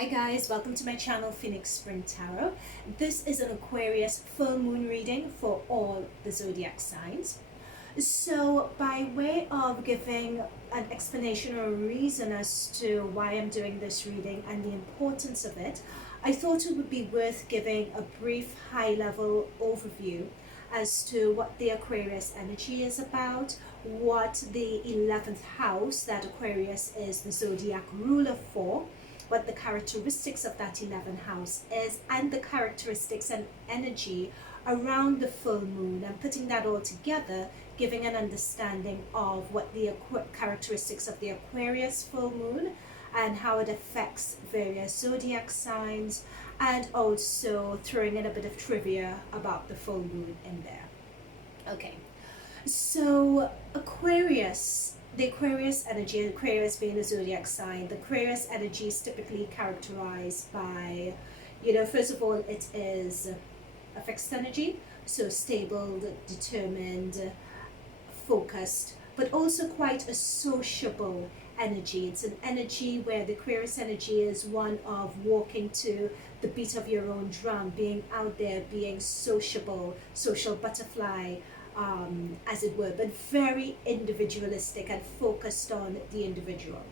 Hi guys, welcome to my channel Phoenix Spring Tarot. This is an Aquarius full moon reading for all the zodiac signs. So by way of giving an explanation or a reason as to why I'm doing this reading and the importance of it, I thought it would be worth giving a brief high-level overview as to what the Aquarius energy is about, what the 11th house that Aquarius is the zodiac ruler for, what the characteristics of that 11th house is, and the characteristics and energy around the full moon, and putting that all together, giving an understanding of what the characteristics of the Aquarius full moon and how it affects various zodiac signs, and also throwing in a bit of trivia about the full moon in there. Okay, so Aquarius, the Aquarius energy, Aquarius being a zodiac sign, the Aquarius energy is typically characterized by, first of all, it is a fixed energy, so stable, determined, focused, but also quite a sociable energy. It's an energy where the Aquarius energy is one of walking to the beat of your own drum, being out there, being sociable, social butterfly, as it were, but very individualistic and focused on the individual.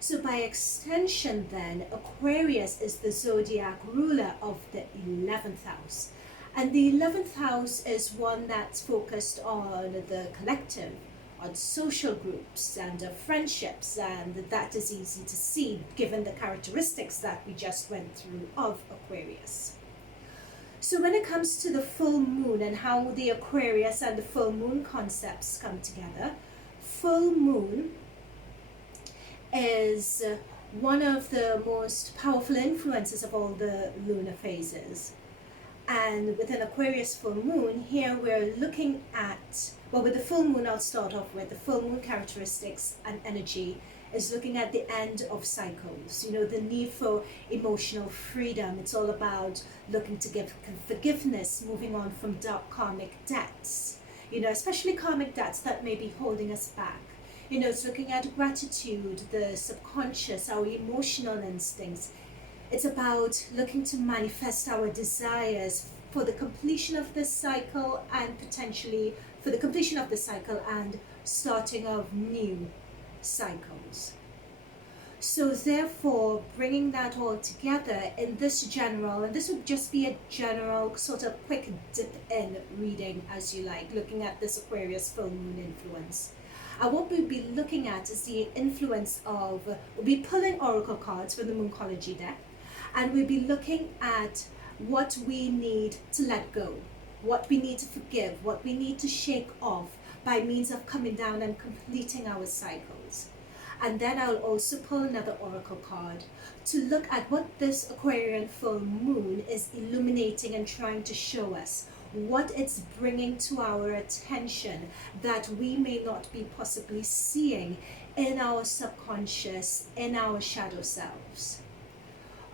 So by extension then, Aquarius is the zodiac ruler of the 11th house. And the 11th house is one that's focused on the collective, on social groups and friendships, and that is easy to see given the characteristics that we just went through of Aquarius. So when it comes to the full moon and how the Aquarius and the full moon concepts come together, full moon is one of the most powerful influences of all the lunar phases. And within Aquarius full moon, here we're looking at, well, with the full moon, I'll start off with the full moon characteristics and energy is looking at the end of cycles, the need for emotional freedom. It's all about looking to give forgiveness, moving on from dark karmic debts, especially karmic debts that may be holding us back. It's looking at gratitude, the subconscious, our emotional instincts. It's about looking to manifest our desires for the completion of this cycle, and potentially for the completion of the cycle and starting of new cycles. So therefore, bringing that all together in this general, and this would just be a general sort of quick dip in reading as you like, looking at this Aquarius full moon influence. And what we'll be looking at is the influence of, we'll be pulling oracle cards from the Mooncology deck, and we'll be looking at what we need to let go, what we need to forgive, what we need to shake off by means of coming down and completing our cycles. And then I'll also pull another oracle card to look at what this Aquarian full moon is illuminating and trying to show us, what it's bringing to our attention that we may not be possibly seeing in our subconscious, in our shadow selves.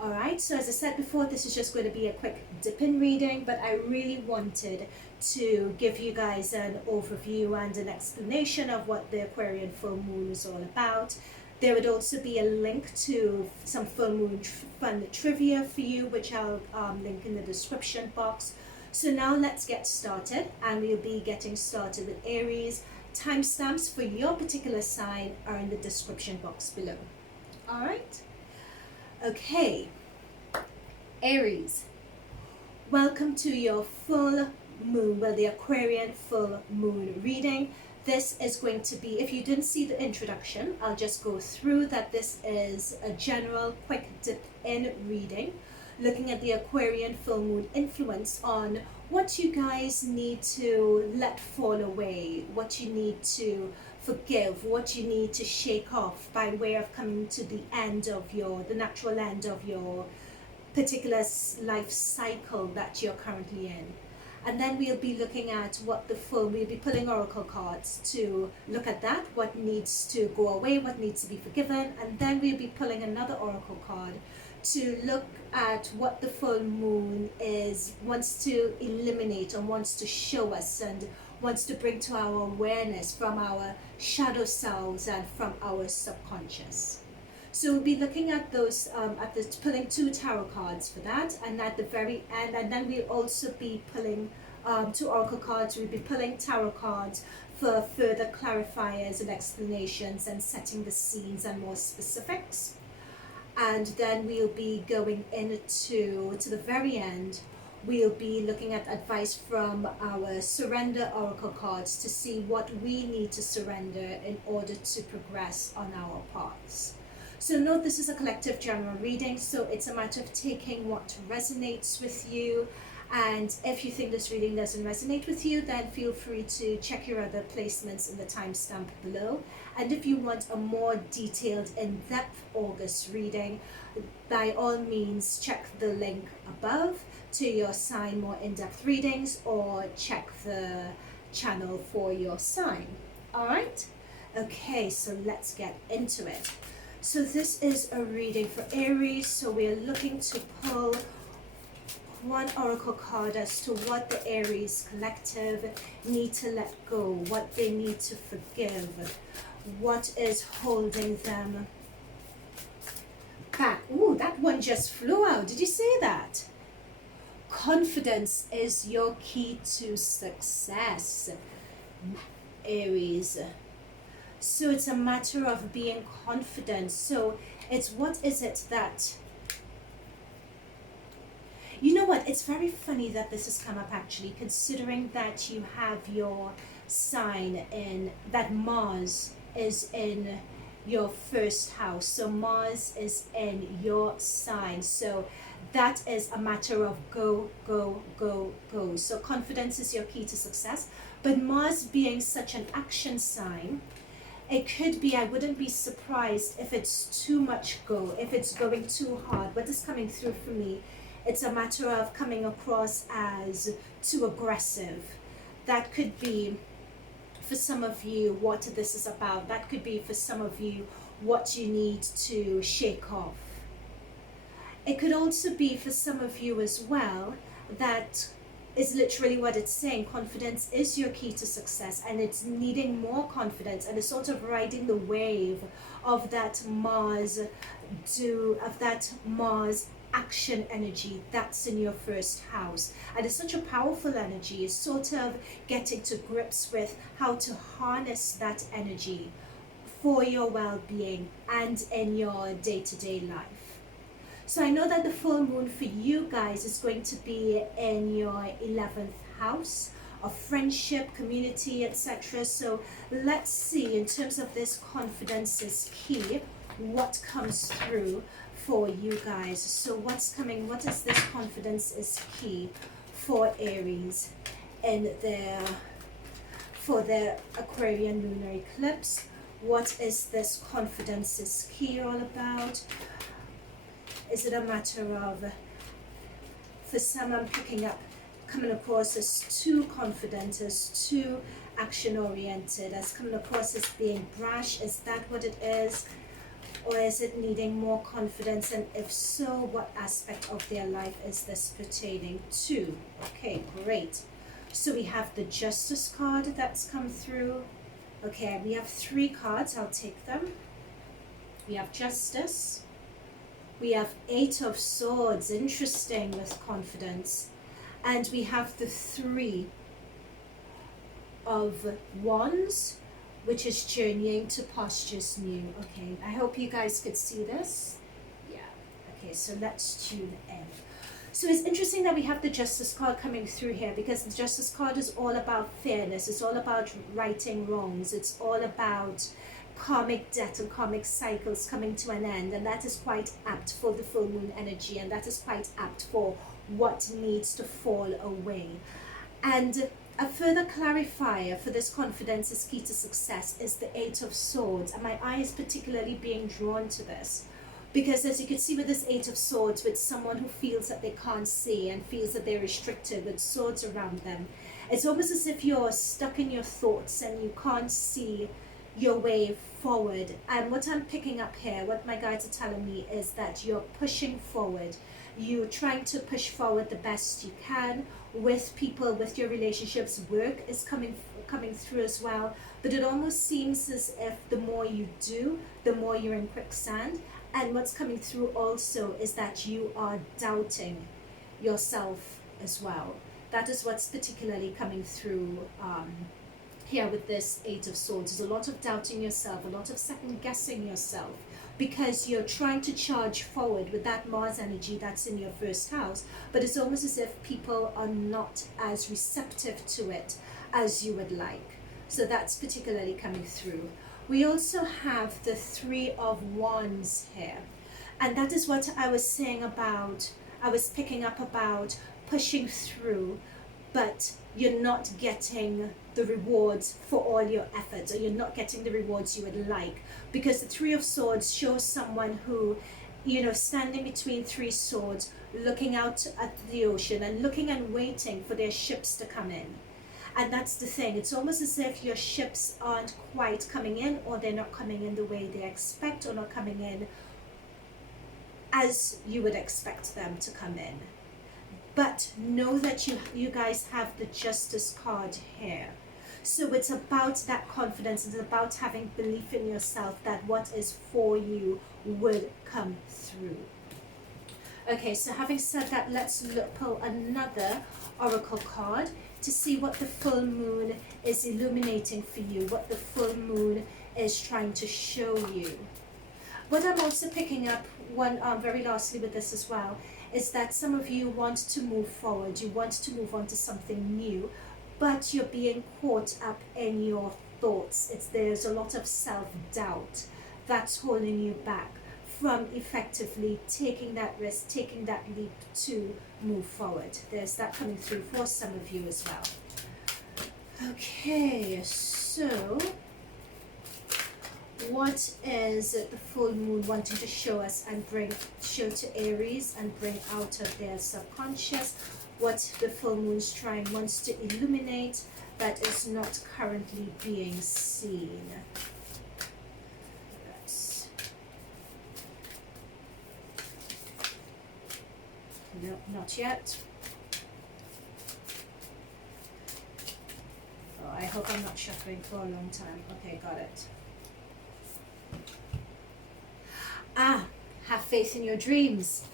Alright, so as I said before, this is just going to be a quick dip-in reading, but I really wanted to give you guys an overview and an explanation of what the Aquarian full moon is all about. There would also be a link to some full moon fun trivia for you, which I'll link in the description box. So now let's get started, and we'll be getting started with Aries. Timestamps for your particular sign are in the description box below. Alright? Okay, Aries, welcome to your full moon, well, the Aquarian full moon reading. This is going to be, if you didn't see the introduction, I'll just go through that. This is a general quick dip in reading, looking at the Aquarian full moon influence on what you guys need to let fall away, what you need to forgive, what you need to shake off by way of coming to the end of the natural end of your particular life cycle that you're currently in. And then we'll be looking at we'll be pulling oracle cards to look at that, what needs to go away, what needs to be forgiven, and then we'll be pulling another oracle card to look at what the full moon wants to eliminate and wants to show us and wants to bring to our awareness from our shadow selves and from our subconscious. So we'll be looking at those, pulling 2 tarot cards for that, and at the very end, and then we'll also be pulling 2 oracle cards. We'll be pulling tarot cards for further clarifiers and explanations and setting the scenes and more specifics. And then we'll be going into, to the very end, we'll be looking at advice from our surrender oracle cards to see what we need to surrender in order to progress on our paths. So note, this is a collective general reading, so it's a matter of taking what resonates with you. And if you think this reading doesn't resonate with you, then feel free to check your other placements in the timestamp below. And if you want a more detailed, in-depth August reading, by all means check the link above to your sign more in-depth readings, or check the channel for your sign. Alright? Okay, so let's get into it. So this is a reading for Aries, so we're looking to pull 1 oracle card as to what the Aries collective need to let go, what they need to forgive, what is holding them back. Ooh, that one just flew out. Did you see that? Confidence is your key to success, Aries. So it's a matter of being confident. So it's, what is it that, you know what, it's very funny that this has come up actually, considering that you have your sign in, that Mars is in your first house. So Mars is in your sign. So that is a matter of go, go, go, go. So confidence is your key to success. But Mars being such an action sign, it could be, I wouldn't be surprised if it's too much go, if it's going too hard. What is coming through for me, it's a matter of coming across as too aggressive. That could be, for some of you, what this is about. That could be, for some of you, what you need to shake off. It could also be, for some of you as well, that is literally what it's saying. Confidence is your key to success, and it's needing more confidence, and it's sort of riding the wave of that Mars action energy that's in your first house. And it's such a powerful energy. It's sort of getting to grips with how to harness that energy for your well-being and in your day-to-day life. So I know that the full moon for you guys is going to be in your 11th house of friendship, community, etc. So let's see, in terms of this confidence is key, what comes through for you guys. So what's coming, what is this confidence is key for Aries in their, for their Aquarian lunar eclipse? What is this confidence is key all about? Is it a matter of, for some I'm picking up, coming across as too confident, as too action oriented, as coming across as being brash? Is that what it is? Or is it needing more confidence? And if so, what aspect of their life is this pertaining to? Okay, great. So we have the Justice card that's come through. Okay, we have 3 cards, I'll take them. We have Justice. We have 8 of Swords, interesting, with confidence. And we have the 3 of Wands, which is journeying to pastures new. Okay, I hope you guys could see this. Yeah, okay, so let's tune in. So it's interesting that we have the Justice card coming through here, because the Justice card is all about fairness. It's all about righting wrongs. It's all about karmic debt and karmic cycles coming to an end, and that is quite apt for the full moon energy, and that is quite apt for what needs to fall away. And a further clarifier for this confidence is key to success is the 8 of Swords, and my eye is particularly being drawn to this because, as you can see with this 8 of Swords, with someone who feels that they can't see and feels that they're restricted with swords around them, it's almost as if you're stuck in your thoughts and you can't see your way forward. And what I'm picking up here, what my guides are telling me, is that you're pushing forward. You're trying to push forward the best you can with people, with your relationships. Work is coming through as well, but it almost seems as if the more you do, the more you're in quicksand, And what's coming through also is that you are doubting yourself as well. That is what's particularly coming through here with this Eight of Swords. There's a lot of doubting yourself, a lot of second guessing yourself, because you're trying to charge forward with that Mars energy that's in your first house, but it's almost as if people are not as receptive to it as you would like. So that's particularly coming through. We also have the Three of Wands here, and that is what I was saying about, I was picking up about pushing through, but you're not getting the rewards for all your efforts, or you're not getting the rewards you would like, because the Three of Swords shows someone who, you know, standing between three swords, looking out at the ocean and looking and waiting for their ships to come in. And that's the thing, it's almost as if your ships aren't quite coming in, or they're not coming in the way they expect, or not coming in as you would expect them to come in. But know that you guys have the Justice card here. So it's about that confidence, it's about having belief in yourself that what is for you will come through. Okay, so having said that, let's pull another oracle card to see what the full moon is illuminating for you, what the full moon is trying to show you. What I'm also picking up, very lastly with this as well, is that some of you want to move forward, you want to move on to something new, but you're being caught up in your thoughts. There's a lot of self-doubt that's holding you back from effectively taking that risk, taking that leap to move forward. There's that coming through for some of you as well. Okay, so what is the full moon wanting to show us and show to Aries and bring out of their subconscious? What the full moon's wants to illuminate that is not currently being seen. No, not yet. Oh, I hope I'm not shuffling for a long time. Okay, got it. Have faith in your dreams.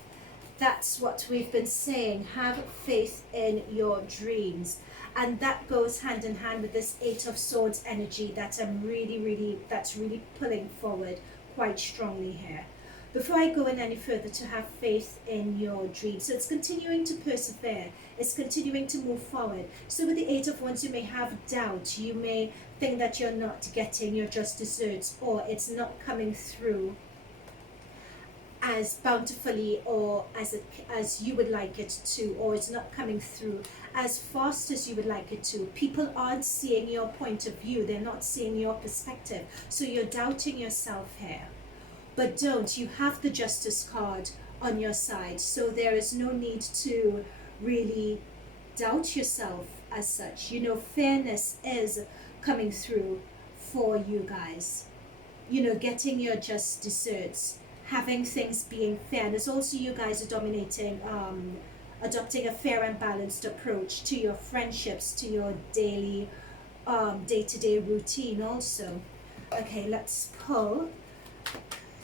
That's what we've been saying. Have faith in your dreams. And that goes hand in hand with this Eight of Swords energy that I'm that's really pulling forward quite strongly here. Before I go in any further, to have faith in your dreams. So it's continuing to persevere. It's continuing to move forward. So with the Eight of Wands, you may have doubt. You may think that you're not getting your just desserts, or it's not coming through as bountifully or as you would like it to, or it's not coming through as fast as you would like it to. People aren't seeing your point of view. They're not seeing your perspective. So you're doubting yourself here. But don't. You have the Justice card on your side. So there is no need to really doubt yourself as such. You know, fairness is coming through for you guys. You know, getting your just desserts, having things being fair. And it's also you guys are dominating, adopting a fair and balanced approach to your friendships, to your daily, day-to-day routine also. Okay, let's pull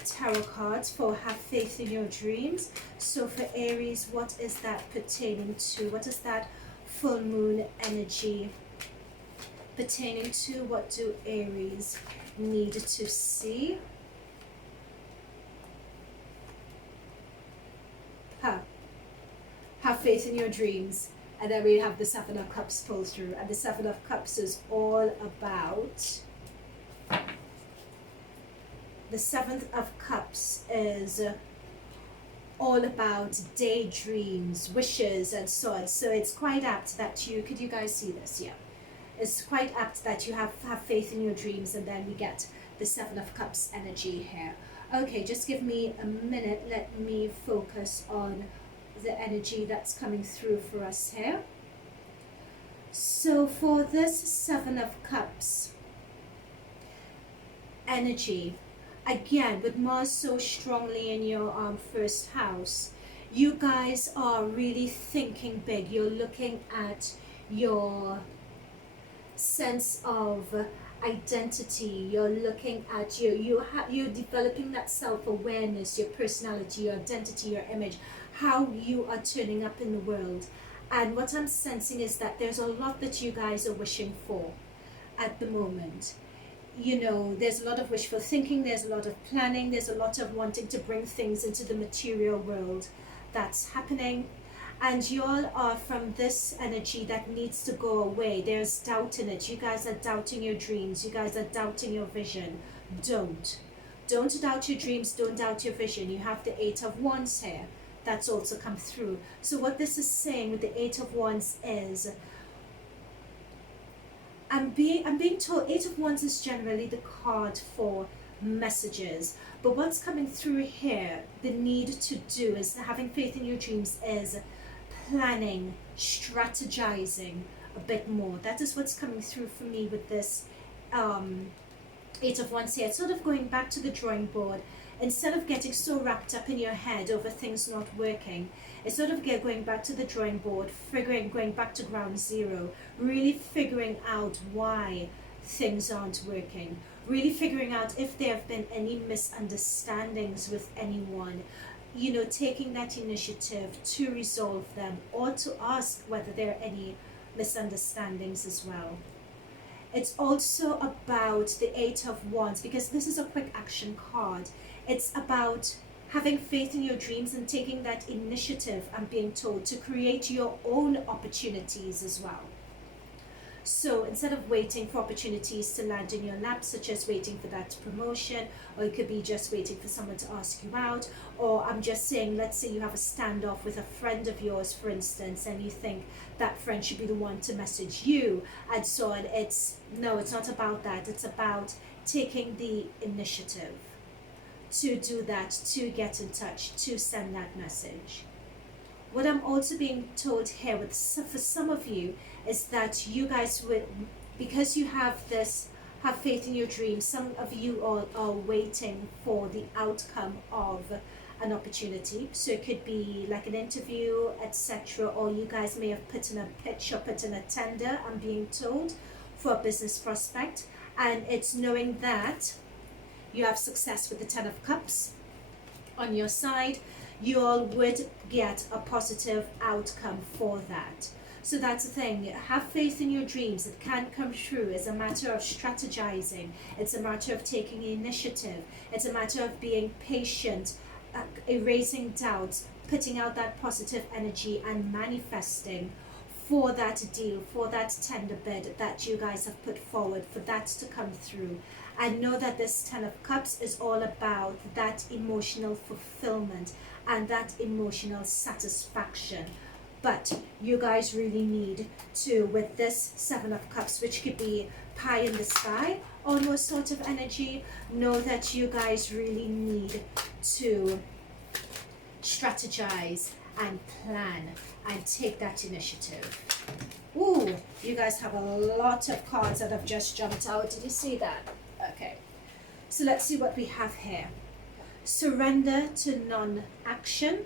tarot cards for have faith in your dreams. So for Aries, what is that pertaining to? What is that full moon energy pertaining to? What do Aries need to see? Have faith in your dreams. And then we have the Seven of Cups pull through. And the Seven of Cups is all about... The Seventh of Cups is all about daydreams, wishes, and so on. So it's quite apt that could you guys see this? Yeah. It's quite apt that you have faith in your dreams, and then we get the Seven of Cups energy here. Okay, just give me a minute. Let me focus on the energy that's coming through for us here. So for this Seven of Cups energy, again, with Mars so strongly in your first house, you guys are really thinking big. You're looking at your sense of identity. You're looking at you're developing that self-awareness, your personality, your identity, your image, how you are turning up in the world. And what I'm sensing is that there's a lot that you guys are wishing for at the moment. You know, there's a lot of wishful thinking, there's a lot of planning, there's a lot of wanting to bring things into the material world that's happening. And you all are from this energy that needs to go away. There's doubt in it. You guys are doubting your dreams. You guys are doubting your vision. Don't doubt your dreams. Don't doubt your vision. You have the Eight of Wands here. That's also come through. So what this is saying with the Eight of Wands is, I'm being told Eight of Wands is generally the card for messages, but what's coming through here, the need to do, is having faith in your dreams, is planning, strategizing a bit more. That is what's coming through for me with this Eight of Wands here. It's sort of going back to the drawing board. Instead of getting so wrapped up in your head over things not working, it's sort of going back to the drawing board, going back to ground zero, really figuring out why things aren't working, really figuring out if there have been any misunderstandings with anyone, you know, taking that initiative to resolve them, or to ask whether there are any misunderstandings as well. It's also about the Eight of Wands, because this is a quick action card. It's about having faith in your dreams and taking that initiative, I'm being told, to create your own opportunities as well. So instead of waiting for opportunities to land in your lap, such as waiting for that promotion, or it could be just waiting for someone to ask you out, or I'm just saying, let's say you have a standoff with a friend of yours, for instance, and you think that friend should be the one to message you, and so on. It's not about that. It's about taking the initiative to do that, to get in touch, to send that message. What I'm also being told here for some of you is that you guys would, because you have faith in your dreams, some of you are waiting for the outcome of an opportunity. So it could be like an interview, etc., or you guys may have put in a pitch or put in a tender, I'm being told, for a business prospect, and it's knowing that you have success with the Ten of Cups on your side. You all would get a positive outcome for that. So that's the thing, have faith in your dreams. It can come true. It's a matter of strategizing. It's a matter of taking initiative. It's a matter of being patient, erasing doubts, putting out that positive energy and manifesting for that deal, for that tender bid that you guys have put forward, for that to come through. And know that this Ten of Cups is all about that emotional fulfillment and that emotional satisfaction. But you guys really need to, with this Seven of Cups, which could be pie in the sky, almost sort of energy, know that you guys really need to strategize and plan and take that initiative. Ooh, you guys have a lot of cards that have just jumped out. Did you see that? Okay, so let's see what we have here. Surrender to non-action.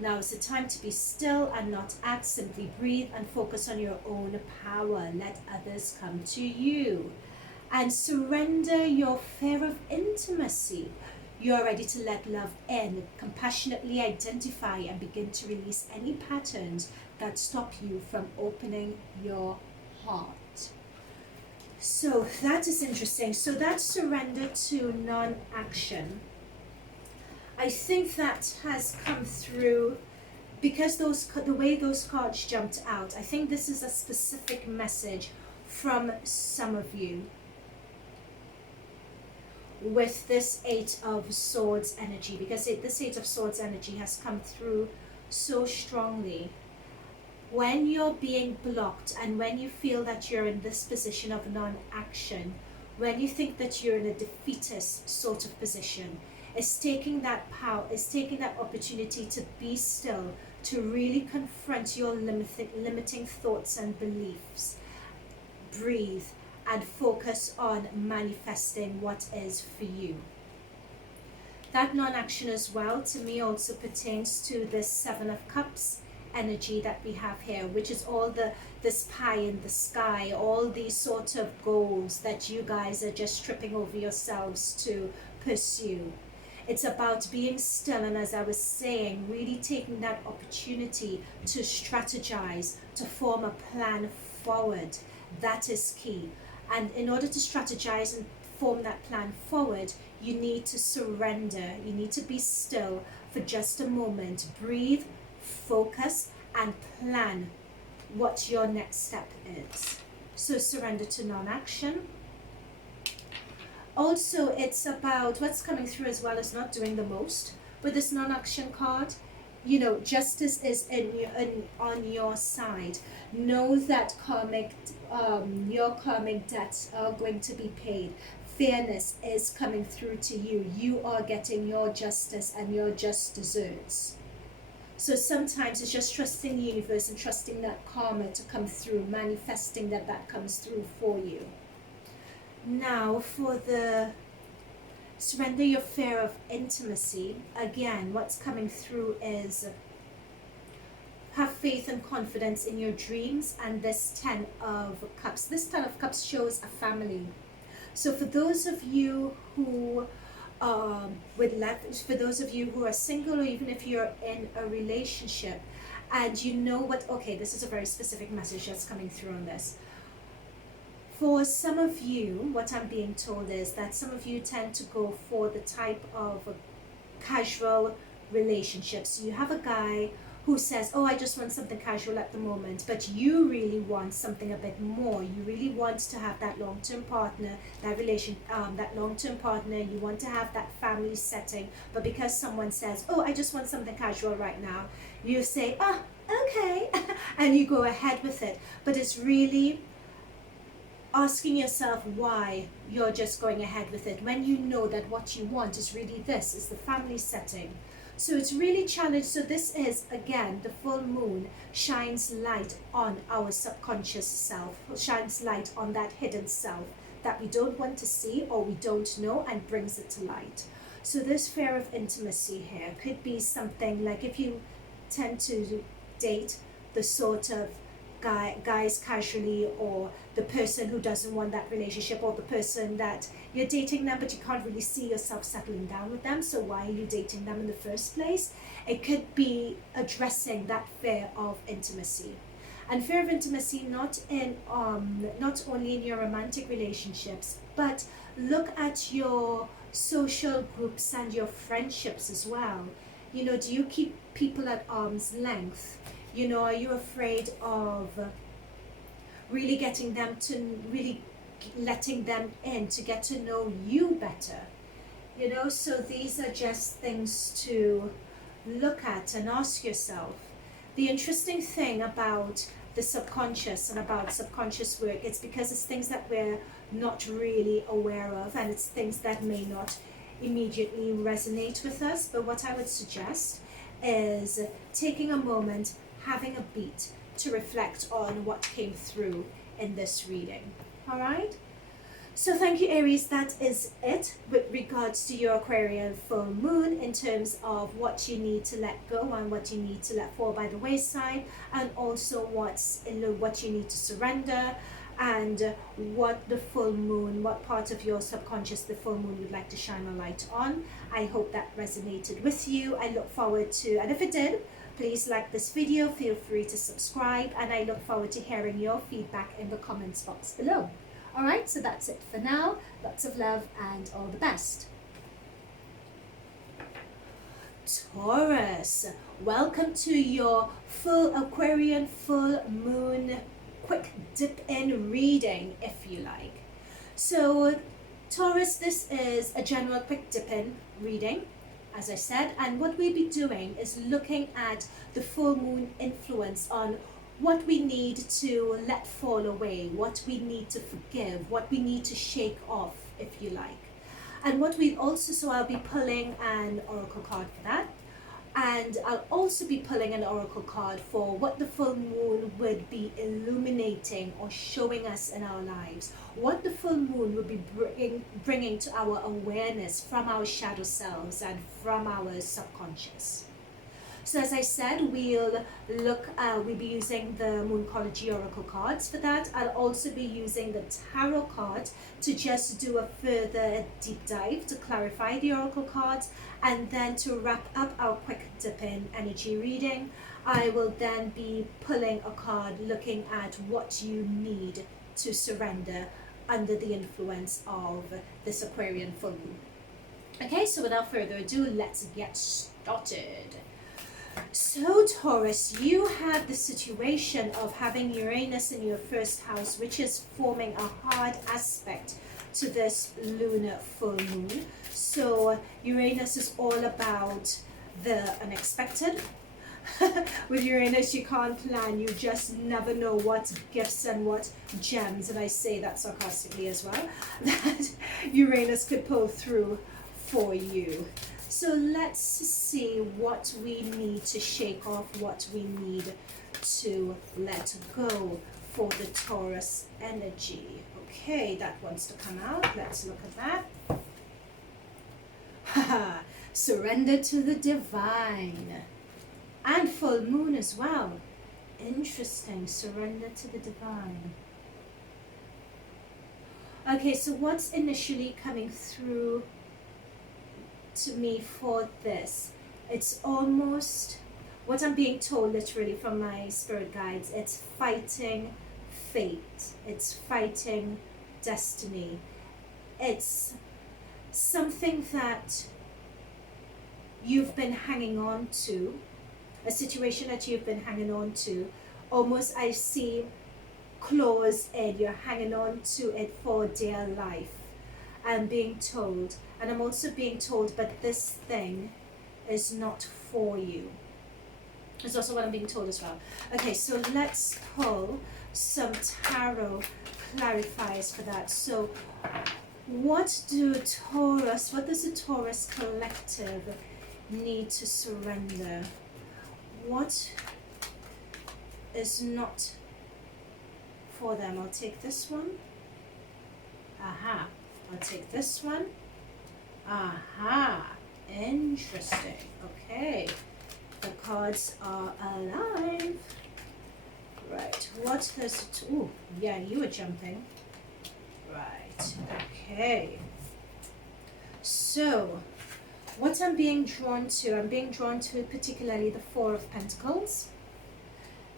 Now is the time to be still and not act. Simply breathe and focus on your own power. Let others come to you. And surrender your fear of intimacy. You are ready to let love in. Compassionately identify and begin to release any patterns that stop you from opening your heart. So that is interesting. So that's surrender to non-action. I think that has come through because the way those cards jumped out. I think this is a specific message from some of you with this Eight of Swords energy, because this Eight of Swords energy has come through so strongly. When you're being blocked and when you feel that you're in this position of non-action, when you think that you're in a defeatist sort of position, it's taking that power, it's taking that opportunity to be still, to really confront your limiting thoughts and beliefs. Breathe and focus on manifesting what is for you. That non-action as well, to me, also pertains to this Seven of Cups energy that we have here, which is all this pie in the sky, all these sort of goals that you guys are just tripping over yourselves to pursue. It's about being still, and as I was saying, really taking that opportunity to strategize, to form a plan forward. That is key. And in order to strategize and form that plan forward, you need to surrender. You need to be still for just a moment. Breathe, focus, and plan what your next step is. So surrender to non-action. Also, it's about what's coming through as well as not doing the most. With this non-action card, you know, justice is on your side. Know that your karmic debts are going to be paid. Fairness is coming through to you. You are getting your justice and your just desserts. So sometimes it's just trusting the universe and trusting that karma to come through, manifesting that comes through for you. Now for the surrender your fear of intimacy. Again, what's coming through is have faith and confidence in your dreams, and this 10 of Cups. This 10 of Cups shows a family. So for those of you who for those of you who are single, or even if you're in a relationship and you know what, okay, this is a very specific message that's coming through on this. For some of you, what I'm being told is that some of you tend to go for the type of casual relationships. So you have a guy who says, oh, I just want something casual at the moment, but you really want something a bit more. You really want to have that long-term partner, that long-term partner. You want to have that family setting, but because someone says, oh, I just want something casual right now, you say, oh, okay, and you go ahead with it. But it's really asking yourself why you're just going ahead with it when you know that what you want is really this, is the family setting. So it's really challenged. So this is, again, the full moon shines light on our subconscious self, shines light on that hidden self that we don't want to see or we don't know, and brings it to light. So this fear of intimacy here could be something like if you tend to date the sort of guys casually, or the person who doesn't want that relationship, or the person that you're dating them but you can't really see yourself settling down with them, so why are you dating them in the first place? It could be addressing that fear of intimacy. And fear of intimacy not only in your romantic relationships, but look at your social groups and your friendships as well. You know, do you keep people at arm's length? You know, are you afraid of really getting them to, really letting them in to get to know you better? You know, so these are just things to look at and ask yourself. The interesting thing about the subconscious and about subconscious work, it's because it's things that we're not really aware of, and it's things that may not immediately resonate with us. But what I would suggest is taking a moment, having a beat to reflect on what came through in this reading. All right, so thank you, Aries. That is it with regards to your Aquarian full moon, in terms of what you need to let go and what you need to let fall by the wayside, and also what you need to surrender, and what the full moon, what part of your subconscious the full moon would like to shine a light on. I hope that resonated with you. I look forward to, and if it did, please like this video, feel free to subscribe, and I look forward to hearing your feedback in the comments box below. All right, so that's it for now. Lots of love and all the best. Taurus, welcome to your full Aquarian full moon quick dip in reading, if you like. So Taurus, this is a general quick dip in reading, as I said, and what we'll be doing is looking at the full moon influence on what we need to let fall away, what we need to forgive, what we need to shake off, if you like. And what we also, so I'll be pulling an oracle card for that, and I'll also be pulling an oracle card for what the full moon would be illuminating or showing us in our lives, what the full moon would be bringing to our awareness from our shadow selves and from our subconscious. So as I said, we'll be using the Mooncology Oracle cards for that. I'll also be using the Tarot card to just do a further deep dive to clarify the Oracle cards, and then to wrap up our quick dip-in energy reading, I will then be pulling a card looking at what you need to surrender under the influence of this Aquarian full moon. Okay, so without further ado, let's get started. So Taurus, you have the situation of having Uranus in your first house, which is forming a hard aspect to this lunar full moon. So Uranus is all about the unexpected. With Uranus, you can't plan. You just never know what gifts and what gems, and I say that sarcastically as well, that Uranus could pull through for you. So let's see what we need to shake off, what we need to let go for the Taurus energy. Okay, that wants to come out. Let's look at that. Surrender to the divine. And full moon as well. Interesting. Surrender to the divine. Okay, so what's initially coming through to me for this? It's almost what I'm being told literally from my spirit guides. It's fighting fate. It's fighting destiny. It's something that you've been hanging on to, a situation that you've been hanging on to. Almost I see claws in, you're hanging on to it for dear life. I'm being told, and I'm also being told, but this thing is not for you. That's also what I'm being told as well. Okay, so let's pull some tarot clarifiers for that. So what does the Taurus collective need to surrender? What is not for them? I'll take this one. Aha. I'll take this one. Aha. Interesting. Okay. The cards are alive. Right. What does it... Ooh, yeah, you were jumping. Right. Okay. So, what I'm being drawn to particularly the Four of Pentacles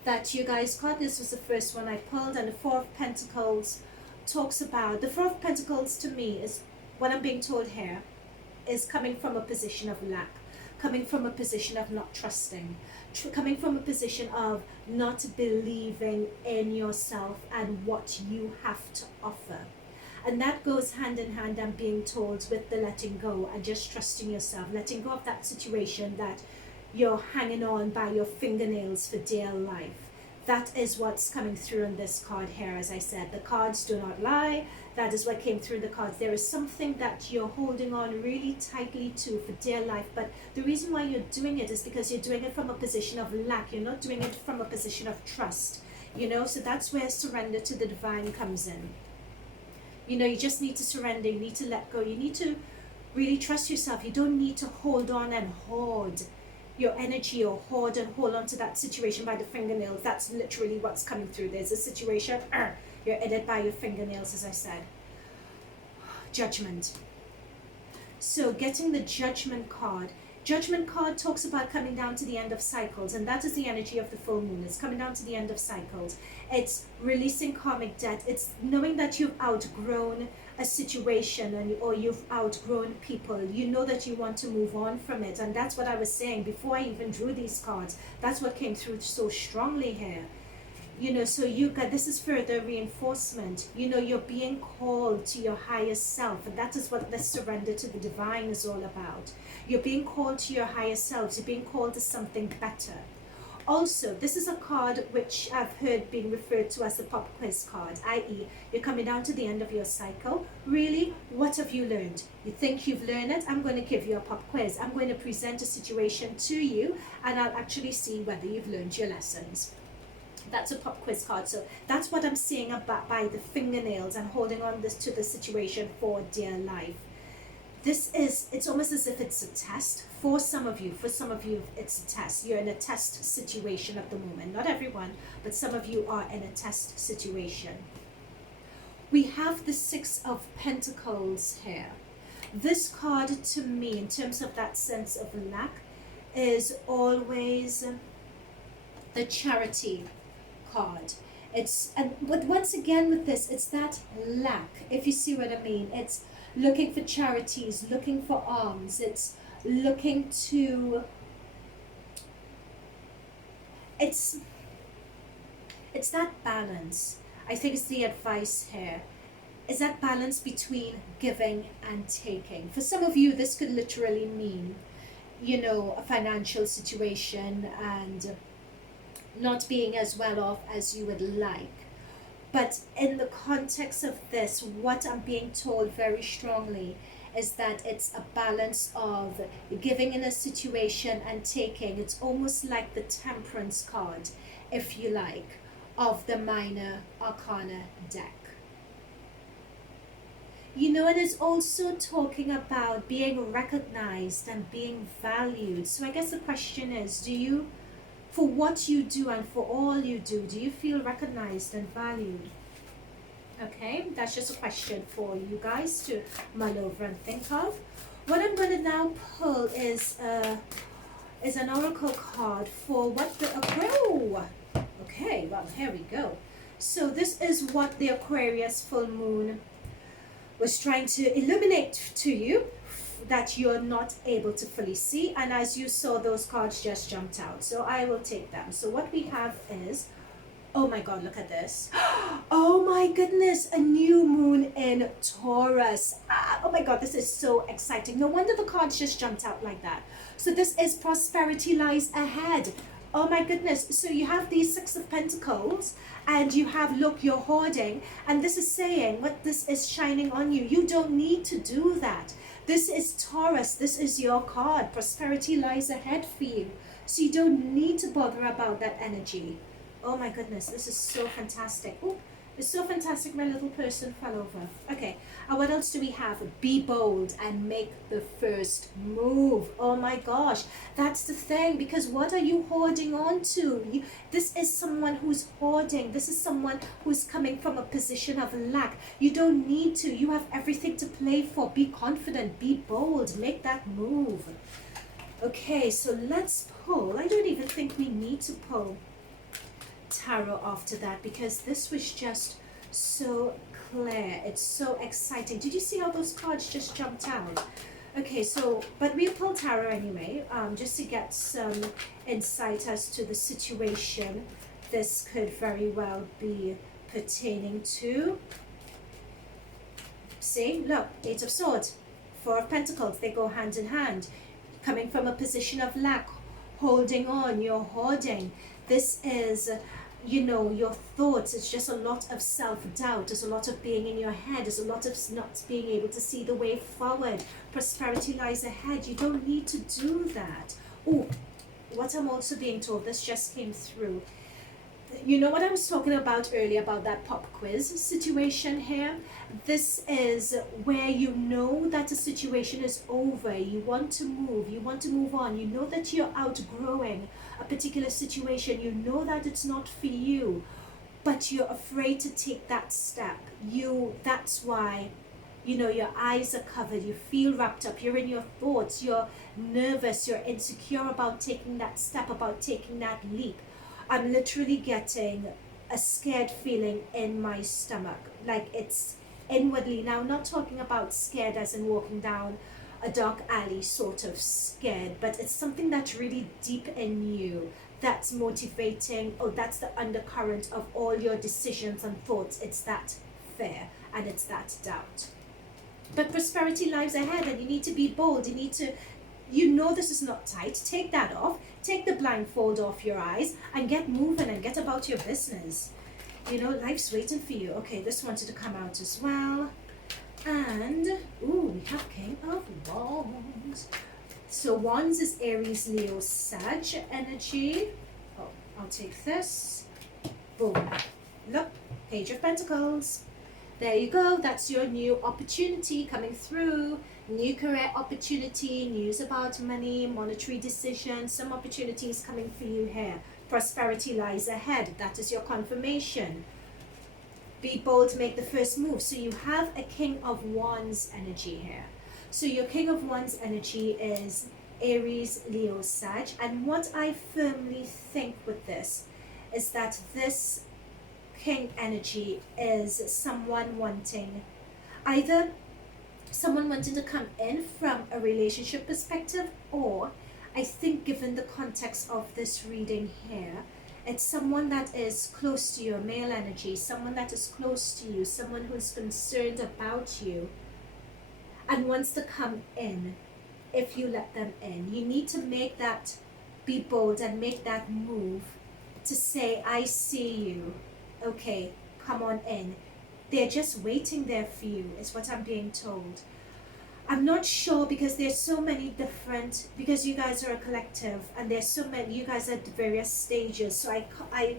that you guys got. This was the first one I pulled, and the Four of Pentacles talks about, the Four of Pentacles to me is, what I'm being told here, is coming from a position of lack, coming from a position of not trusting, coming from a position of not believing in yourself and what you have to offer. And that goes hand in hand, I'm being told, with the letting go and just trusting yourself, letting go of that situation that you're hanging on by your fingernails for dear life. That is what's coming through in this card here. As I said, the cards do not lie. That is what came through the cards. There is something that you're holding on really tightly to for dear life, but the reason why you're doing it is because you're doing it from a position of lack. You're not doing it from a position of trust, you know. So that's where surrender to the divine comes in. You know, you just need to surrender. You need to let go. You need to really trust yourself. You don't need to hold on and hoard your energy, or hoard and hold on to that situation by the fingernails. That's literally what's coming through. There's a situation, you're in it by your fingernails, as I said. Judgment. So getting the Judgment card. Judgment card talks about coming down to the end of cycles, and that is the energy of the full moon. It's coming down to the end of cycles. It's releasing karmic debt. It's knowing that you've outgrown a situation, or you've outgrown people. You know that you want to move on from it, and that's what I was saying before I even drew these cards. That's what came through so strongly here. You know, so you got, this is further reinforcement. You know, you're being called to your higher self, and that is what the surrender to the divine is all about. You're being called to your higher selves. You're being called to something better. Also, this is a card which I've heard being referred to as the pop quiz card, i.e. you're coming down to the end of your cycle. Really, what have you learned? You think you've learned it? I'm going to give you a pop quiz. I'm going to present a situation to you, and I'll actually see whether you've learned your lessons. That's a pop quiz card. So that's what I'm seeing about by the fingernails and holding on to the situation for dear life. it's almost as if it's a test for some of you. For some of you, it's a test. You're in a test situation at the moment. Not everyone, but some of you are in a test situation. We have the Six of Pentacles here. This card to me, in terms of that sense of lack, is always the Charity card. But once again with this, it's that lack, if you see what I mean. It's looking for charities, looking for alms. It's looking to, it's that balance. I think it's the advice here. Is that balance between giving and taking. For some of you, this could literally mean, you know, a financial situation and not being as well off as you would like. But in the context of this, what I'm being told very strongly is that it's a balance of giving in a situation and taking. It's almost like the Temperance card, if you like, of the Minor Arcana deck. You know, and it's also talking about being recognized and being valued. So I guess the question is, do you, for what you do and for all you do you feel recognized and valued? Okay, that's just a question for you guys to mull over and think of. What I'm going to now pull is an oracle card for what the okay, well, here we go. So this is what the Aquarius full moon was trying to illuminate to you, that you're not able to fully see. And as you saw, those cards just jumped out, so I will take them. So what we have is, oh my god, look at this. Oh my goodness, a new moon in Taurus. Oh my god, this is so exciting. No wonder the cards just jumped out like that. So this is prosperity lies ahead. Oh my goodness. So you have these Six of Pentacles and you have, look, you're hoarding, and this is saying, what this is shining on you, you don't need to do that. This is Taurus. This is your card. Prosperity lies ahead for you. So you don't need to bother about that energy. Oh my goodness, this is so fantastic. Oh, it's so fantastic, my little person fell over. Okay, and what else do we have? Be bold and make the first move. Oh my gosh, that's the thing, because what are you holding on to? This is someone who's hoarding. This is someone who's coming from a position of lack. You don't need to. You have everything to play for. Be confident, be bold, make that move. Okay, so let's pull. I don't even think we need to pull tarot after that, because this was just so clear. It's so exciting. Did you see how those cards just jumped out? Okay, so but we'll pull tarot anyway, just to get some insight as to the situation this could very well be pertaining to. See, look, Eight of Swords, Four of Pentacles, they go hand in hand. Coming from a position of lack, holding on, you're hoarding. This is, you know, your thoughts. It's just a lot of self-doubt. There's a lot of being in your head. There's a lot of not being able to see the way forward. Prosperity lies ahead. You don't need to do that. Oh, what I'm also being told, this just came through. You know what I was talking about earlier about that pop quiz situation here? This is where you know that a situation is over. You want to move on. You know that you're outgrowing a particular situation. You know that it's not for you, but you're afraid to take that step. That's why, you know, your eyes are covered. You feel wrapped up. You're in your thoughts. You're nervous. You're insecure about taking that step, about taking that leap. I'm literally getting a scared feeling in my stomach, like it's inwardly. Now, I'm not talking about scared as in walking down a dark alley sort of scared, but it's something that's really deep in you that's motivating, or that's the undercurrent of all your decisions and thoughts. It's that fear and it's that doubt. But prosperity lies ahead, and you need to be bold. You need to, you know, this is not tight. Take that off. Take the blindfold off your eyes and get moving and get about your business. You know, life's waiting for you. Okay, this wanted to come out as well. And, ooh, we have King of Wands. So Wands is Aries, Leo, Sag energy. Oh, I'll take this. Boom. Look, Page of Pentacles. There you go. That's your new opportunity coming through. New career opportunity, news about money, monetary decisions, some opportunities coming for you here. Prosperity lies ahead. That is your confirmation. Be bold, make the first move. So you have a King of Wands energy here. So your King of Wands energy is Aries, Leo, Sag. And what I firmly think with this is that this King energy is someone wanting, either someone wanting to come in from a relationship perspective, or I think given the context of this reading here, it's someone that is close to your male energy, someone that is close to you, someone who is concerned about you and wants to come in if you let them in. You need to make that, be bold and make that move to say, I see you. Okay, come on in. They're just waiting there for you, is what I'm being told. I'm not sure because there's so many different, because you guys are a collective and there's so many, you guys are at various stages. So I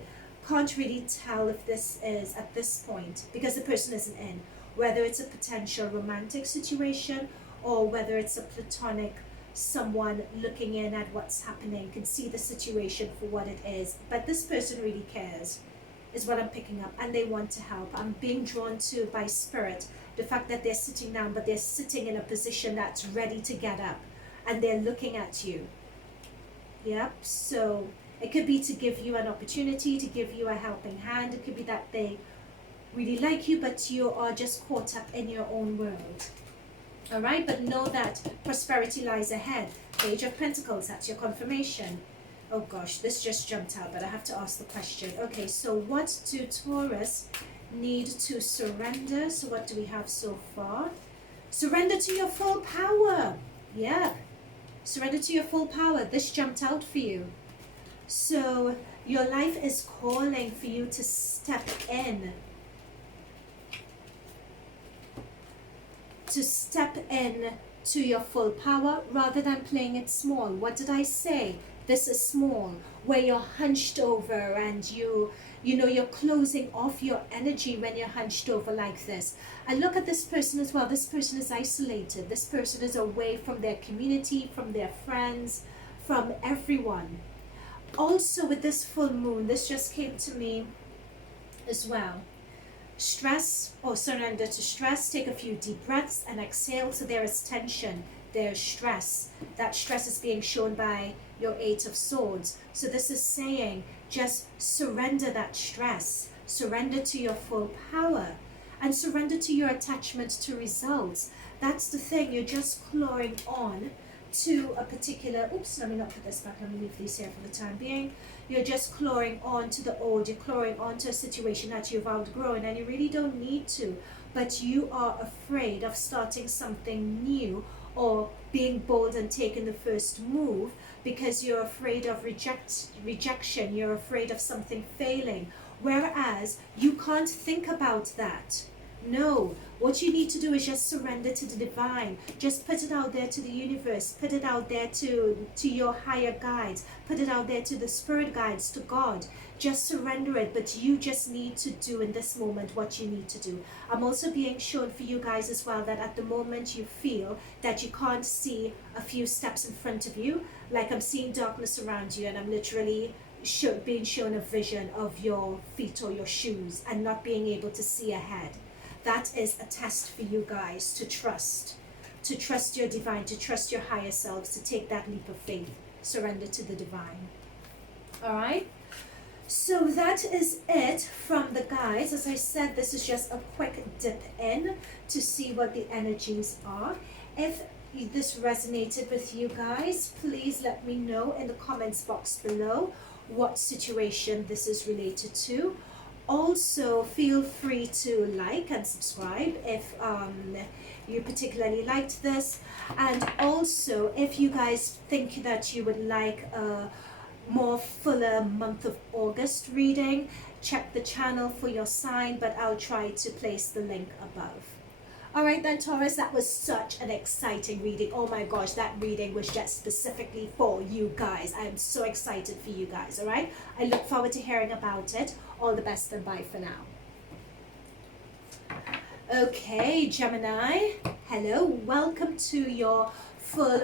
can't really tell if this is at this point, because the person isn't in, whether it's a potential romantic situation or whether it's a platonic, someone looking in at what's happening, can see the situation for what it is. But this person really cares, is what I'm picking up, and they want to help. I'm being drawn to by spirit the fact that they're sitting down, but they're sitting in a position that's ready to get up and they're looking at you. Yep. So it could be to give you an opportunity, to give you a helping hand. It could be that they really like you, but you are just caught up in your own world. All right, but know that prosperity lies ahead. Page of Pentacles, that's your confirmation. Oh gosh, this just jumped out, but I have to ask the question. Okay, so what do Taurus need to surrender? So what do we have so far? Surrender to your full power. Yeah, surrender to your full power. This jumped out for you. So your life is calling for you to step in. To step in to your full power rather than playing it small. What did I say? This is small, where you're hunched over and you know you're closing off your energy when you're hunched over like this. And look at this person as well. This person is isolated. This person is away from their community, from their friends, from everyone. Also with this full moon, this just came to me as well. Stress or surrender to stress. Take a few deep breaths and exhale. So there is tension, there's stress. That stress is being shown by your 8 of Swords. So this is saying just surrender that stress, surrender to your full power, and surrender to your attachment to results. That's the thing. You're just clawing on to a particular, oops, let me not put this back, let me leave these here for the time being. You're just clawing on to the old, you're clawing on to a situation that you've outgrown, and you really don't need to, but you are afraid of starting something new or being bold and taking the first move because you're afraid of rejection, you're afraid of something failing, whereas you can't think about that. No, what you need to do is just surrender to the divine. Just put it out there to the universe. Put it out there to your higher guides. Put it out there to the spirit guides, to God. Just surrender it, but you just need to do in this moment what you need to do. I'm also being shown for you guys as well that at the moment you feel that you can't see a few steps in front of you, like I'm seeing darkness around you, and I'm literally being shown a vision of your feet or your shoes and not being able to see ahead. That is a test for you guys to trust your divine, to trust your higher selves, to take that leap of faith, surrender to the divine. All right, so that is it from the guides. As I said, this is just a quick dip in to see what the energies are. If this resonated with you guys, please let me know in the comments box below what situation this is related to. Also, feel free to like and subscribe if you particularly liked this, and also if you guys think that you would like a more fuller month of August reading, check the channel for your sign, but I'll try to place the link above. Alright then, Taurus, that was such an exciting reading. Oh my gosh, that reading was just specifically for you guys. I am so excited for you guys, alright? I look forward to hearing about it. All the best and bye for now. Okay, Gemini, hello, welcome to your full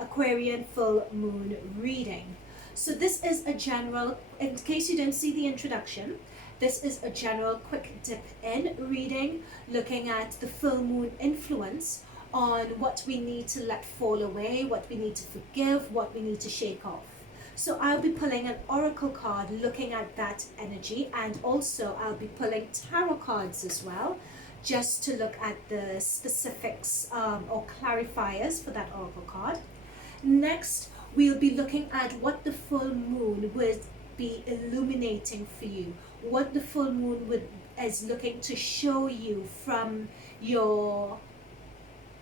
Aquarian full moon reading. So this is a general, in case you didn't see the introduction, this is a general quick dip in reading looking at the full moon influence on what we need to let fall away, what we need to forgive, what we need to shake off. So I'll be pulling an oracle card looking at that energy, and also I'll be pulling tarot cards as well, just to look at the specifics or clarifiers for that oracle card. Next, we'll be looking at what the full moon would be illuminating for you, what the full moon is looking to show you from your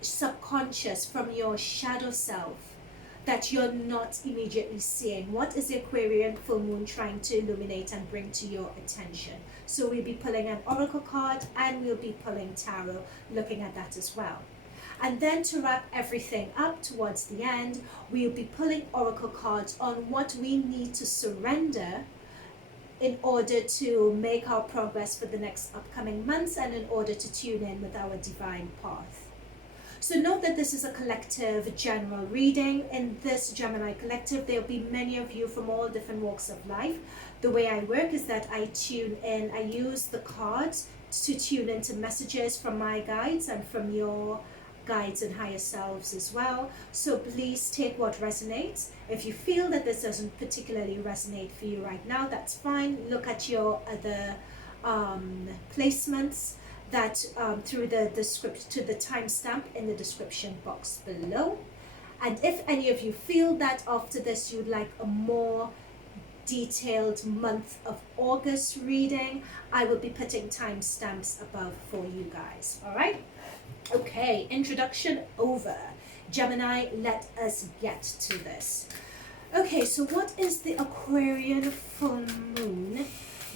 subconscious, from your shadow self, that you're not immediately seeing. What is the Aquarian full moon trying to illuminate and bring to your attention? So we'll be pulling an oracle card and we'll be pulling tarot, looking at that as well. And then to wrap everything up towards the end, we'll be pulling oracle cards on what we need to surrender in order to make our progress for the next upcoming months and in order to tune in with our divine path. So note that this is a collective general reading. In this Gemini collective, there will be many of you from all different walks of life. The way I work is that I tune in, I use the cards to tune into messages from my guides and from your guides and higher selves as well. So please take what resonates. If you feel that this doesn't particularly resonate for you right now, that's fine. Look at your other placements that through the script to the timestamp in the description box below. And if any of you feel that after this you'd like a more detailed month of August reading, I will be putting timestamps above for you guys. All right, okay, introduction over. Gemini, let us get to this. Okay, so what is the Aquarian full moon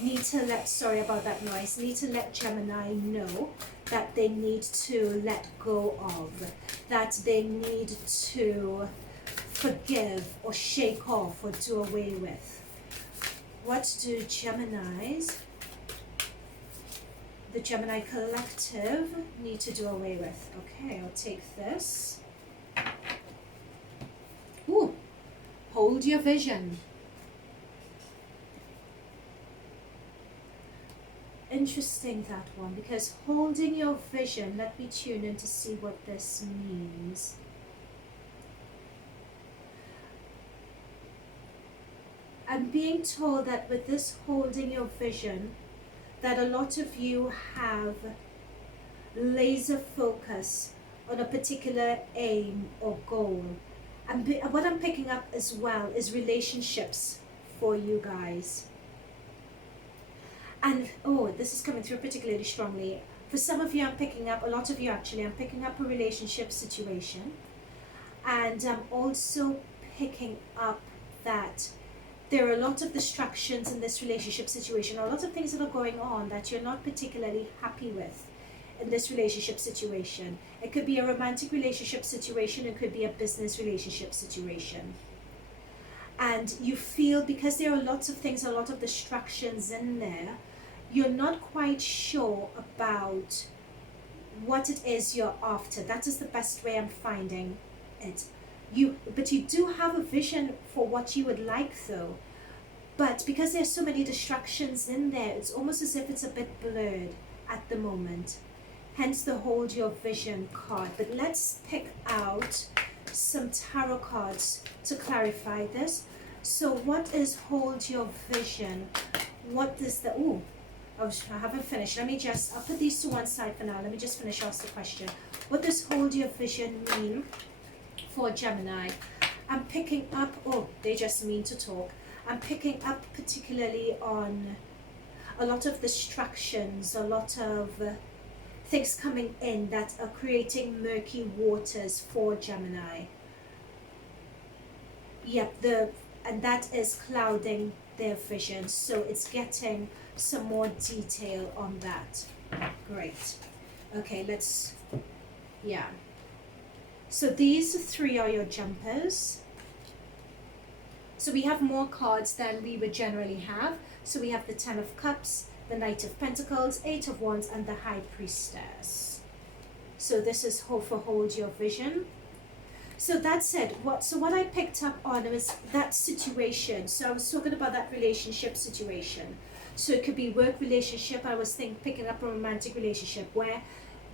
need to let, sorry about that noise, need to let Gemini know that they need to let go of, that they need to forgive or shake off or do away with? What do Geminis, the Gemini collective, need to do away with? Okay, I'll take this. Ooh, hold your vision. Interesting, that one, because holding your vision, let me tune in to see what this means. I'm being told that with this holding your vision, that a lot of you have laser focus on a particular aim or goal. And what I'm picking up as well is relationships for you guys. And oh, this is coming through particularly strongly. For some of you, I'm picking up, a lot of you actually, I'm picking up a relationship situation. And I'm also picking up that there are a lot of distractions in this relationship situation, a lot of things that are going on that you're not particularly happy with in this relationship situation. It could be a romantic relationship situation, it could be a business relationship situation. And you feel, because there are lots of things, a lot of distractions in there, you're not quite sure about what it is you're after. That is the best way I'm finding it. But you do have a vision for what you would like though. But because there's so many distractions in there, it's almost as if it's a bit blurred at the moment. Hence the hold your vision card. But let's pick out some tarot cards to clarify this. So what is hold your vision? What is the, ooh, I haven't finished. Let me just, I'll put these to one side for now. Let me just finish off the question. What does hold your vision mean for Gemini? I'm picking up, oh, they just mean to talk. I'm picking up particularly on a lot of distractions, a lot of things coming in that are creating murky waters for Gemini. Yep, and that is clouding their vision, so it's getting some more detail on that. Great. Okay, let's, yeah. So these three are your jumpers. So we have more cards than we would generally have. So we have the 10 of Cups, the Knight of Pentacles, Eight of Wands, and the High Priestess. So this is for hold your vision. So that's it. What I picked up on was that situation. So I was talking about that relationship situation. So it could be work relationship. I was picking up a romantic relationship where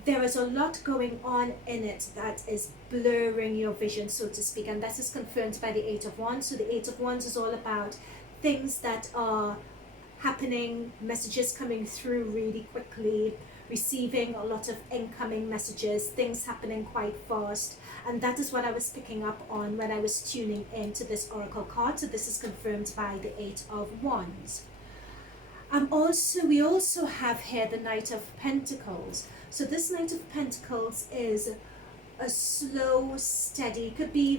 there is a lot going on in it that is blurring your vision, so to speak. And that is confirmed by the Eight of Wands. So the Eight of Wands is all about things that are happening, messages coming through really quickly, receiving a lot of incoming messages, things happening quite fast. And that is what I was picking up on when I was tuning into this oracle card. So this is confirmed by the Eight of Wands. We also have here the Knight of Pentacles. So this Knight of Pentacles is a slow, steady,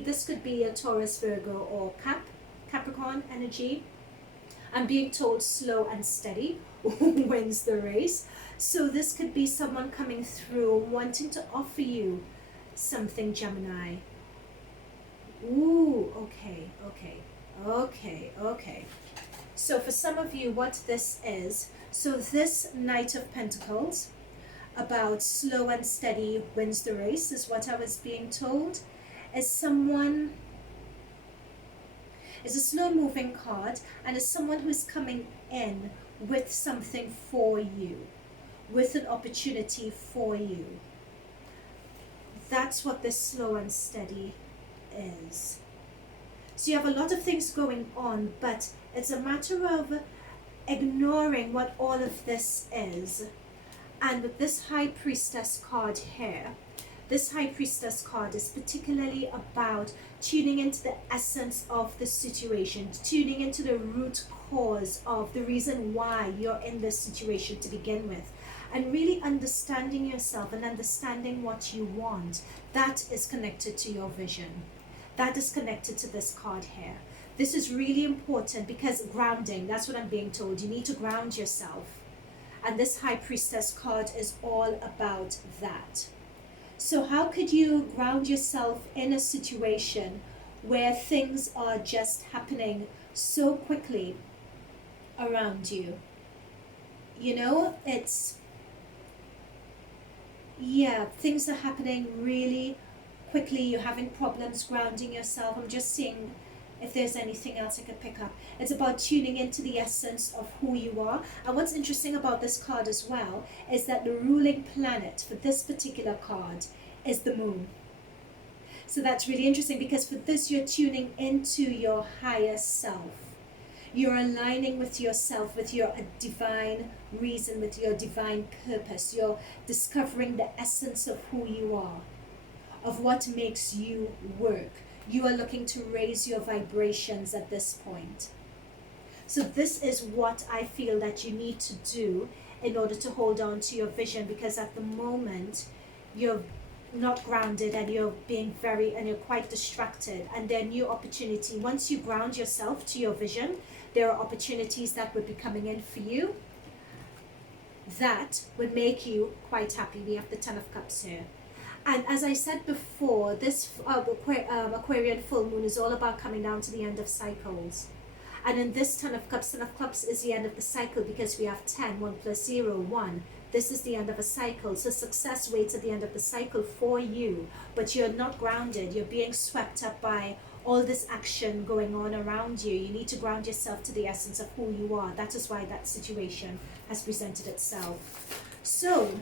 this could be a Taurus, Virgo, or Capricorn energy. I'm being told slow and steady wins the race. So this could be someone coming through wanting to offer you something, Gemini. Ooh, okay. So for some of you, what this is, so this Knight of Pentacles, about slow and steady wins the race, is what I was being told, is a slow moving card, and is someone who's coming in with something for you, with an opportunity for you. That's what this slow and steady is. So you have a lot of things going on, but it's a matter of ignoring what all of this is. And with this High Priestess card here, this High Priestess card is particularly about tuning into the essence of the situation, tuning into the root cause of the reason why you're in this situation to begin with, and really understanding yourself and understanding what you want. That is connected to your vision. That is connected to this card here. This is really important because grounding, that's what I'm being told. You need to ground yourself. And this High Priestess card is all about that. So how could you ground yourself in a situation where things are just happening so quickly around you? You know, things are happening really quickly. You're having problems grounding yourself. I'm just seeing if there's anything else I could pick up. It's about tuning into the essence of who you are. And what's interesting about this card as well is that the ruling planet for this particular card is the moon. So that's really interesting because for this you're tuning into your higher self. You're aligning with yourself, with your divine reason, with your divine purpose. You're discovering the essence of who you are, of what makes you work. You are looking to raise your vibrations at this point. So this is what I feel that you need to do in order to hold on to your vision, because at the moment you're not grounded and you're quite distracted, and there are new opportunity. Once you ground yourself to your vision, there are opportunities that would be coming in for you that would make you quite happy. We have the Ten of Cups here. And as I said before, this Aquarian full moon is all about coming down to the end of cycles. And in this Ten of Cups is the end of the cycle, because we have 10, 1 plus 0, 1. This is the end of a cycle. So success waits at the end of the cycle for you. But you're not grounded. You're being swept up by all this action going on around you. You need to ground yourself to the essence of who you are. That is why that situation has presented itself. So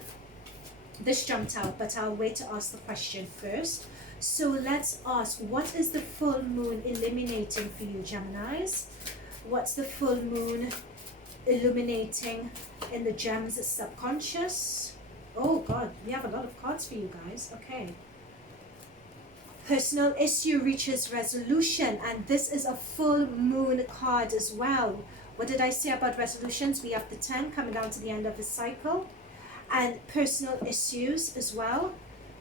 this jumped out, but I'll wait to ask the question first. So let's ask, what is the full moon illuminating for you, Geminis? What's the full moon illuminating in the Gems subconscious? Oh God, we have a lot of cards for you guys. Okay. Personal issue reaches resolution, and this is a full moon card as well. What did I say about resolutions? We have the 10 coming down to the end of the cycle, and personal issues as well.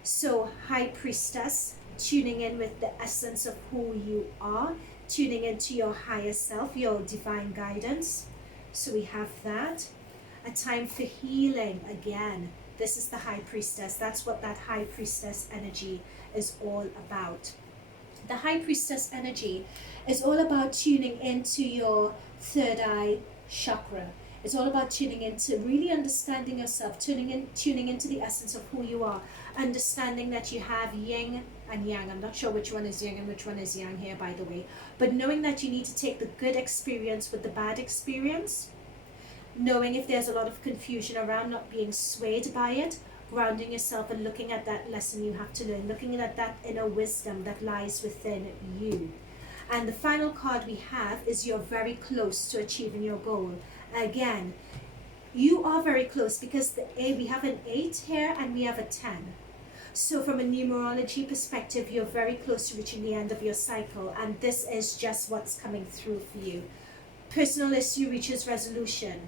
So High Priestess, tuning in with the essence of who you are, tuning into your higher self, your divine guidance. So we have that. A time for healing again. This is the High Priestess. That's what that High Priestess energy is all about. The High Priestess energy is all about tuning into your third eye chakra. It's all about tuning into really understanding yourself, tuning into the essence of who you are, understanding that you have yin and yang. I'm not sure which one is yin and which one is yang here, by the way, but knowing that you need to take the good experience with the bad experience, knowing if there's a lot of confusion around, not being swayed by it, grounding yourself and looking at that lesson you have to learn, looking at that inner wisdom that lies within you. And the final card we have is you're very close to achieving your goal. Again, you are very close because we have an 8 here and we have a 10. So from a numerology perspective, you're very close to reaching the end of your cycle, and this is just what's coming through for you. Personal issue reaches resolution,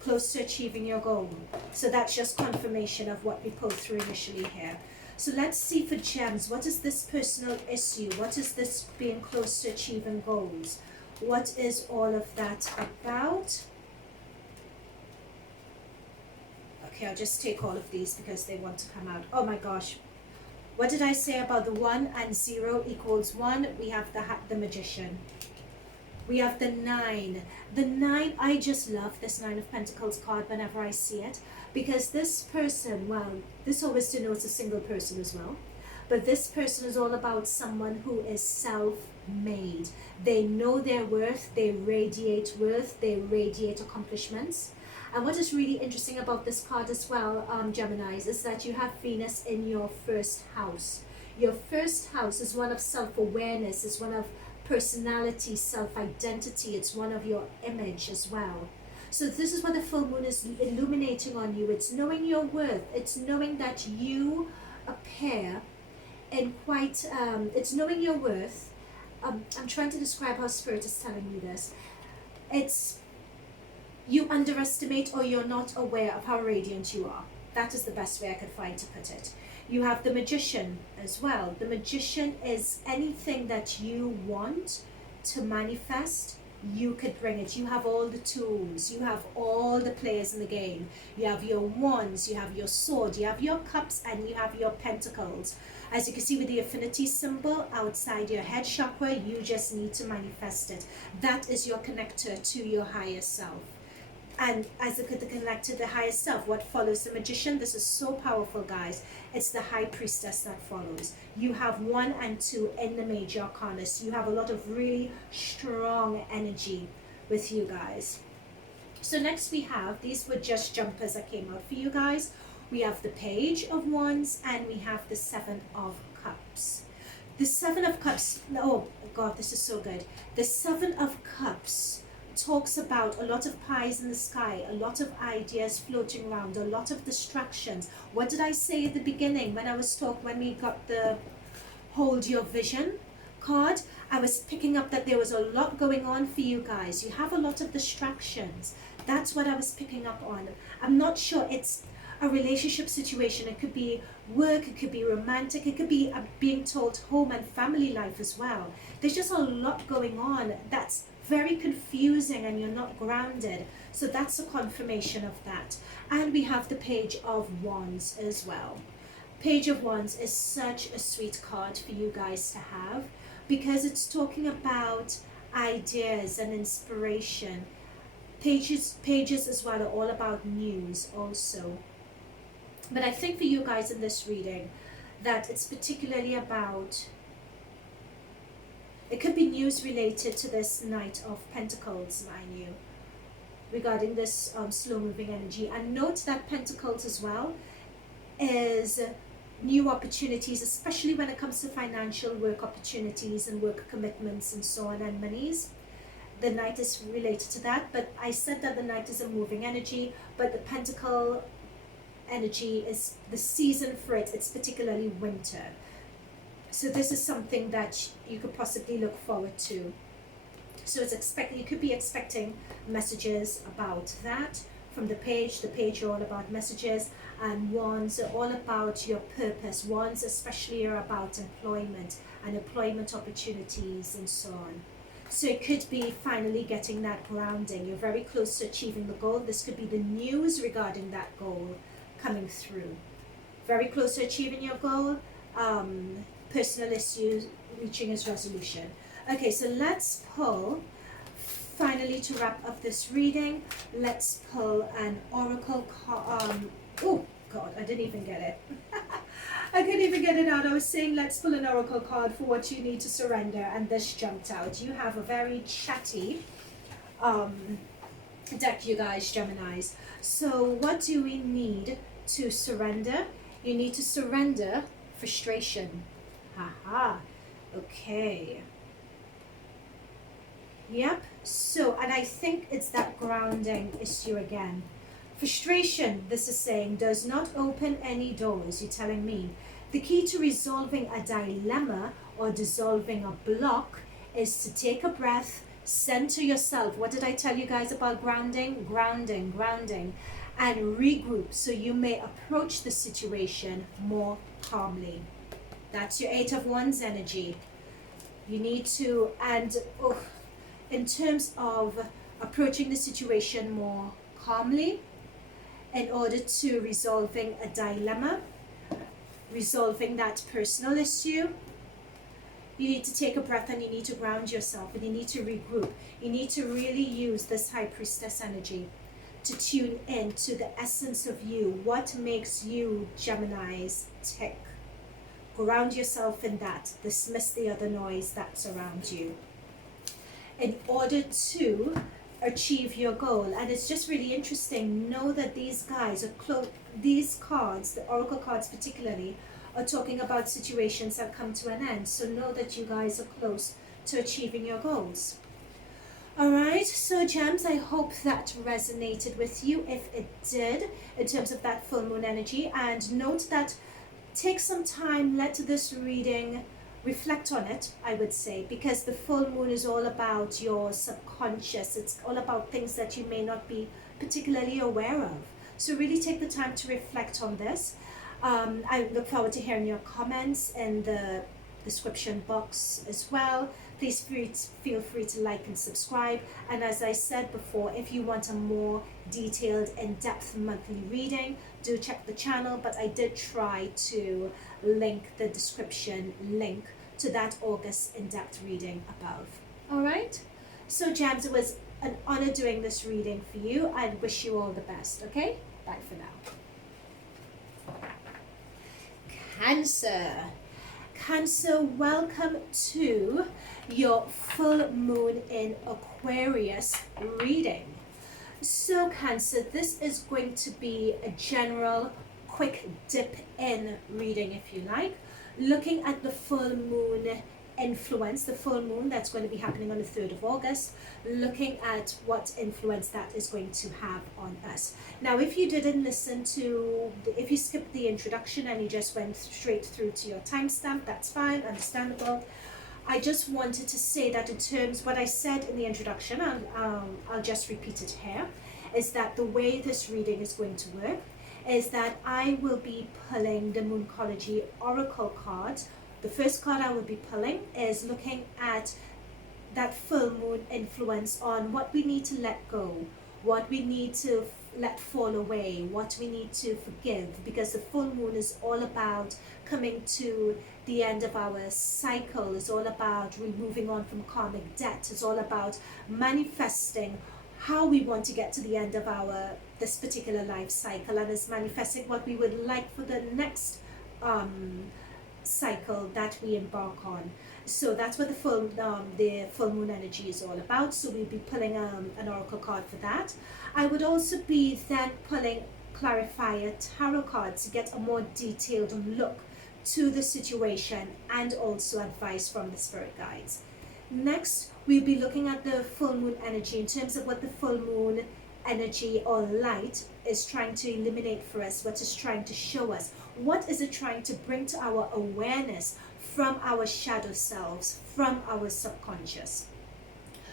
close to achieving your goal. So that's just confirmation of what we pulled through initially here. So let's see for gems, what is this personal issue? What is this being close to achieving goals? What is all of that about? Okay, I'll just take all of these because they want to come out. Oh my gosh. What did I say about the 1 and 0 equals 1? We have the Magician. We have the 9. The 9, I just love this 9 of Pentacles card whenever I see it. Because this person, well, this always denotes a single person as well. But this person is all about someone who is self-made. They know their worth, they radiate worth, they radiate accomplishments. And what is really interesting about this card as well, Geminis, is that you have Venus in your first house. Your first house is one of self-awareness, is one of personality, self-identity. It's one of your image as well. So this is what the full moon is illuminating on you. It's knowing your worth. It's knowing that you appear in quite, it's knowing your worth. I'm trying to describe how Spirit is telling you this. It's you underestimate or you're not aware of how radiant you are. That is the best way I could find to put it. You have the Magician as well. The Magician is anything that you want to manifest, you could bring it. You have all the tools. You have all the players in the game. You have your wands, you have your sword, you have your cups, and you have your pentacles. As you can see with the affinity symbol outside your head chakra, you just need to manifest it. That is your connector to your higher self. And as it could connect to the higher self, what follows the Magician? This is so powerful, guys. It's the High Priestess that follows. You have 1 and 2 in the major arcana. So you have a lot of really strong energy with you guys. So next we have, these were just jumpers that came out for you guys. We have the Page of Wands and we have the 7 of Cups. The 7 of Cups, oh God, this is so good. The 7 of Cups talks about a lot of pies in the sky, a lot of ideas floating around, a lot of distractions. What did I say at the beginning when we got the Hold Your Vision card? I was picking up that there was a lot going on for you guys. You have a lot of distractions. That's what I was picking up on. I'm not sure it's a relationship situation. It could be work, it could be romantic, it could be being told home and family life as well. There's just a lot going on that's very confusing and you're not grounded. So that's a confirmation of that. And we have the Page of Wands as well. Page of Wands is such a sweet card for you guys to have because it's talking about ideas and inspiration. Pages as well are all about news also. But I think for you guys in this reading that it's particularly about, it could be news related to this Knight of Pentacles, mind you, regarding this slow moving energy. And note that Pentacles as well is new opportunities, especially when it comes to financial work opportunities and work commitments and so on, and monies. The Knight is related to that, but I said that the Knight is a moving energy, but the Pentacle energy is the season for it. It's particularly winter. So this is something that you could possibly look forward to. So it's you could be expecting messages about that from the Page. The Page are all about messages, and Wands are all about your purpose. Wands especially are about employment and employment opportunities and so on. So it could be finally getting that grounding. You're very close to achieving the goal. This could be the news regarding that goal coming through. Very close to achieving your goal. Personal issues reaching its resolution. Okay, so let's pull finally, to wrap up this reading, let's pull an oracle card. Oh God, I didn't even get it. I couldn't even get it out. I was saying let's pull an oracle card for what you need to surrender, and this jumped out. You have a very chatty deck, you guys, Geminis. So what do we need to surrender? You need to surrender frustration. Haha. Okay. Yep. So, and I think it's that grounding issue again. Frustration, this is saying, does not open any doors. You're telling me. The key to resolving a dilemma or dissolving a block is to take a breath, center yourself. What did I tell you guys about grounding? Grounding, grounding, and regroup so you may approach the situation more calmly. That's your Eight of Wands energy. You need to, and in terms of approaching the situation more calmly, in order to resolving a dilemma, resolving that personal issue, you need to take a breath and you need to ground yourself and you need to regroup. You need to really use this High Priestess energy to tune in to the essence of you. What makes you, Geminis, tick? Ground yourself in that. Dismiss the other noise that's around you in order to achieve your goal. And it's just really interesting. Know that these guys are these cards, the oracle cards particularly, are talking about situations that come to an end. So know that you guys are close to achieving your goals. All right, so gems, I hope that resonated with you. If it did, in terms of that full moon energy, and note that take some time, let this reading reflect on it, I would say, because the full moon is all about your subconscious. It's all about things that you may not be particularly aware of. So really take the time to reflect on this. I look forward to hearing your comments in the description box as well. Please feel free to like and subscribe. And as I said before, if you want a more detailed, in-depth monthly reading, do check the channel. But I did try to link the description link to that August in-depth reading above. All right. So gems, it was an honor doing this reading for you. I wish you all the best. Okay. Bye for now. Cancer. Cancer, welcome to your full moon in Aquarius reading. So Cancer, this is going to be a general quick dip in reading, if you like, looking at the full moon influence, the full moon that's going to be happening on the 3rd of August, looking at what influence that is going to have on us. Now, if you didn't listen to, if you skipped the introduction and you just went straight through to your timestamp, that's fine, understandable. I just wanted to say that in terms, what I said in the introduction, I'll just repeat it here, is that the way this reading is going to work is that I will be pulling the Mooncology Oracle cards. The first card I will be pulling is looking at that full moon influence on what we need to let go, what we need to let fall away, what we need to forgive, because the full moon is all about coming to the end of our cycle, it's all about removing on from karmic debt, it's all about manifesting how we want to get to the end of this particular life cycle, and it's manifesting what we would like for the next cycle that we embark on. So that's what the full moon energy is all about. So we'll be pulling an oracle card for that. I would also be then pulling clarifier tarot cards to get a more detailed look to the situation and also advice from the spirit guides. Next, we'll be looking at the full moon energy in terms of what the full moon energy or light is trying to illuminate for us, what it's trying to show us, what is it trying to bring to our awareness from our shadow selves, from our subconscious.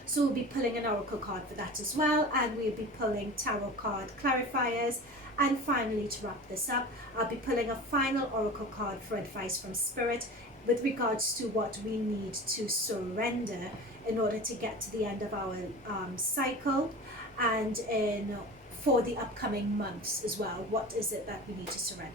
So we'll be pulling an oracle card for that as well, and we'll be pulling tarot card clarifiers. And finally, to wrap this up, I'll be pulling a final oracle card for advice from spirit with regards to what we need to surrender in order to get to the end of our cycle, and for the upcoming months as well. What is it that we need to surrender?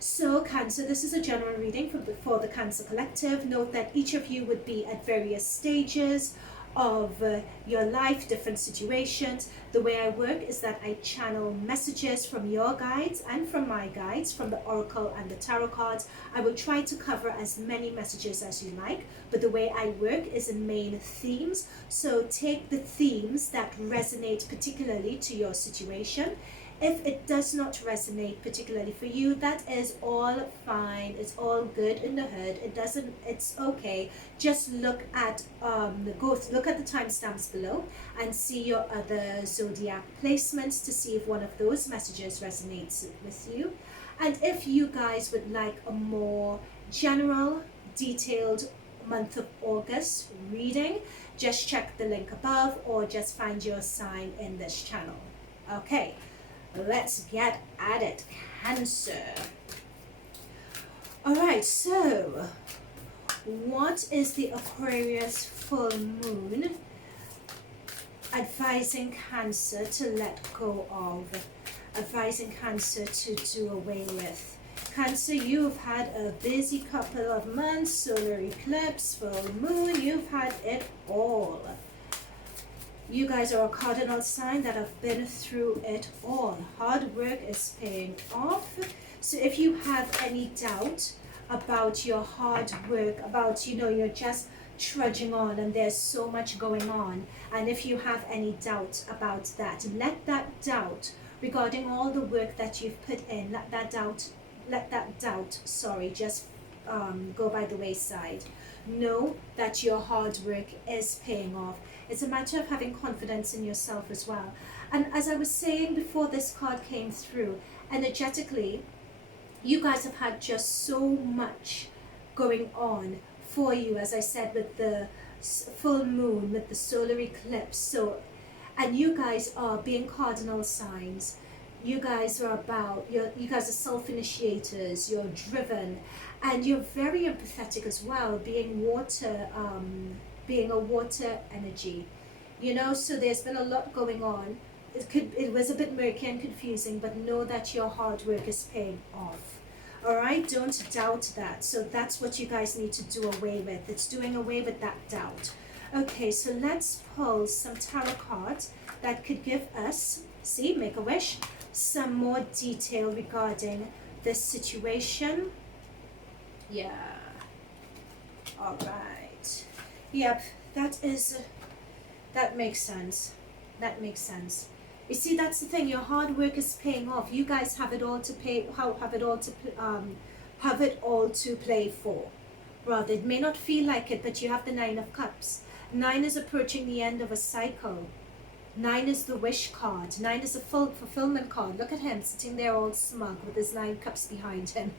So Cancer, this is a general reading for the Cancer Collective. Note that each of you would be at various stages of your life, different situations. The way I work is that I channel messages from your guides and from my guides, from the oracle and the tarot cards. I will try to cover as many messages as you like, but the way I work is in main themes. So take the themes that resonate particularly to your situation. If it does not resonate particularly for you, that is all fine. It's all good in the hood. It's okay. Just look at look at the timestamps below and see your other zodiac placements to see if one of those messages resonates with you. And if you guys would like a more general, detailed month of August reading, just check the link above or just find your sign in this channel. Okay. Let's get at it, Cancer. Alright, so what is the Aquarius full moon advising Cancer to let go of, advising Cancer to do away with? Cancer, you've had a busy couple of months, solar eclipse, full moon, you've had it all. You guys are a cardinal sign that have been through it all. Hard work is paying off. So if you have any doubt about your hard work, about, you're just trudging on and there's so much going on, and if you have any doubt about that, let that doubt regarding all the work that you've put in, let that doubt, just go by the wayside. Know that your hard work is paying off. It's a matter of having confidence in yourself as well. And as I was saying before this card came through, energetically, you guys have had just so much going on for you, as I said, with the full moon, with the solar eclipse. And you guys are being cardinal signs. You guys are you guys are self-initiators, you're driven, and you're very empathetic as well, being water, being a water energy, so there's been a lot going on. It was a bit murky and confusing, but know that your hard work is paying off. All right, don't doubt that. So that's what you guys need to do away with. It's doing away with that doubt. Okay, so let's pull some tarot cards that could give us, make a wish, some more detail regarding this situation. Yeah. All right. Yep, that makes sense. That makes sense. You see, that's the thing. Your hard work is paying off. You guys have it all to play for. Rather, it may not feel like it, but you have the 9 of Cups. 9 is approaching the end of a cycle. 9 is the wish card. 9 is a full fulfillment card. Look at him sitting there all smug with his 9 cups behind him.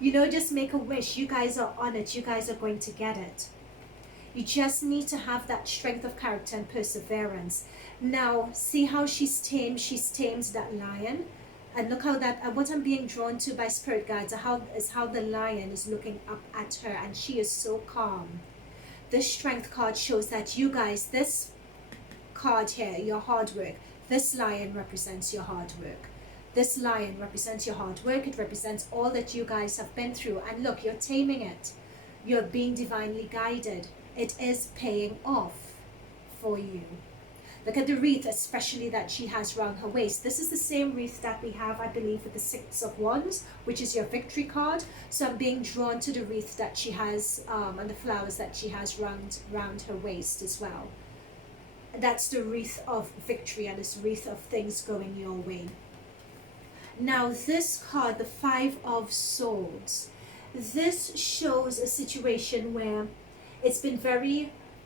Just make a wish. You guys are on it. You guys are going to get it. You just need to have that strength of character and perseverance. Now, see how she's tamed that lion? And look how what I'm being drawn to by spirit guides is how the lion is looking up at her, and she is so calm. This strength card shows that you guys, this card here, your hard work, this lion represents your hard work. This lion represents your hard work. It represents all that you guys have been through. And look, you're taming it. You're being divinely guided. It is paying off for you. Look at the wreath, especially that she has around her waist. This is the same wreath that we have, I believe, with the 6 of Wands, which is your victory card. So I'm being drawn to the wreath that she has and the flowers that she has round her waist as well. That's the wreath of victory, and it's wreath of things going your way. Now this card, the 5 of Swords, this shows a situation where it's been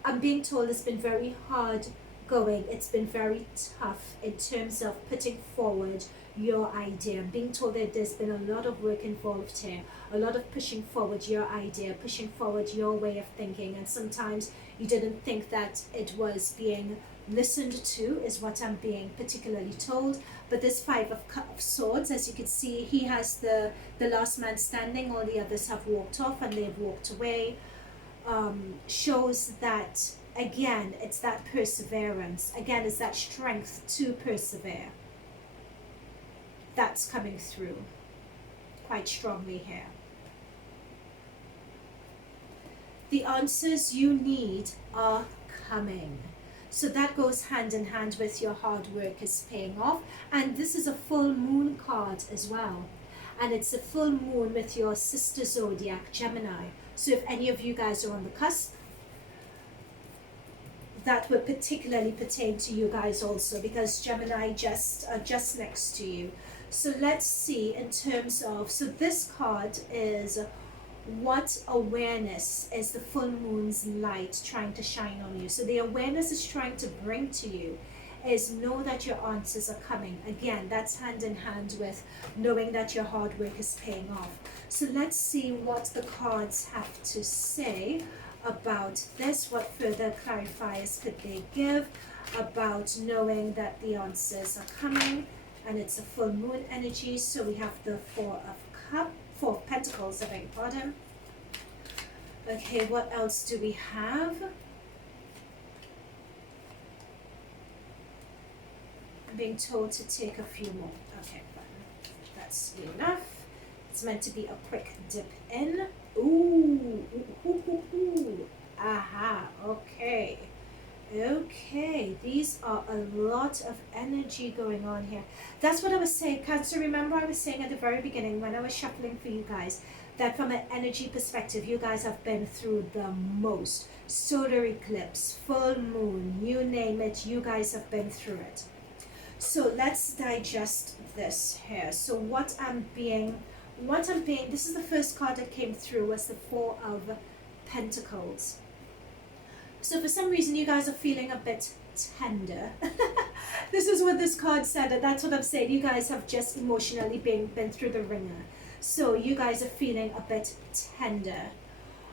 I'm being told it's been very hard going. It's been very tough in terms of putting forward your idea. I'm being told that there's been a lot of work involved here, a lot of pushing forward your idea, pushing forward your way of thinking, and sometimes you didn't think that it was being listened to, is what I'm being particularly told. But this 5 of Swords, as you can see, he has the last man standing. All the others have walked off and they've walked away. Shows that, again, it's that perseverance. Again, it's that strength to persevere. That's coming through quite strongly here. The answers you need are coming. So that goes hand in hand with your hard work is paying off. And this is a full moon card as well. And it's a full moon with your sister zodiac, Gemini. So if any of you guys are on the cusp, that would particularly pertain to you guys also, because Gemini just next to you. So let's see in terms of, so this card is what awareness is the full moon's light trying to shine on you. So the awareness is trying to bring to you is know that your answers are coming. Again, that's hand in hand with knowing that your hard work is paying off. So let's see what the cards have to say about this. What further clarifiers could they give about knowing that the answers are coming? And it's a full moon energy. So we have the Four of Pentacles, I beg your pardon. Okay, what else do we have? I'm being told to take a few more. Okay, fine. That's enough. It's meant to be a quick dip in. Ooh, aha, okay. Okay, these are a lot of energy going on here. That's what I was saying, Cancer. Remember I was saying at the very beginning when I was shuffling for you guys that from an energy perspective, you guys have been through the most. Solar eclipse, full moon, you name it, you guys have been through it. So let's digest this here. So what I'm being, this is the first card that came through, was the Four of Pentacles. So for some reason you guys are feeling a bit tender. This is what this card said, and that's what I'm saying. You guys have just emotionally been through the ringer. So you guys are feeling a bit tender.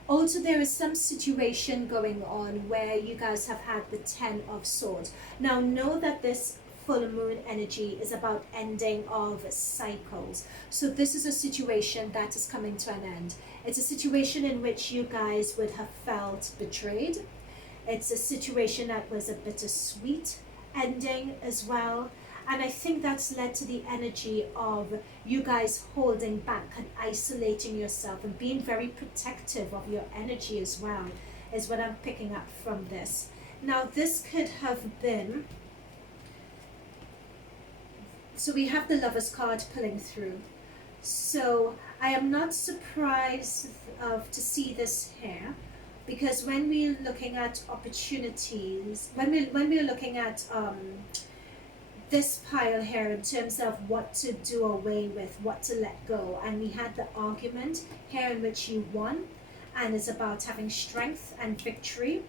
Also, there is some situation going on where you guys have had the Ten of Swords. Now know that this full moon energy is about ending of cycles. So this is a situation that is coming to an end. It's a situation in which you guys would have felt betrayed. It's a situation that was a bittersweet ending as well. And I think that's led to the energy of you guys holding back and isolating yourself and being very protective of your energy as well, is what I'm picking up from this. Now this could have been, so we have the Lovers card pulling through. So I am not surprised to see this here, because when we're looking at opportunities, when we're looking at this pile here in terms of what to do away with, what to let go, and we had the argument here in which you won, and it's about having strength and victory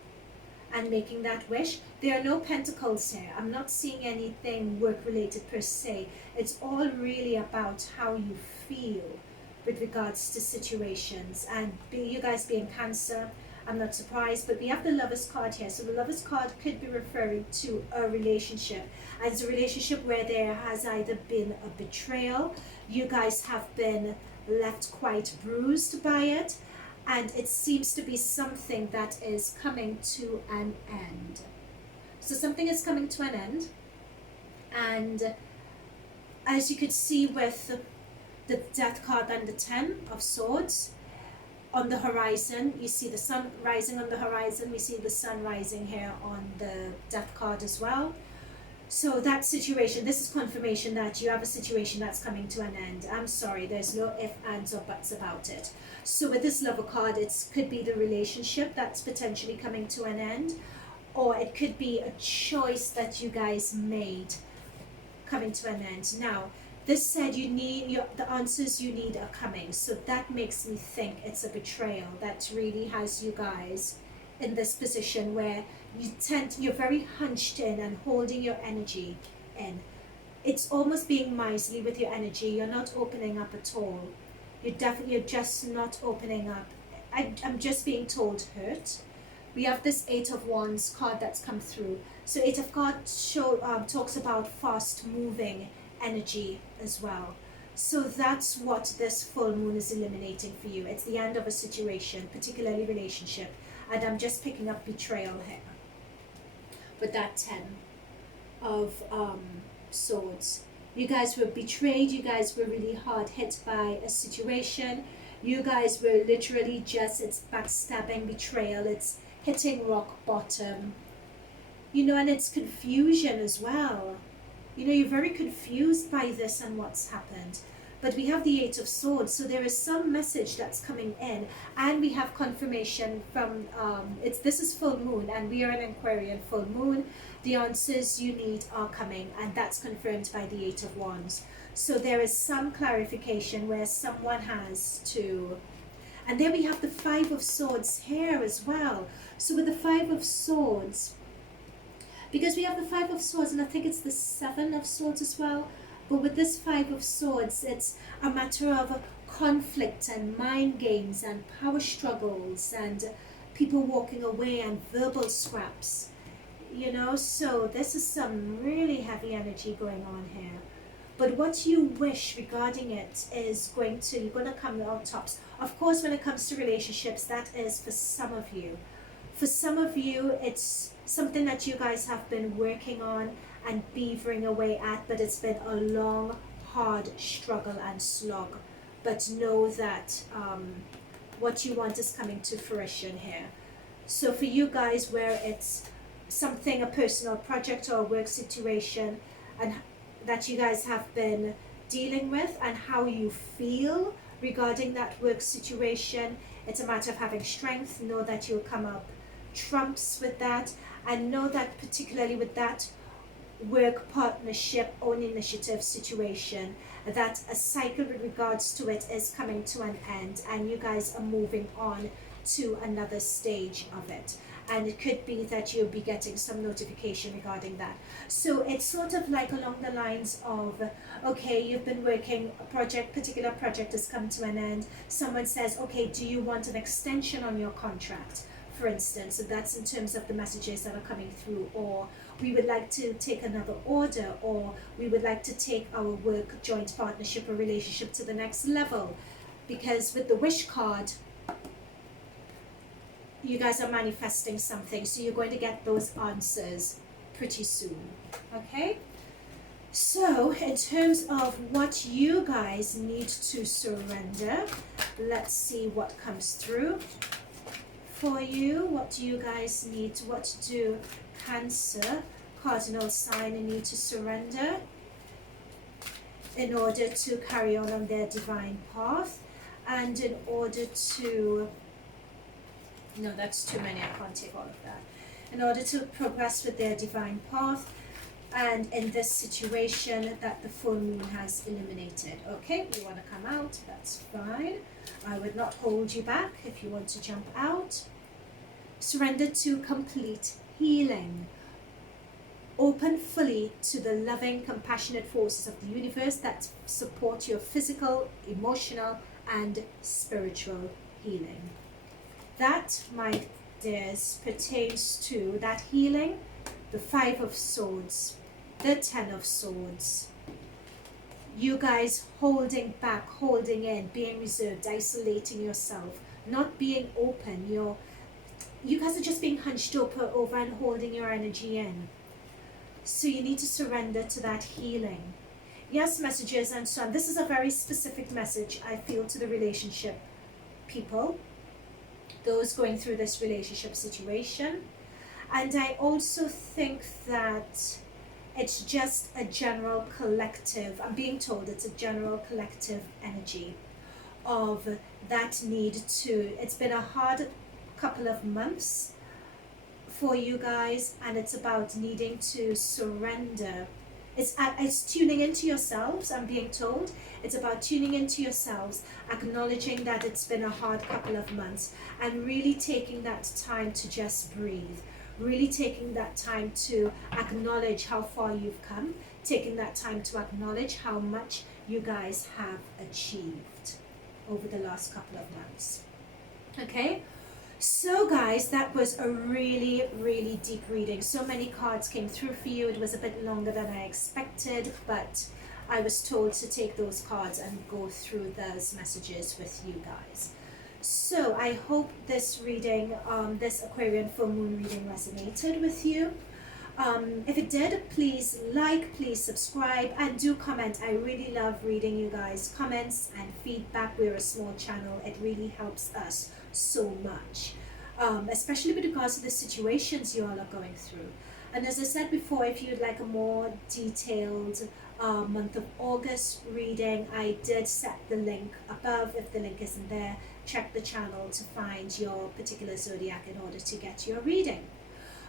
and making that wish. There are no pentacles here. I'm not seeing anything work related per se. It's all really about how you feel with regards to situations, and you guys being Cancer, I'm not surprised. But we have the Lovers card here. So the Lovers card could be referring to a relationship. And it's a relationship where there has either been a betrayal, you guys have been left quite bruised by it, and it seems to be something that is coming to an end. So something is coming to an end. And as you could see with the Death card and the Ten of Swords, on the horizon, you see the sun rising on the horizon. We see the sun rising here on the Death card as well. So that situation, this is confirmation that you have a situation that's coming to an end. I'm sorry, there's no ifs, ands, or buts about it. So with this Lover card, it could be the relationship that's potentially coming to an end, or it could be a choice that you guys made coming to an end. Now, this said you need the answers you need are coming. So that makes me think it's a betrayal that really has you guys in this position where you're very hunched in and holding your energy in. It's almost being miserly with your energy. You're not opening up at all. You're just not opening up. I'm just being told hurt. We have this Eight of Wands card that's come through. So Eight of Wands talks about fast moving energy as well. So that's what this full moon is illuminating for you. It's the end of a situation, particularly relationship. And I'm just picking up betrayal here with that Ten of Swords. You guys were betrayed. You guys were really hard hit by a situation. You guys were literally just, it's backstabbing, betrayal. It's hitting rock bottom you know, and it's confusion as well. You know, you're very confused by this and what's happened. But we have the Eight of Swords, so there is some message that's coming in, and we have confirmation from this is full moon, and we are an Aquarian full moon. The answers you need are coming, and that's confirmed by the Eight of Wands. So there is some clarification where someone has to. And then we have the Five of Swords here as well. So with the Five of Swords, because we have the Five of Swords, and I think it's the Seven of Swords as well. But with this Five of Swords, it's a matter of conflict and mind games and power struggles and people walking away and verbal scraps. You know, so this is some really heavy energy going on here. But what you wish regarding it is you're going to come out tops. Of course, when it comes to relationships, that is for some of you. For some of you, it's something that you guys have been working on and beavering away at, but it's been a long, hard struggle and slog. But know that what you want is coming to fruition here. So for you guys, where it's something, a personal project or a work situation, and that you guys have been dealing with, and how you feel regarding that work situation, it's a matter of having strength. Know that you'll come up trumps with that, and know that particularly with that work partnership own initiative situation, that a cycle with regards to it is coming to an end, and you guys are moving on to another stage of it. And it could be that you'll be getting some notification regarding that. So it's sort of like along the lines of, okay, you've been working a particular project has come to an end. Someone says, okay, do you want an extension on your contract, for instance? So that's in terms of the messages that are coming through. Or we would like to take another order, or we would like to take our work, joint partnership or relationship to the next level. Because with the wish card, you guys are manifesting something, so you're going to get those answers pretty soon. Okay, so in terms of what you guys need to surrender, let's see what comes through for you. What do you guys need? What do Cancer cardinal sign need to surrender in order to carry on their divine path, and in order to, no, that's too many, I can't take all of that. In order to progress with their divine path, and in this situation that the full moon has illuminated. Okay, you want to come out, that's fine. I would not hold you back if you want to jump out. Surrender to complete healing. Open fully to the loving, compassionate forces of the universe that support your physical, emotional, and spiritual healing. That, my dears, pertains to that healing, the Five of Swords, the Ten of Swords. You guys holding back, holding in, being reserved, isolating yourself, not being open. You guys are just being hunched over and holding your energy in. So you need to surrender to that healing. Yes, messages and so on. This is a very specific message, I feel, to the relationship people, those going through this relationship situation. And I also think that it's just a general collective, I'm being told it's a general collective energy of that need to, it's been a hard couple of months for you guys, and it's about needing to surrender. It's tuning into yourselves, I'm being told. It's about tuning into yourselves, acknowledging that it's been a hard couple of months, and really taking that time to just breathe. Really taking that time to acknowledge how far you've come. Taking that time to acknowledge how much you guys have achieved over the last couple of months. Okay? So guys, that was a really, really deep reading. So many cards came through for you. It was a bit longer than I expected, but I was told to take those cards and go through those messages with you guys. So I hope this reading, this Aquarian full moon reading resonated with you. If it did, please like, please subscribe, and do comment. I really love reading you guys' comments and feedback. We're a small channel. It really helps us so much, especially with regards to the situations you all are going through. And as I said before, if you'd like a more detailed month of August reading, I did set the link above. If the link isn't there, check the channel to find your particular zodiac in order to get your reading.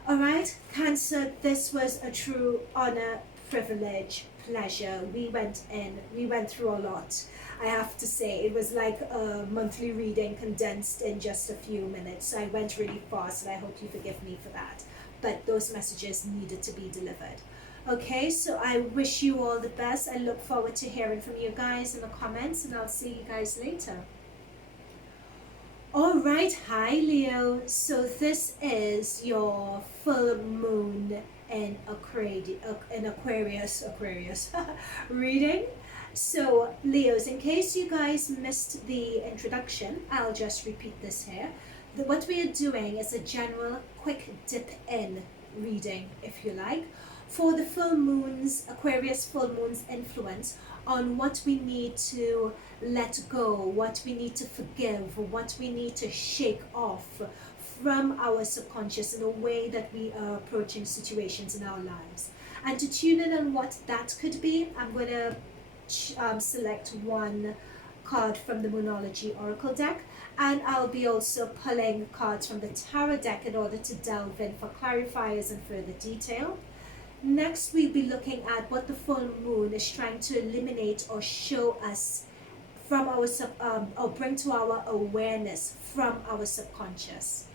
Alright, Cancer, this was a true honor, privilege, pleasure. We went through a lot. I have to say, it was like a monthly reading condensed in just a few minutes. So I went really fast, and I hope you forgive me for that. But those messages needed to be delivered. Okay, so I wish you all the best. I look forward to hearing from you guys in the comments, and I'll see you guys later. All right, hi Leo. So this is your full moon in Aquarius reading. So Leos, in case you guys missed the introduction, I'll just repeat this here. What we are doing is a general quick dip in reading, if you like, for the full moons, Aquarius full moons influence on what we need to let go, what we need to forgive, what we need to shake off from our subconscious in a way that we are approaching situations in our lives. And to tune in on what that could be, I'm going to select one card from the Moonology Oracle deck, and I'll be also pulling cards from the Tarot deck in order to delve in for clarifiers and further detail. Next, we'll be looking at what the full moon is trying to eliminate or show us from our or bring to our awareness from our subconscious,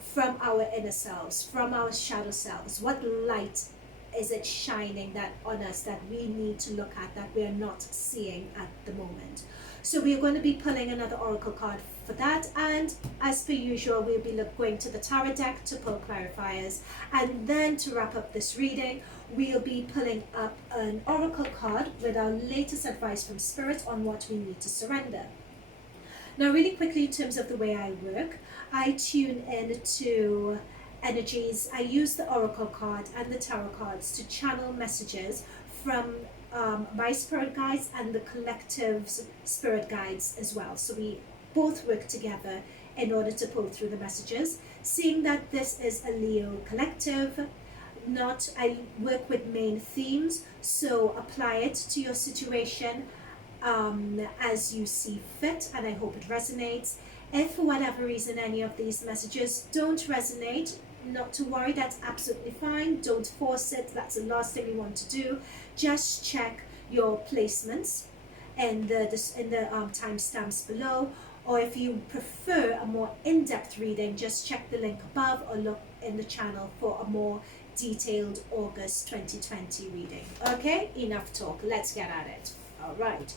from our inner selves, from our shadow selves. What light is it shining that on us that we need to look at, that we are not seeing at the moment? So we are going to be pulling another oracle card for that, and as per usual, we'll be going to the Tarot deck to pull clarifiers, and then to wrap up this reading, we'll be pulling up an oracle card with our latest advice from Spirit on what we need to surrender. Now, really quickly, in terms of the way I work, I tune in to energies. I use the oracle card and the tarot cards to channel messages from my spirit guides and the collective's spirit guides as well. So we both work together in order to pull through the messages. Seeing that this is a Leo collective, I work with main themes, so apply it to your situation as you see fit, and I hope it resonates. If for whatever reason any of these messages don't resonate, not to worry, that's absolutely fine. Don't force it. That's the last thing we want to do. Just check your placements in the timestamps below, or if you prefer a more in-depth reading, just check the link above or look in the channel for a more detailed August 2020 reading. Okay, enough talk. Let's get at it. All right.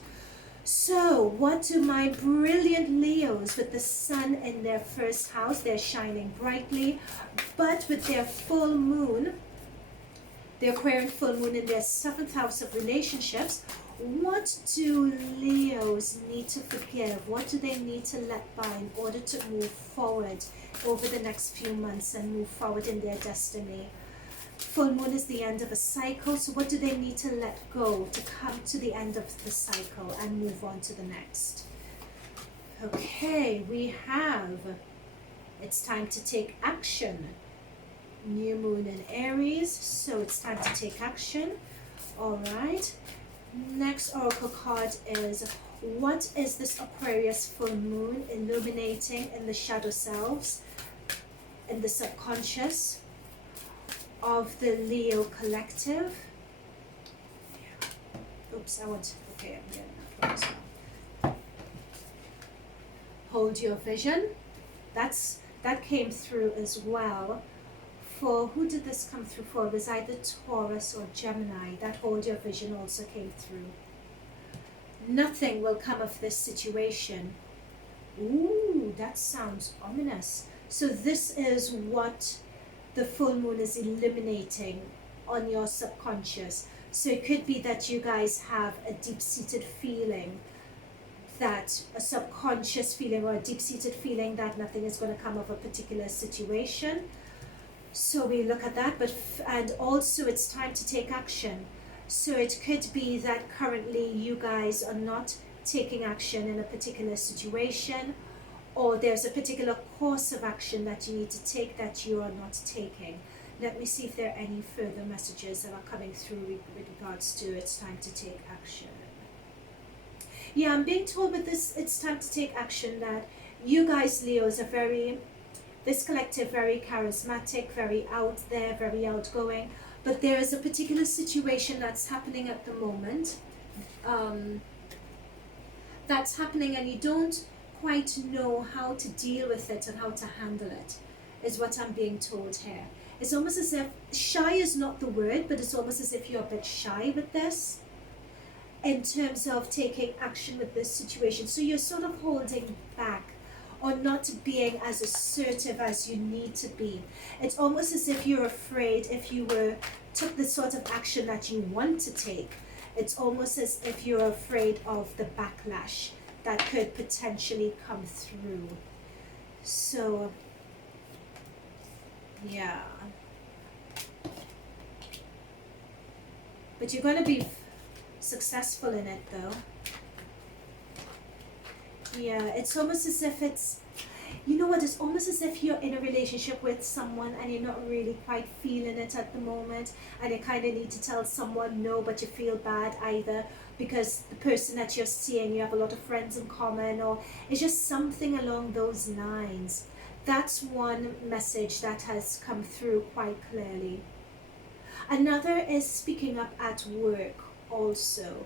So, what do my brilliant Leos with the sun in their first house? They're shining brightly, but with their full moon, the Aquarian full moon in their 7th house of relationships, what do Leos need to forgive? What do they need to let by in order to move forward over the next few months and move forward in their destiny? Full moon is the end of a cycle, so what do they need to let go to come to the end of the cycle and move on to the next? Okay, we have, it's time to take action. New moon in Aries, so it's time to take action. All right, next oracle card is, what is this Aquarius full moon illuminating in the shadow selves, in the subconscious of the Leo collective? Oops, I'm getting that as well. Hold your vision. That came through as well. For who did this come through for? It was either Taurus or Gemini. That hold your vision also came through. Nothing will come of this situation. Ooh, that sounds ominous. So this is what the full moon is illuminating on your subconscious. So it could be that you guys have a deep-seated feeling, that a subconscious feeling or a deep-seated feeling that nothing is going to come of a particular situation. So we look at that, and also it's time to take action. So it could be that currently you guys are not taking action in a particular situation, or there's a particular course of action that you need to take that you are not taking. Let me see if there are any further messages that are coming through with regards to it's time to take action. Yeah, I'm being told with this, it's time to take action, that you guys, Leos, are this collective, very charismatic, very out there, very outgoing. But there is a particular situation that's happening at the moment. That's happening and you don't quite know how to deal with it and how to handle it, is what I'm being told here. It's almost as if, shy is not the word, but it's almost as if you're a bit shy with this in terms of taking action with this situation. So you're sort of holding back or not being as assertive as you need to be. It's almost as if you're afraid if you took the sort of action that you want to take. It's almost as if you're afraid of the backlash that could potentially come through. So, yeah. But you're going to be successful in it though. Yeah, it's almost as if it's, you know what, it's almost as if you're in a relationship with someone and you're not really quite feeling it at the moment, and you kind of need to tell someone no, but you feel bad either because the person that you're seeing, you have a lot of friends in common, or it's just something along those lines. That's one message that has come through quite clearly. Another is speaking up at work also.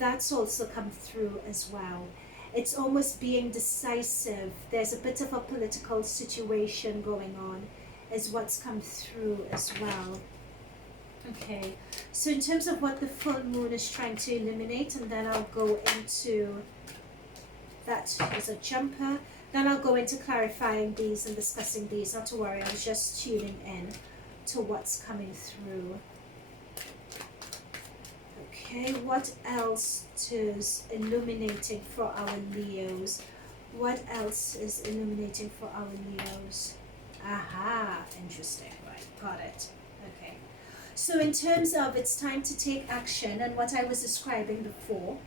That's also come through as well. It's almost being decisive. There's a bit of a political situation going on, is what's come through as well. Okay, so in terms of what the full moon is trying to illuminate, and then I'll go into, that is a jumper, then I'll go into clarifying these and discussing these. Not to worry, I was just tuning in to what's coming through. Okay, what else is illuminating for our Leos? What else is illuminating for our Leos? Aha, interesting. Right, got it. Okay. So in terms of it's time to take action, and what I was describing before,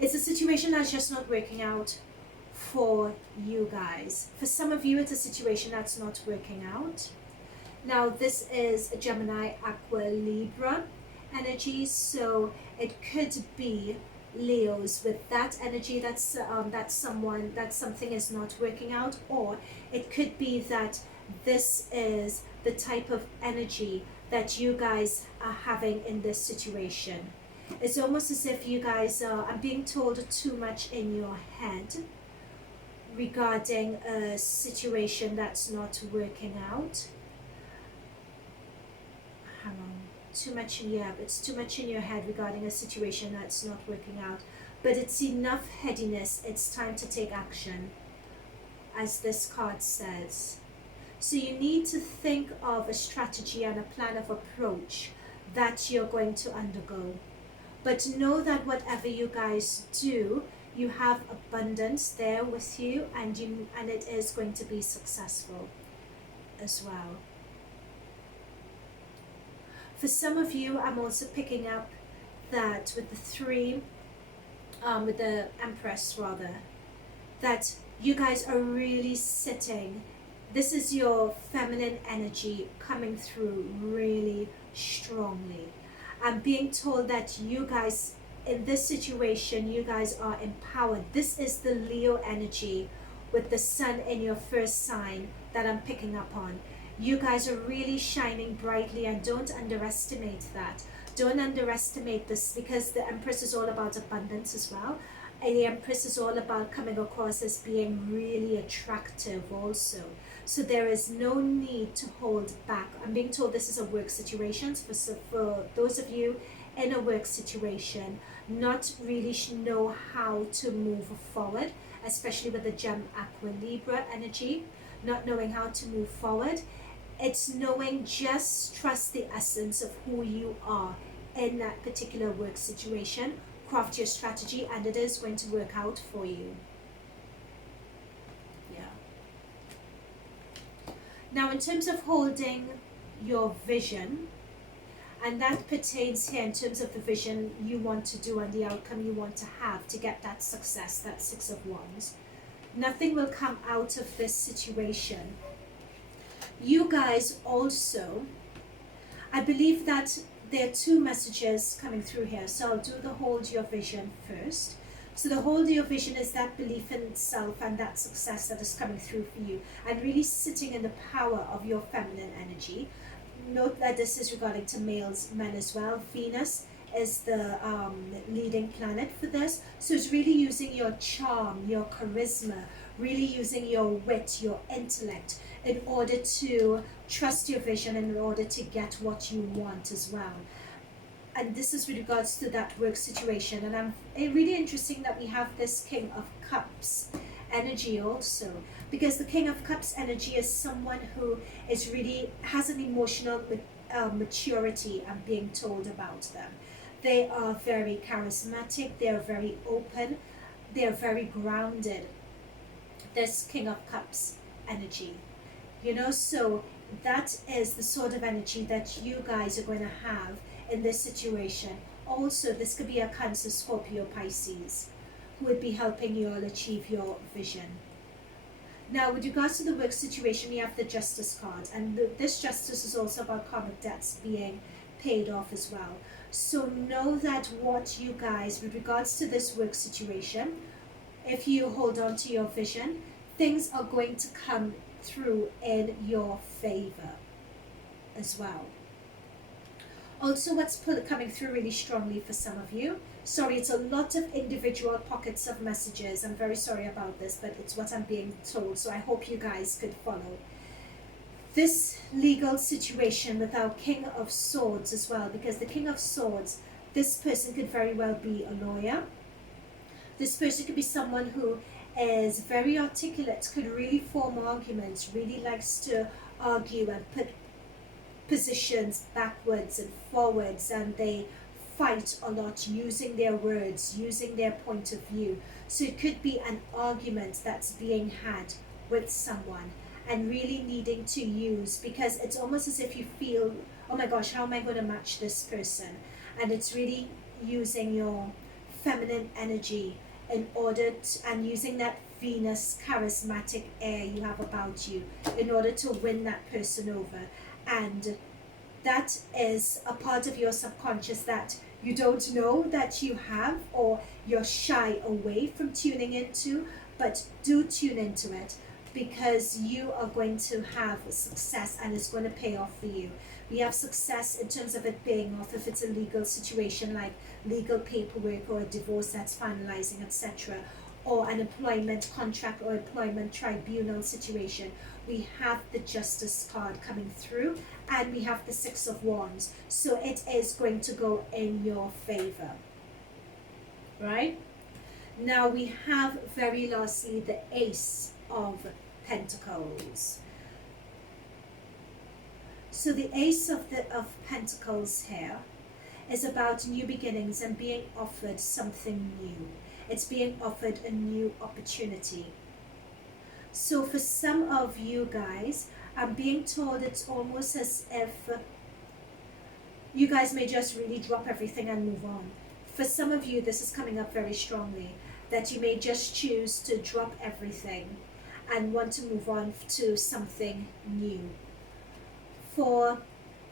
it's a situation that's just not working out for you guys. For some of you, it's a situation that's not working out. Now, this is a Gemini, Aqua, Libra energy, so it could be Leos with that energy that something is not working out, or it could be that this is the type of energy that you guys are having in this situation. It's almost as if you guys are being told too much in your head regarding a situation that's not working out. Too much, yeah, it's too much in your head regarding a situation that's not working out, but it's enough headiness. It's time to take action, as this card says. So you need to think of a strategy and a plan of approach that you're going to undergo, but know that whatever you guys do, you have abundance there with you, and it is going to be successful as well. For some of you, I'm also picking up that with the three, with the Empress rather, that you guys are really sitting. This is your feminine energy coming through really strongly. I'm being told that you guys, in this situation, you guys are empowered. This is the Leo energy with the sun in your first sign that I'm picking up on. You guys are really shining brightly, and don't underestimate that. Don't underestimate this, because the Empress is all about abundance as well. And the Empress is all about coming across as being really attractive also. So there is no need to hold back. I'm being told this is a work situation. For those of you in a work situation, not really know how to move forward, especially with the Gem Aqua Libra energy, not knowing how to move forward. It's knowing, just trust the essence of who you are in that particular work situation. Craft your strategy, and it is going to work out for you. Yeah. Now, in terms of holding your vision, and that pertains here in terms of the vision you want to do and the outcome you want to have to get that success, that Six of Wands. Nothing will come out of this situation You guys also, I believe that there are two messages coming through here. So I'll do the hold your vision first. So the hold your vision is that belief in self and that success that is coming through for you, and really sitting in the power of your feminine energy. Note that this is regarding to males, men as well. Venus is the leading planet for this. So it's really using your charm, your charisma, really using your wit, your intellect in order to trust your vision, in order to get what you want as well. And this is with regards to that work situation. And it's really interesting that we have this King of Cups energy also, because the King of Cups energy is someone who is really has an emotional maturity. I'm being told about them. They are very charismatic, they're very open, they're very grounded, this King of Cups energy, you know. So that is the sort of energy that you guys are going to have in this situation. Also, this could be a Cancer, Scorpio, Pisces who would be helping you all achieve your vision. Now, with regards to the work situation, we have the Justice card, and this Justice is also about karmic debts being paid off as well. So know that what you guys, with regards to this work situation, if you hold on to your vision, things are going to come through in your favor as well. Also, what's coming through really strongly for some of you, sorry, it's a lot of individual pockets of messages, I'm very sorry about this, but it's what I'm being told, so I hope you guys could follow. This legal situation with our King of Swords as well, because the King of Swords, this person could very well be a lawyer. This person could be someone who is very articulate, could really form arguments, really likes to argue and put positions backwards and forwards, and they fight a lot using their words, using their point of view. So it could be an argument that's being had with someone and really needing to use, because it's almost as if you feel, oh my gosh, how am I going to match this person? And it's really using your feminine energy in order to, and using that Venus charismatic air you have about you in order to win that person over. And that is a part of your subconscious that you don't know that you have, or you're shy away from tuning into, but do tune into it, because you are going to have success and it's going to pay off for you. We have success in terms of it paying off if it's a legal situation, like legal paperwork or a divorce that's finalizing, etc., or an employment contract or employment tribunal situation. We have the Justice card coming through, and we have the Six of Wands. So it is going to go in your favor, right? Now we have, very lastly, the Ace of Pentacles. So the Ace of Pentacles here is about new beginnings and being offered something new. It's being offered a new opportunity. So for some of you guys, I'm being told it's almost as if you guys may just really drop everything and move on. For some of you, this is coming up very strongly, that you may just choose to drop everything and want to move on to something new. For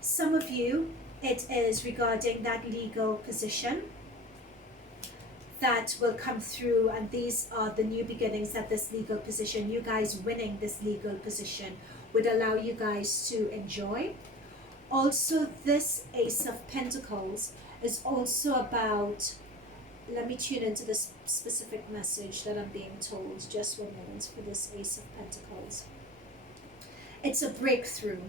some of you, it is regarding that legal position that will come through, and these are the new beginnings that this legal position, you guys winning this legal position, would allow you guys to enjoy. Also, this Ace of Pentacles is also about, let me tune into this specific message that I'm being told, just 1 moment for this Ace of Pentacles. It's a breakthrough.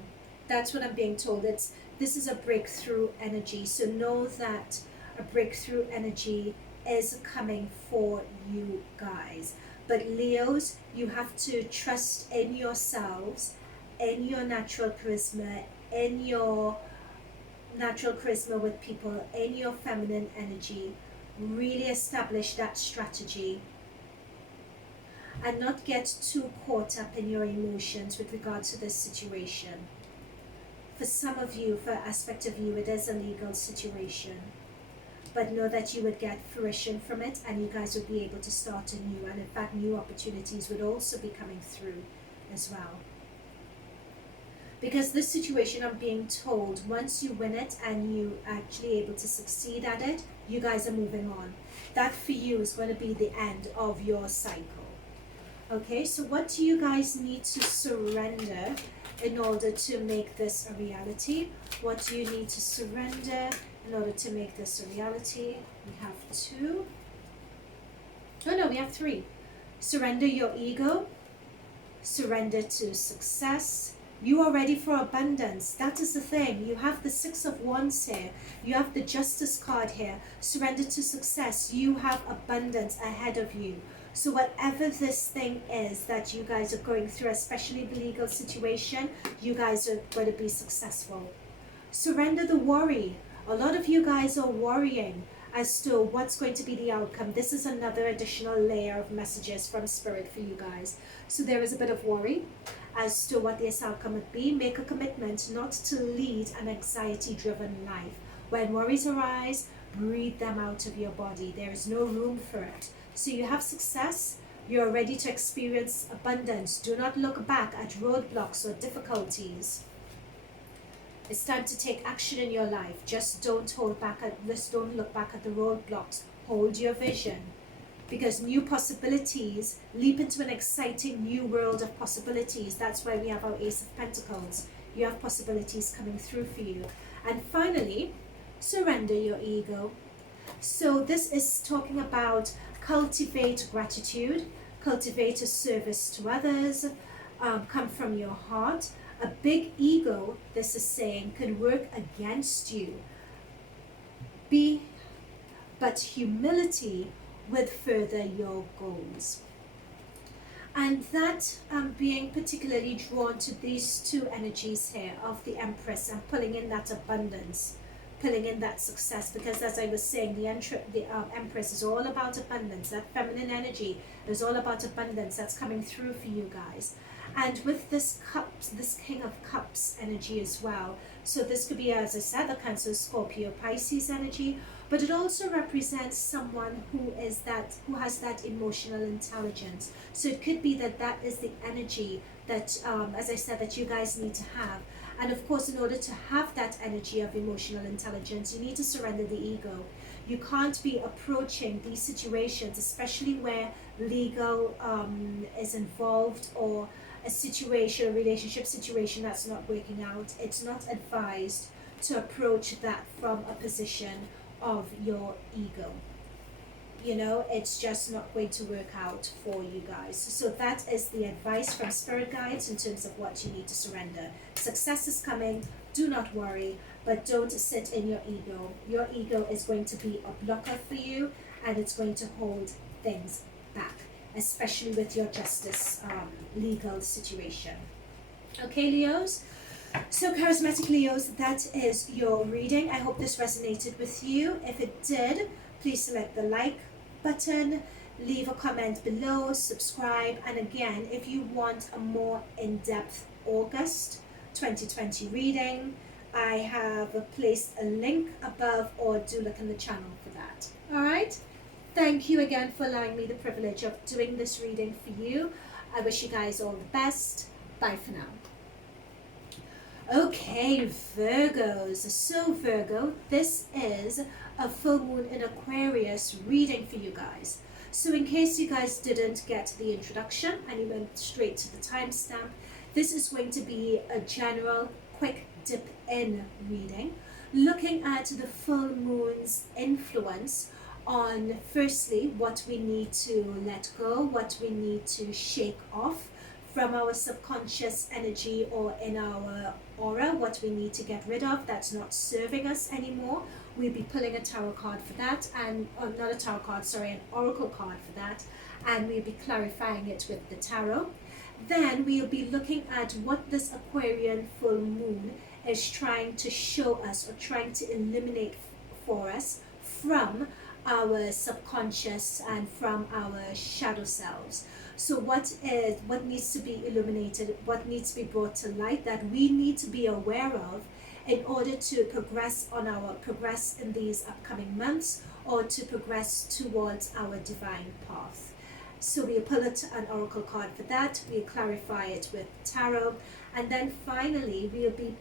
That's what I'm being told. This is a breakthrough energy. So know that a breakthrough energy is coming for you guys. But Leos, you have to trust in yourselves, in your natural charisma, in your natural charisma with people, in your feminine energy. Really establish that strategy and not get too caught up in your emotions with regard to this situation. For some of you, for aspect of you, it is a legal situation. But know that you would get fruition from it, and you guys would be able to start anew, and in fact new opportunities would also be coming through as well. because this situation, I'm being told, once you win it and you actually able to succeed at it, you guys are moving on. That for you is going to be the end of your cycle. Okay, so what do you guys need to surrender in order to make this a reality? What do you need to surrender in order to make this a reality? We have 2. Oh no, we have 3. Surrender your ego. Surrender to success. You are ready for abundance. That is the thing. You have the 6 of Wands here. You have the Justice card here. Surrender to success. You have abundance ahead of you. So whatever this thing is that you guys are going through, especially the legal situation, you guys are going to be successful. Surrender the worry. A lot of you guys are worrying as to what's going to be the outcome. This is another additional layer of messages from Spirit for you guys. So there is a bit of worry as to what this outcome would be. Make a commitment not to lead an anxiety-driven life. When worries arise, breathe them out of your body. There is no room for it. So you have success. You're ready to experience abundance. Do not look back at roadblocks or difficulties. It's time to take action in your life. Just don't hold back don't look back at the roadblocks. Hold your vision. Because new possibilities leap into an exciting new world of possibilities. That's why we have our Ace of Pentacles. You have possibilities coming through for you. And finally, surrender your ego. So this is talking about cultivate gratitude, cultivate a service to others, come from your heart. A big ego, this is saying, can work against you. But humility would further your goals. And that being particularly drawn to these 2 energies here of the Empress and pulling in that abundance, pulling in that success, because as I was saying, the Empress is all about abundance. That feminine energy is all about abundance that's coming through for you guys. And with this cups, this King of Cups energy as well. So this could be, as I said, the Cancer, Scorpio, Pisces energy, but it also represents someone who has that emotional intelligence. So it could be that is the energy that, as I said, that you guys need to have. And of course, in order to have that energy of emotional intelligence, you need to surrender the ego. You can't be approaching these situations, especially where legal is involved, or a relationship situation that's not working out. It's not advised to approach that from a position of your ego. You know, it's just not going to work out for you guys. So that is the advice from Spirit Guides in terms of what you need to surrender. Success is coming. Do not worry, but don't sit in your ego. Your ego is going to be a blocker for you, and it's going to hold things back, especially with your justice legal situation. Okay, Leos? So charismatic Leos, that is your reading. I hope this resonated with you. If it did, please select the like button, leave a comment below, subscribe, and again, if you want a more in-depth August 2020 reading, I have placed a link above, or do look in the channel for that. All right? Thank you again for allowing me the privilege of doing this reading for you. I wish you guys all the best. Bye for now. Okay, Virgos. So Virgo, this is a full moon in Aquarius reading for you guys. So in case you guys didn't get the introduction and you went straight to the timestamp, this is going to be a general quick dip in reading, looking at the full moon's influence on, firstly, what we need to let go, what we need to shake off from our subconscious energy or in our aura, what we need to get rid of that's not serving us anymore. We'll be pulling a tarot card for that, and not a tarot card, sorry, an oracle card for that, and we'll be clarifying it with the tarot. Then we'll be looking at what this Aquarian full moon is trying to show us, or trying to eliminate for us from our subconscious and from our shadow selves. So what needs to be illuminated, what needs to be brought to light, that we need to be aware of in order to progress in these upcoming months, or to progress towards our divine path. So we'll pull an oracle card for that, we'll clarify it with tarot, And then finally, we'll be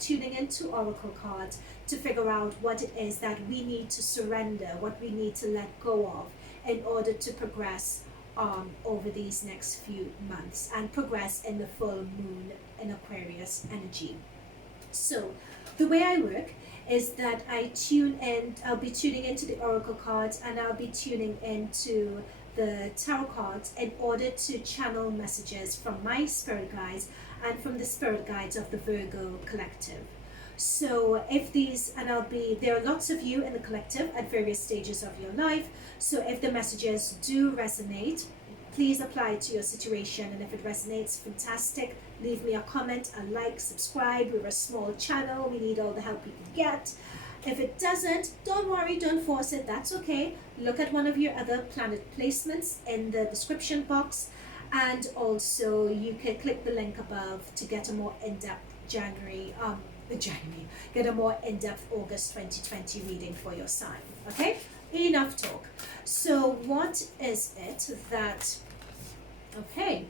tuning into oracle cards to figure out what it is that we need to surrender, what we need to let go of in order to progress over these next few months and progress in the full moon in Aquarius energy. So the way I work is that I'll be tuning into the oracle cards, and I'll be tuning into the tarot cards in order to channel messages from my spirit guides and from the spirit guides of the Virgo collective. So there are lots of you in the collective at various stages of your life. So if the messages do resonate, please apply it to your situation. And if it resonates, fantastic. Leave me a comment, a like, subscribe. We're a small channel. We need all the help we can get. If it doesn't, don't worry, don't force it. That's okay. Look at one of your other planet placements in the description box. And also you can click the link above to get a more in-depth get a more in-depth August 2020 reading for your sign. Okay, enough talk. So what is it that, okay,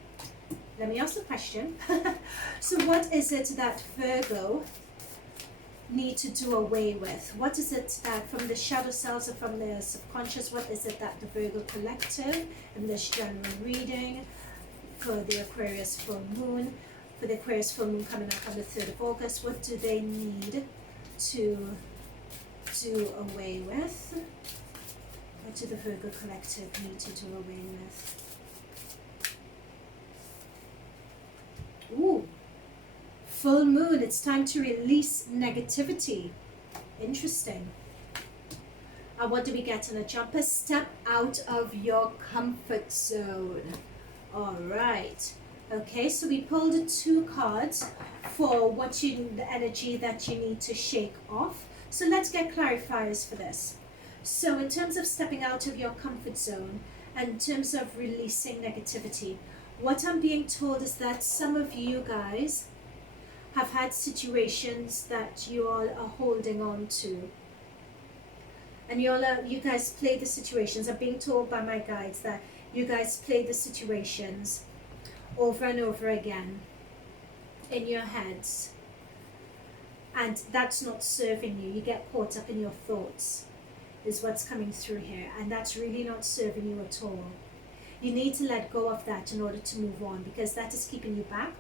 let me ask the question. So what is it that Virgo need to do away with? What is it that from the shadow selves or from the subconscious, what is it that the Virgo collective in this general reading for the Aquarius full moon, coming up on the 3rd of August, what do they need to do away with? What do the Virgo collective need to do away with? Ooh, full moon, it's time to release negativity. Interesting. And what do we get in a jumper? Step out of your comfort zone. All right. Okay, so we pulled 2 cards for the energy that you need to shake off. So let's get clarifiers for this. So in terms of stepping out of your comfort zone, and in terms of releasing negativity, what I'm being told is that some of you guys have had situations that you all are holding on to. And you guys play the situations. I'm being told by my guides that you guys play the situations over and over again in your heads, and that's not serving you. You get caught up in your thoughts is what's coming through here, and that's really not serving you at all. You need to let go of that in order to move on, because that is keeping you back.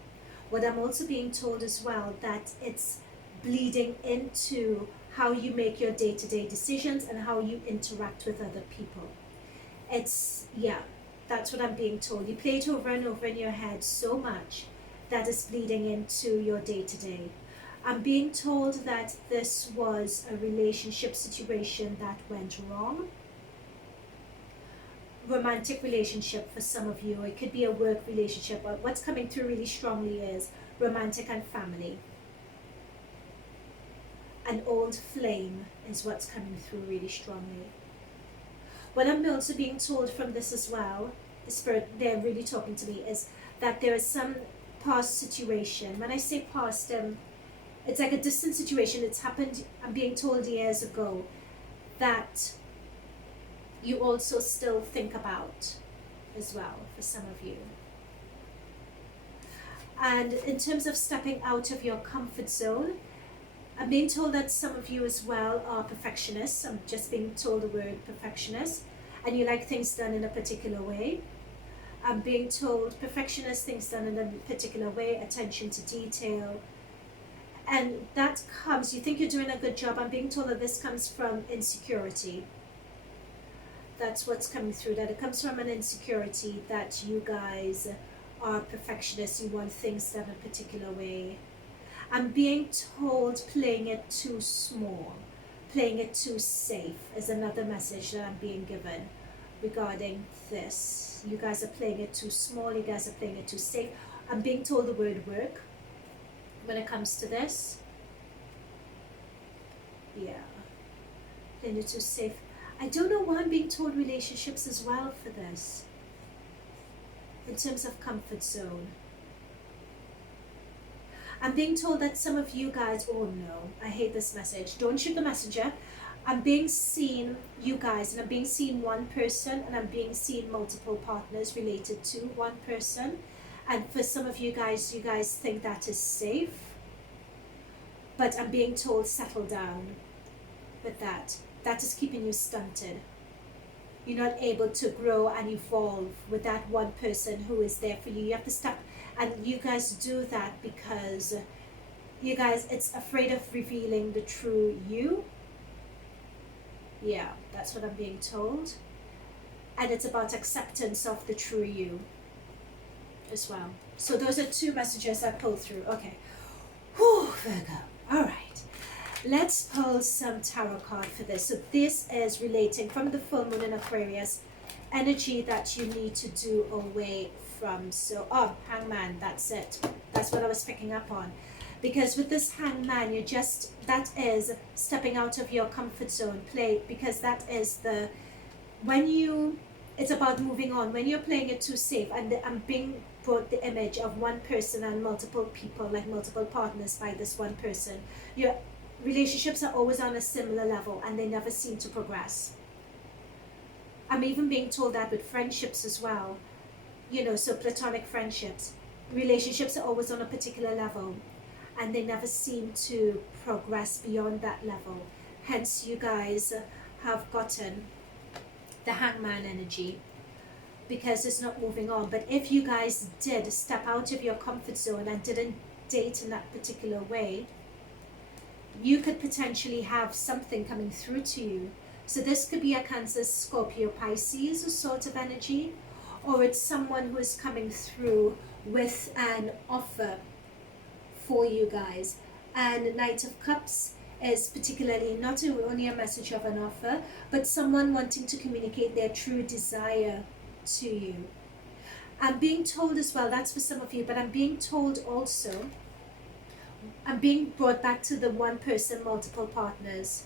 What I'm also being told as well, that it's bleeding into how you make your day-to-day decisions and how you interact with other people. That's what I'm being told. You play it over and over in your head so much that is bleeding into your day-to-day. I'm being told that this was a relationship situation that went wrong. Romantic relationship for some of you. It could be a work relationship, but what's coming through really strongly is romantic and family. An old flame is what's coming through really strongly. What I'm also being told from this as well, the spirit, they're really talking to me, is that there is some past situation. When I say past, it's like a distant situation. It's happened, I'm being told, years ago, that you also still think about as well for some of you. And in terms of stepping out of your comfort zone, I'm being told that some of you as well are perfectionists. I'm just being told the word perfectionist, and you like things done in a particular way. I'm being told perfectionist, things done in a particular way, attention to detail. And that comes, you think you're doing a good job. I'm being told that this comes from insecurity. That's what's coming through, that it comes from an insecurity that you guys are perfectionists. You want things done a particular way. I'm being told playing it too small, playing it too safe is another message that I'm being given regarding this. You guys are playing it too small, you guys are playing it too safe. I'm being told the word work when it comes to this. Yeah, playing it too safe. I don't know why I'm being told relationships as well for this, in terms of comfort zone. I'm being told that some of you guys, oh no, I hate this message. Don't shoot the messenger. I'm being seen, you guys, and I'm being seen one person, and I'm being seen multiple partners related to one person. And for some of you guys think that is safe, but I'm being told settle down with that. That is keeping you stunted. You're not able to grow and evolve with that one person who is there for you. You have to stop. And you guys do that because you guys, it's afraid of revealing the true you. Yeah, that's what I'm being told. And it's about acceptance of the true you as well. So those are two messages I pulled through. Okay. Whew, Virgo. All right. Let's pull some tarot card for this. So this is relating from the full moon in Aquarius, energy that you need to do away from. So, Hangman, that's it. That's what I was picking up on. Because with this Hangman, you just, that is stepping out of your comfort zone, play, because that is the, when you, it's about moving on. When you're playing it too safe, and I'm being brought the image of one person and multiple people, like multiple partners by this one person. Your relationships are always on a similar level and they never seem to progress. I'm even being told that with friendships as well. You know, so platonic friendships. Relationships are always on a particular level and they never seem to progress beyond that level. Hence, you guys have gotten the Hangman energy because it's not moving on. But if you guys did step out of your comfort zone and didn't date in that particular way, you could potentially have something coming through to you. So this could be a Cancer, Scorpio, Pisces sort of energy, or it's someone who is coming through with an offer for you guys. And Knight of Cups is particularly not only a message of an offer, but someone wanting to communicate their true desire to you. I'm being told as well, that's for some of you, but I'm being told also, I'm being brought back to the one person, multiple partners.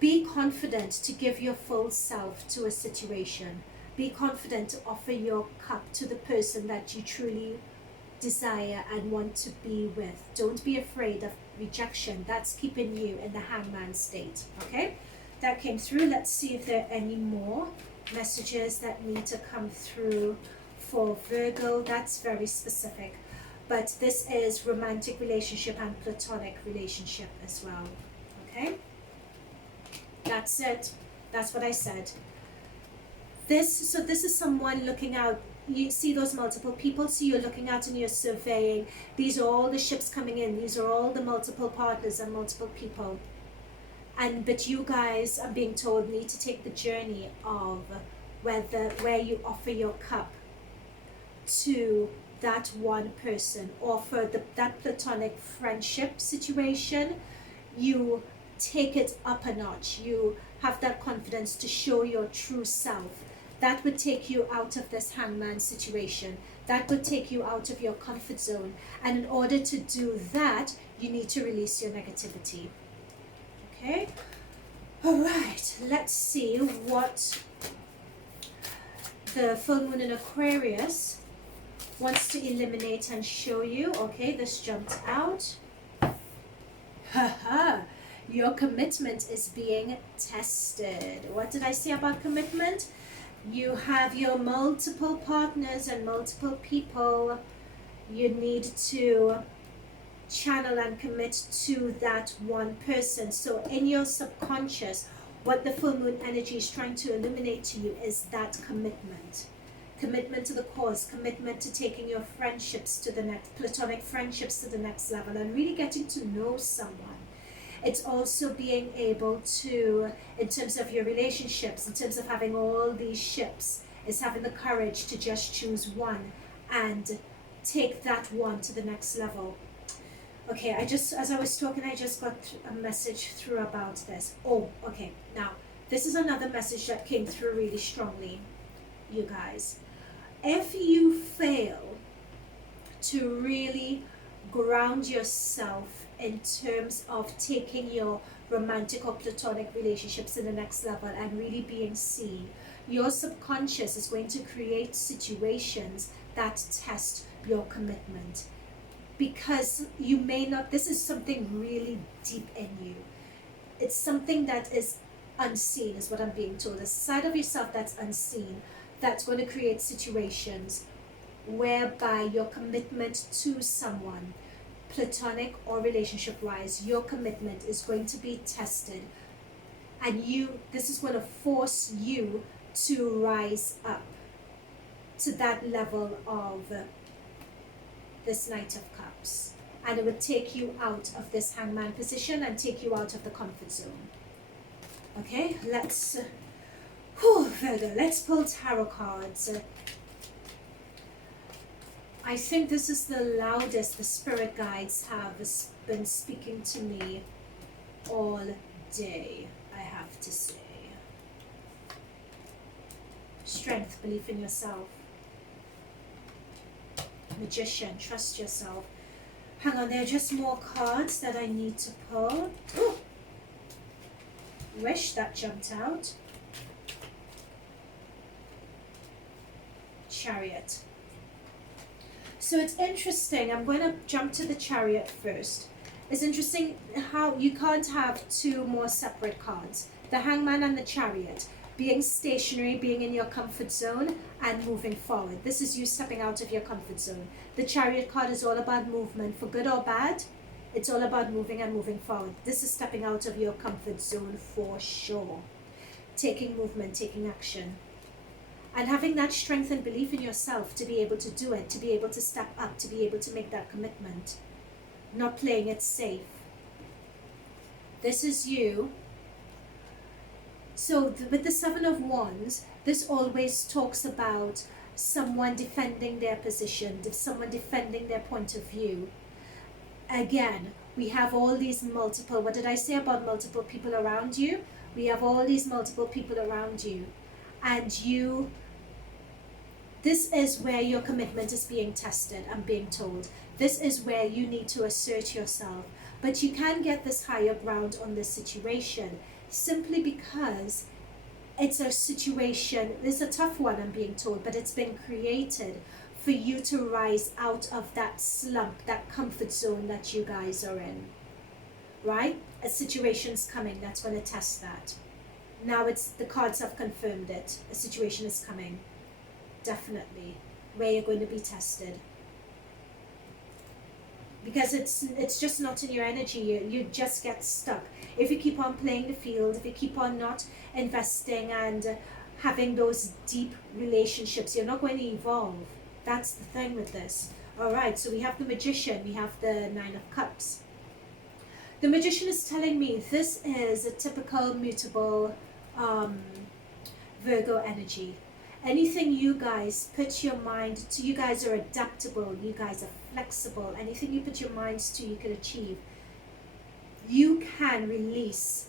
Be confident to give your full self to a situation. Be confident to offer your cup to the person that you truly desire and want to be with. Don't be afraid of rejection. That's keeping you in the Hangman state. Okay, that came through. Let's see if there are any more messages that need to come through for Virgo. That's very specific, but this is romantic relationship and platonic relationship as well. Okay, that's it. That's what I said. So this is someone looking out. You see those multiple people, so you're looking out and you're surveying. These are all the ships coming in. These are all the multiple partners and multiple people. But you guys, I'm being told, need to take the journey of where you offer your cup to that one person, or for that platonic friendship situation, you take it up a notch. You have that confidence to show your true self. That would take you out of this Hangman situation. That would take you out of your comfort zone. And in order to do that, you need to release your negativity. Okay? All right. Let's see what the full moon in Aquarius wants to eliminate and show you. Okay, this jumped out. Haha. Your commitment is being tested. What did I say about commitment? You have your multiple partners and multiple people. You need to channel and commit to that one person. So in your subconscious, what the full moon energy is trying to illuminate to you is that commitment. Commitment to the cause, commitment to taking your friendships to the next, platonic friendships to the next level, and really getting to know someone. It's also being able to, in terms of your relationships, in terms of having all these ships, is having the courage to just choose one and take that one to the next level. Okay, as I was talking, I just got a message through about this. Oh, okay, now, this is another message that came through really strongly, you guys. If you fail to really ground yourself in terms of taking your romantic or platonic relationships to the next level and really being seen, your subconscious is going to create situations that test your commitment. Because you may not, this is something really deep in you. It's something that is unseen, is what I'm being told. A side of yourself that's unseen, that's going to create situations whereby your commitment to someone, platonic or relationship wise, your commitment is going to be tested, and this is going to force you to rise up to that level of this Knight of Cups, and it would take you out of this Hangman position and take you out of the comfort zone. Okay, let's Virgo, let's pull tarot cards. I think this is the loudest the spirit guides have been speaking to me all day, I have to say. Strength, belief in yourself. Magician, trust yourself. Hang on, there are just more cards that I need to pull. Ooh. Wish that jumped out. Chariot. So it's interesting. I'm going to jump to the Chariot first. It's interesting how you can't have two more separate cards. The Hangman and the Chariot. Being stationary, being in your comfort zone and moving forward. This is you stepping out of your comfort zone. The Chariot card is all about movement, for good or bad. It's all about moving and moving forward. This is stepping out of your comfort zone for sure. Taking movement, taking action. And having that strength and belief in yourself to be able to do it, to be able to step up, to be able to make that commitment. Not playing it safe. This is you. So with the Seven of Wands, this always talks about someone defending their position, someone defending their point of view. Again, we have all these multiple, what did I say about multiple people around you? We have all these multiple people around you. And this is where your commitment is being tested, I'm being told. This is where you need to assert yourself. But you can get this higher ground on this situation, simply because it's a situation, it's a tough one, I'm being told, but it's been created for you to rise out of that slump, that comfort zone that you guys are in, right? A situation's coming that's going to test that. Now the cards have confirmed it. A situation is coming, definitely, where you're going to be tested. Because it's just not in your energy. You just get stuck. If you keep on playing the field, if you keep on not investing and having those deep relationships, you're not going to evolve. That's the thing with this. Alright, so we have the Magician, we have the Nine of Cups. The Magician is telling me this is a typical mutable Virgo energy. Anything you guys put your mind to, you guys are adaptable, you guys are flexible. Anything you put your minds to, you can achieve. You can release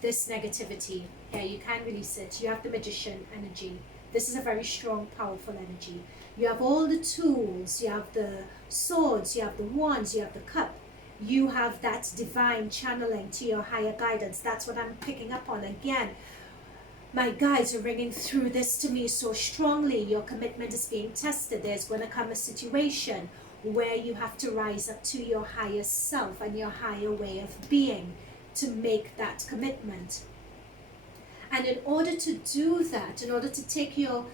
this negativity. Yeah, you can release it. You have the Magician energy. This is a very strong, powerful energy. You have all the tools. You have the swords, you have the wands, you have the cup. You have that divine channeling to your higher guidance. That's what I'm picking up on. Again, my guides are ringing through this to me so strongly. Your commitment is being tested. There's going to come a situation where you have to rise up to your higher self and your higher way of being to make that commitment. And in order to do that, in order to take your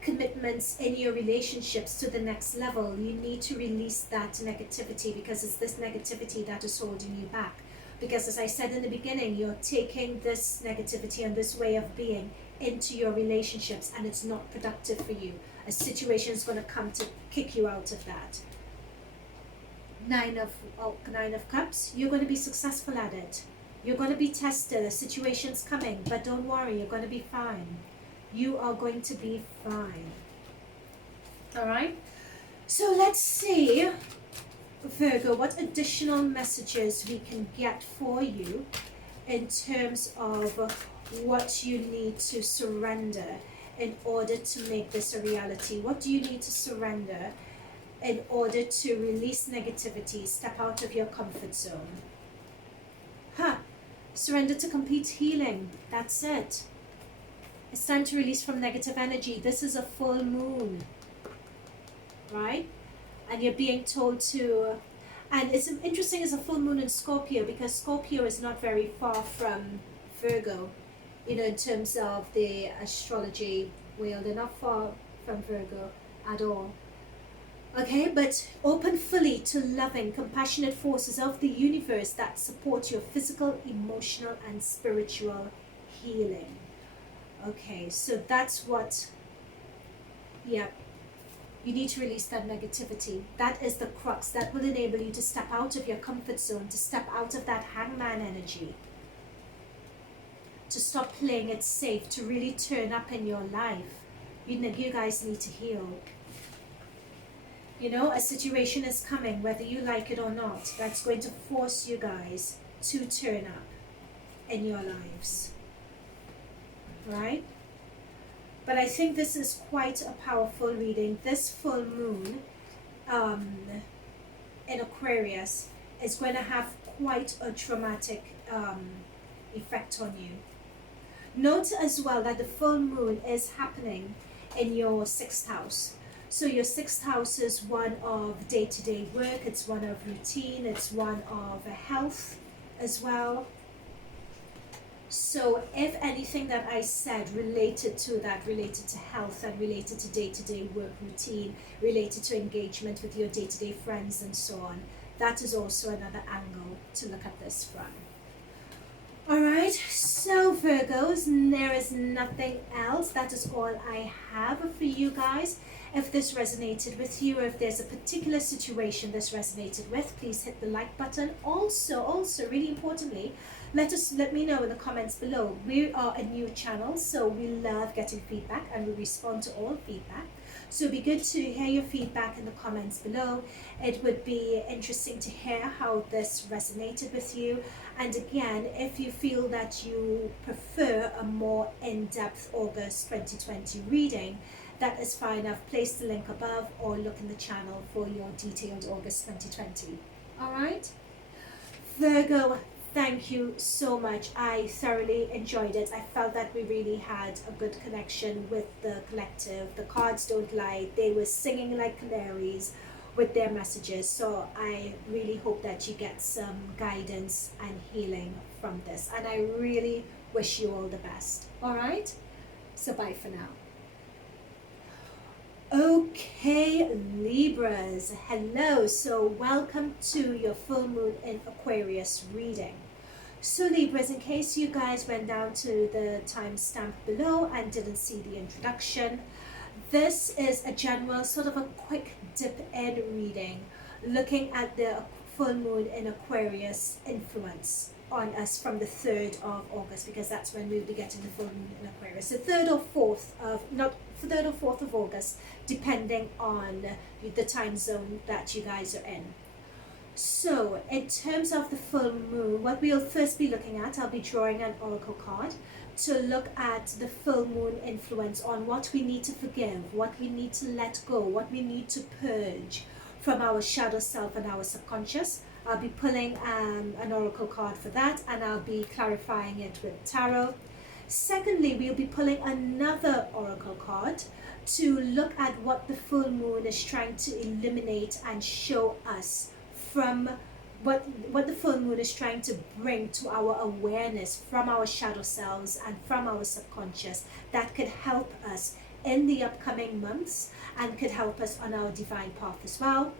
commitments in your relationships to the next level, you need to release that negativity, because it's this negativity that is holding you back. Because as I said in the beginning, you're taking this negativity and this way of being into your relationships, and it's not productive for you. A situation is going to come to kick you out of that. Nine of Cups, you're going to be successful at it. You're going to be tested. A situation's coming, but don't worry, you're going to be fine. You are going to be fine. Alright? So let's see, Virgo, what additional messages we can get for you in terms of what you need to surrender in order to make this a reality. What do you need to surrender in order to release negativity, step out of your comfort zone? Surrender to complete healing. That's it. It's time to release from negative energy. This is a full moon, right? And you're being told to, and it's interesting, it's a full moon in Scorpio, because Scorpio is not very far from Virgo, you know, in terms of the astrology wheel. They're not far from Virgo. at all. Okay, but open fully to loving, compassionate forces of the universe that support your physical, emotional, and spiritual healing. Okay, so that's what, yeah, you need to release that negativity. That is the crux that will enable you to step out of your comfort zone, to step out of that hangman energy, to stop playing it safe, to really turn up in your life. You guys need to heal. You know, a situation is coming, whether you like it or not, that's going to force you guys to turn up in your lives. Right? But I think this is quite a powerful reading. This full moon in Aquarius is going to have quite a traumatic effect on you. Note as well that the full moon is happening in your 6th house. So your 6th house is one of day-to-day work, it's one of routine, it's one of health as well. So if anything that I said related to that, related to health and related to day-to-day work routine, related to engagement with your day-to-day friends and so on, that is also another angle to look at this from. Alright, so Virgos, there is nothing else. That is all I have for you guys. If this resonated with you, or if there's a particular situation this resonated with, please hit the like button. Also, really importantly, let me know in the comments below. We are a new channel, so we love getting feedback and we respond to all feedback. So it'd be good to hear your feedback in the comments below. It would be interesting to hear how this resonated with you. And again, if you feel that you prefer a more in-depth August 2020 reading, that is fine. I've placed the link above, or look in the channel for your detailed August 2020. Alright? Virgo, thank you so much. I thoroughly enjoyed it. I felt that we really had a good connection with the collective. The cards don't lie. They were singing like canaries with their messages. So I really hope that you get some guidance and healing from this. And I really wish you all the best. Alright? So bye for now. Okay, Libras, hello. So welcome to your full moon in Aquarius reading. So Libras, in case you guys went down to the timestamp below and didn't see the introduction, this is a general sort of a quick dip in reading looking at the full moon in Aquarius influence on us from the 3rd of August, because that's when we'll be getting the full moon in Aquarius. The 3rd or 4th of August, depending on the time zone that you guys are in. So in terms of the full moon, what we'll first be looking at, I'll be drawing an oracle card to look at the full moon influence on what we need to forgive, what we need to let go, what we need to purge from our shadow self and our subconscious. I'll be pulling an oracle card for that, and I'll be clarifying it with tarot. Secondly, we'll be pulling another oracle card to look at what the full moon is trying to illuminate and show us from what the full moon is trying to bring to our awareness from our shadow selves and from our subconscious that could help us in the upcoming months and could help us on our divine path as well.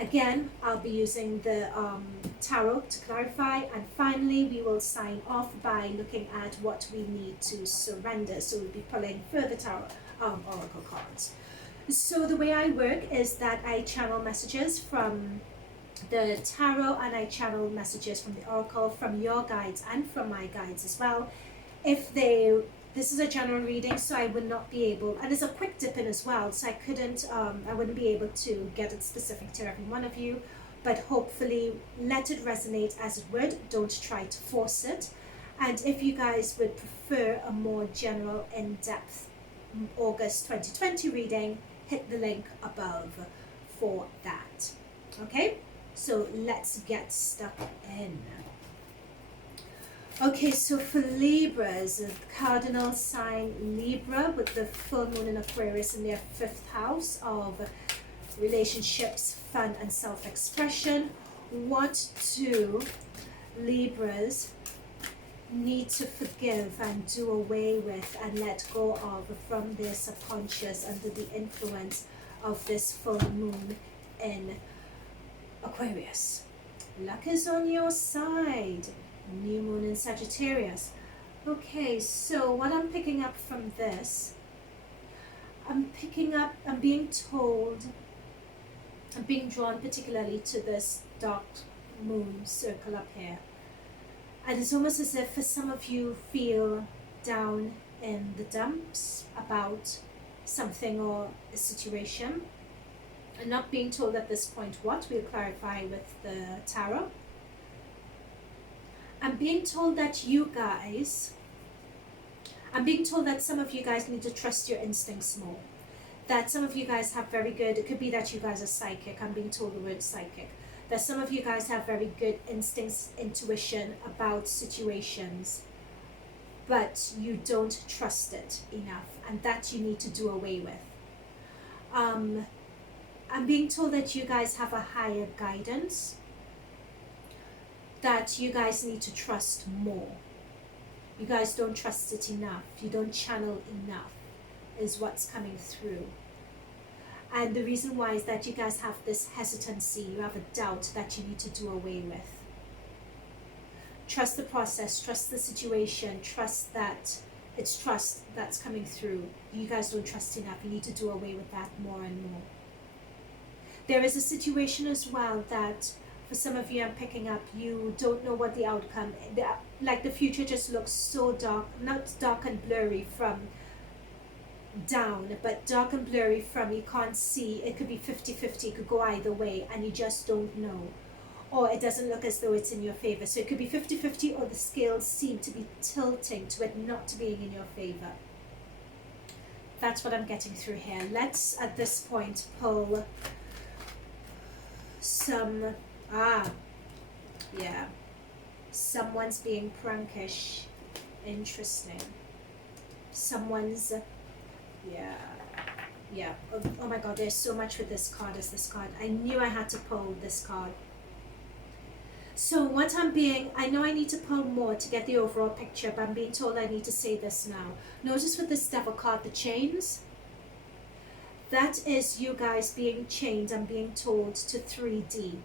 Again, I'll be using the tarot to clarify, and finally we will sign off by looking at what we need to surrender. So we'll be pulling further tarot oracle cards. So the way I work is that I channel messages from the tarot, and I channel messages from the oracle, from your guides and from my guides as well. This is a general reading, so I would not be able, and it's a quick dip in as well, so I wouldn't be able to get it specific to every one of you, but hopefully let it resonate as it would. Don't try to force it. And if you guys would prefer a more general, in-depth August 2020 reading, hit the link above for that. Okay, so let's get stuck in. Okay, so for Libras, cardinal sign Libra with the full moon in Aquarius in their 5th house of relationships, fun and self-expression. What do Libras need to forgive and do away with and let go of from their subconscious under the influence of this full moon in Aquarius. Luck is on your side. New moon in Sagittarius. Okay, so what I'm picking up from this, I'm being told, I'm being drawn particularly to this dark moon circle up here. And it's almost as if for some of you feel down in the dumps about something or a situation. I'm not being told at this point what, we'll clarify with the tarot. I'm being told that some of you guys need to trust your instincts more. That some of you guys have very good, it could be that you guys are psychic, I'm being told the word psychic. That some of you guys have very good instincts, intuition about situations, but you don't trust it enough, and that you need to do away with. I'm being told that you guys have a higher guidance, that you guys need to trust more. You guys don't trust it enough. You don't channel enough is what's coming through. And the reason why is that you guys have this hesitancy. You have a doubt that you need to do away with. Trust the process. Trust the situation. Trust that it's trust that's coming through. You guys don't trust enough. You need to do away with that more and more. There is a situation as well that for some of you I'm picking up, you don't know what the outcome, like the future just looks so dark, not dark and blurry from down, but dark and blurry from you can't see. It could be 50-50, it could go either way and you just don't know. Or it doesn't look as though it's in your favor. So it could be 50-50 or the scales seem to be tilting to it not being in your favor. That's what I'm getting through here. Let's at this point pull some, yeah, someone's being prankish. Interesting. Someone's, yeah. Oh my god, there's so much with this card as this card. I knew I had to pull this card. So what I know I need to pull more to get the overall picture, but I'm being told I need to say this now. Notice with this devil card, the chains. That is you guys being chained and being told to 3D,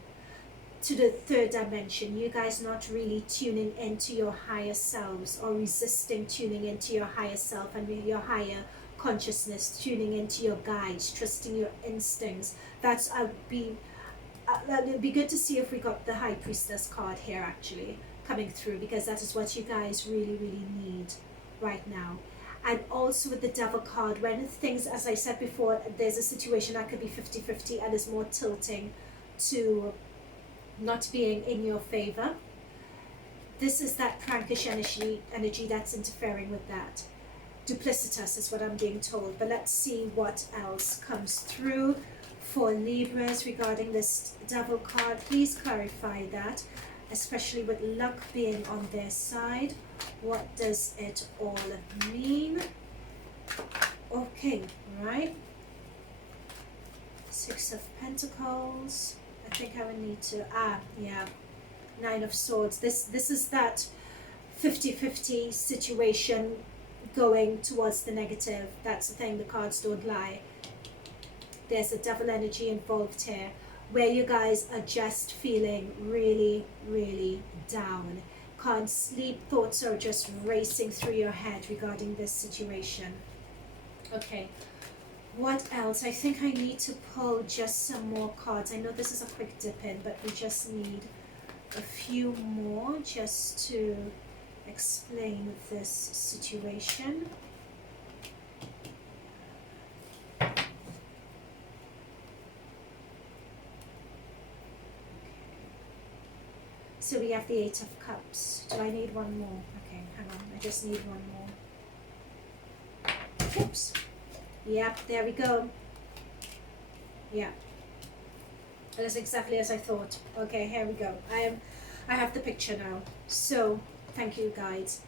to the third dimension. You guys not really tuning into your higher selves or resisting tuning into your higher self and your higher consciousness, tuning into your guides, trusting your instincts. It'd be good to see if we got the High Priestess card here actually coming through, because that is what you guys really, really need right now. And also with the Devil card, when things, as I said before, there's a situation that could be 50-50 and is more tilting to not being in your favor. This is that prankish energy that's interfering with that. Duplicitous is what I'm being told. But let's see what else comes through for Libras regarding this Devil card. Please clarify that, especially with luck being on their side. What does it all mean? Okay, right. Six of Pentacles. I think I would need to, yeah. Nine of Swords. This is that 50-50 situation going towards the negative. That's the thing, the cards don't lie. There's a devil energy involved here where you guys are just feeling really, really down. Can't sleep, thoughts are just racing through your head regarding this situation. Okay, what else? I think I need to pull just some more cards. I know this is a quick dip in, but we just need a few more just to explain this situation. So we have the Eight of Cups. Do I need one more? Okay, hang on. I just need one more. Oops. Yep, there we go. Yeah. That's exactly as I thought. Okay, here we go. I have the picture now. So, thank you guys.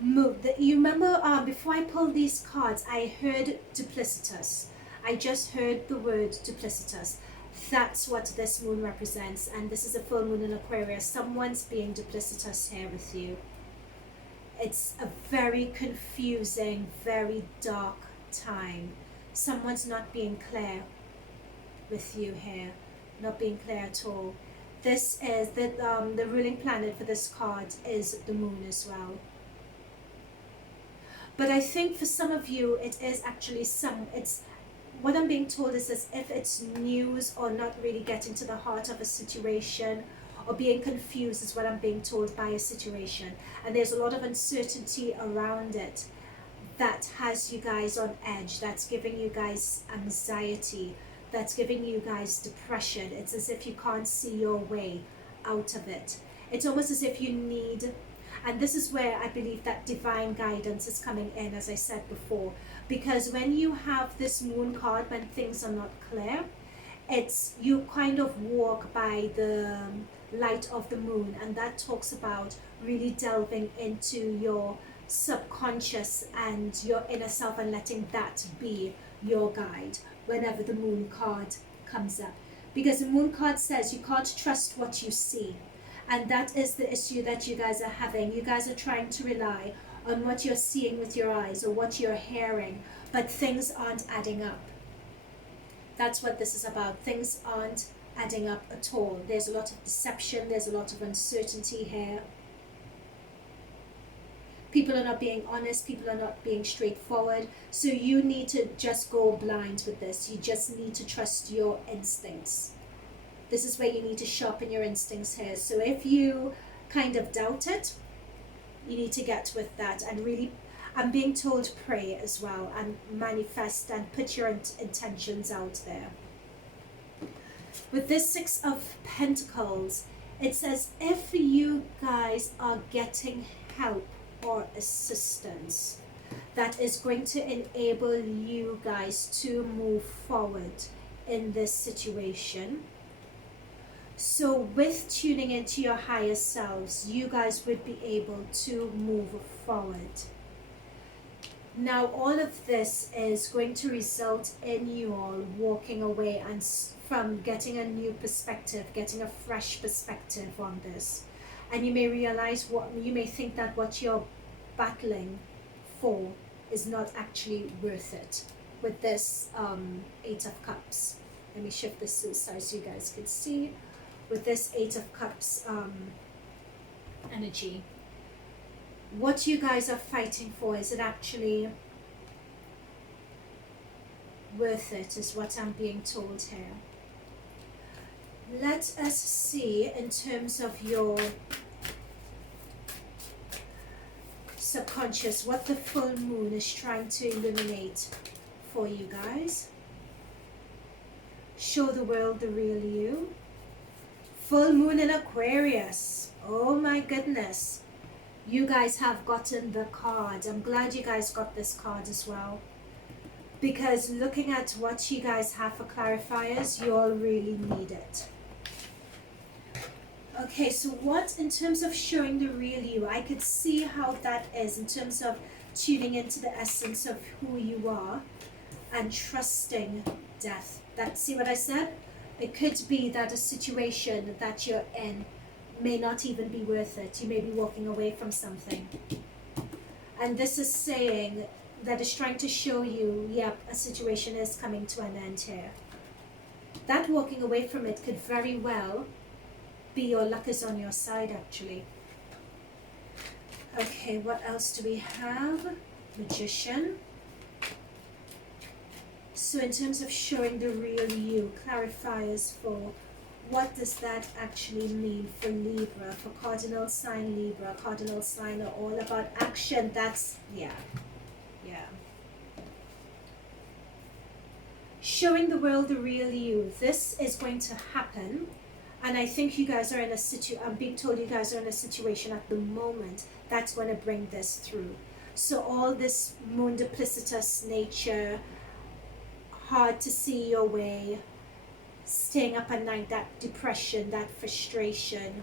You remember before I pulled these cards, I heard duplicitous. I just heard the word duplicitous. That's what this moon represents, and this is a full moon in Aquarius. Someone's being duplicitous here with you. It's a very confusing, very dark time. Someone's not being clear with you here, not being clear at all. This is the ruling planet for this card is the moon as well. But I think for some of you, it is actually what I'm being told is as if it's news or not really getting to the heart of a situation, or being confused is what I'm being told by a situation. And there's a lot of uncertainty around it that has you guys on edge, that's giving you guys anxiety, that's giving you guys depression. It's as if you can't see your way out of it. It's almost as if you need, and this is where I believe that divine guidance is coming in, as I said before, because when you have this moon card, when things are not clear, it's you kind of walk by the light of the moon, and that talks about really delving into your subconscious and your inner self and letting that be your guide whenever the moon card comes up, because the moon card says you can't trust what you see, and that is the issue that you guys are having. You guys are trying to rely on what you're seeing with your eyes or what you're hearing, but things aren't adding up. That's what this is about. Things aren't adding up at all. There's a lot of deception, there's a lot of uncertainty here. People are not being honest, people are not being straightforward. So you need to just go blind with this. You just need to trust your instincts. This is where you need to sharpen your instincts here. So if you kind of doubt it, you need to get with that and really, I'm being told, pray as well and manifest and put your intentions out there. With this Six of Pentacles, it says if you guys are getting help or assistance, that is going to enable you guys to move forward in this situation. So with tuning into your higher selves, you guys would be able to move forward. Now all of this is going to result in you all walking away and from getting a new perspective, getting a fresh perspective on this. And you may realize you may think that what you're battling for is not actually worth it with this Eight of Cups. Let me shift this to the side so you guys can see. With this Eight of Cups energy, what you guys are fighting for, is it actually worth it, is what I'm being told here. Let us see in terms of your subconscious what the full moon is trying to illuminate for you guys. Show the world the real you. Full moon in Aquarius. Oh my goodness. You guys have gotten the card. I'm glad you guys got this card as well, because looking at what you guys have for clarifiers, you all really need it. Okay, so what in terms of showing the real you, I could see how that is in terms of tuning into the essence of who you are and trusting death. See what I said? It could be that a situation that you're in may not even be worth it. You may be walking away from something. And this is saying that it's trying to show you, yep, a situation is coming to an end here. That walking away from it could very well be your luck is on your side, actually. Okay, what else do we have? Magician. So in terms of showing the real you, clarifiers for what does that actually mean for Libra, for cardinal sign Libra. Cardinal sign are all about action. That's, yeah. Showing the world the real you. This is going to happen. And I think you guys are in a situation, I'm being told you guys are in a situation at the moment that's going to bring this through. So all this moon duplicitous nature, hard to see your way, staying up at night, that depression, that frustration,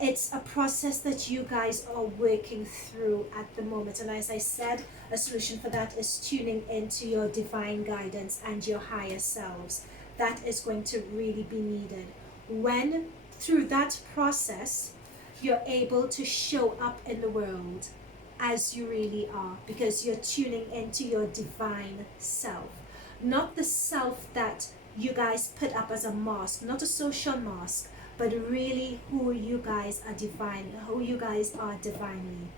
it's a process that you guys are working through at the moment. And as I said, a solution for that is tuning into your divine guidance and your higher selves. That is going to really be needed. When through that process you're able to show up in the world as you really are, because you're tuning into your divine self, not the self that you guys put up as a mask, not a social mask, but really who you guys are divine, who you guys are divinely.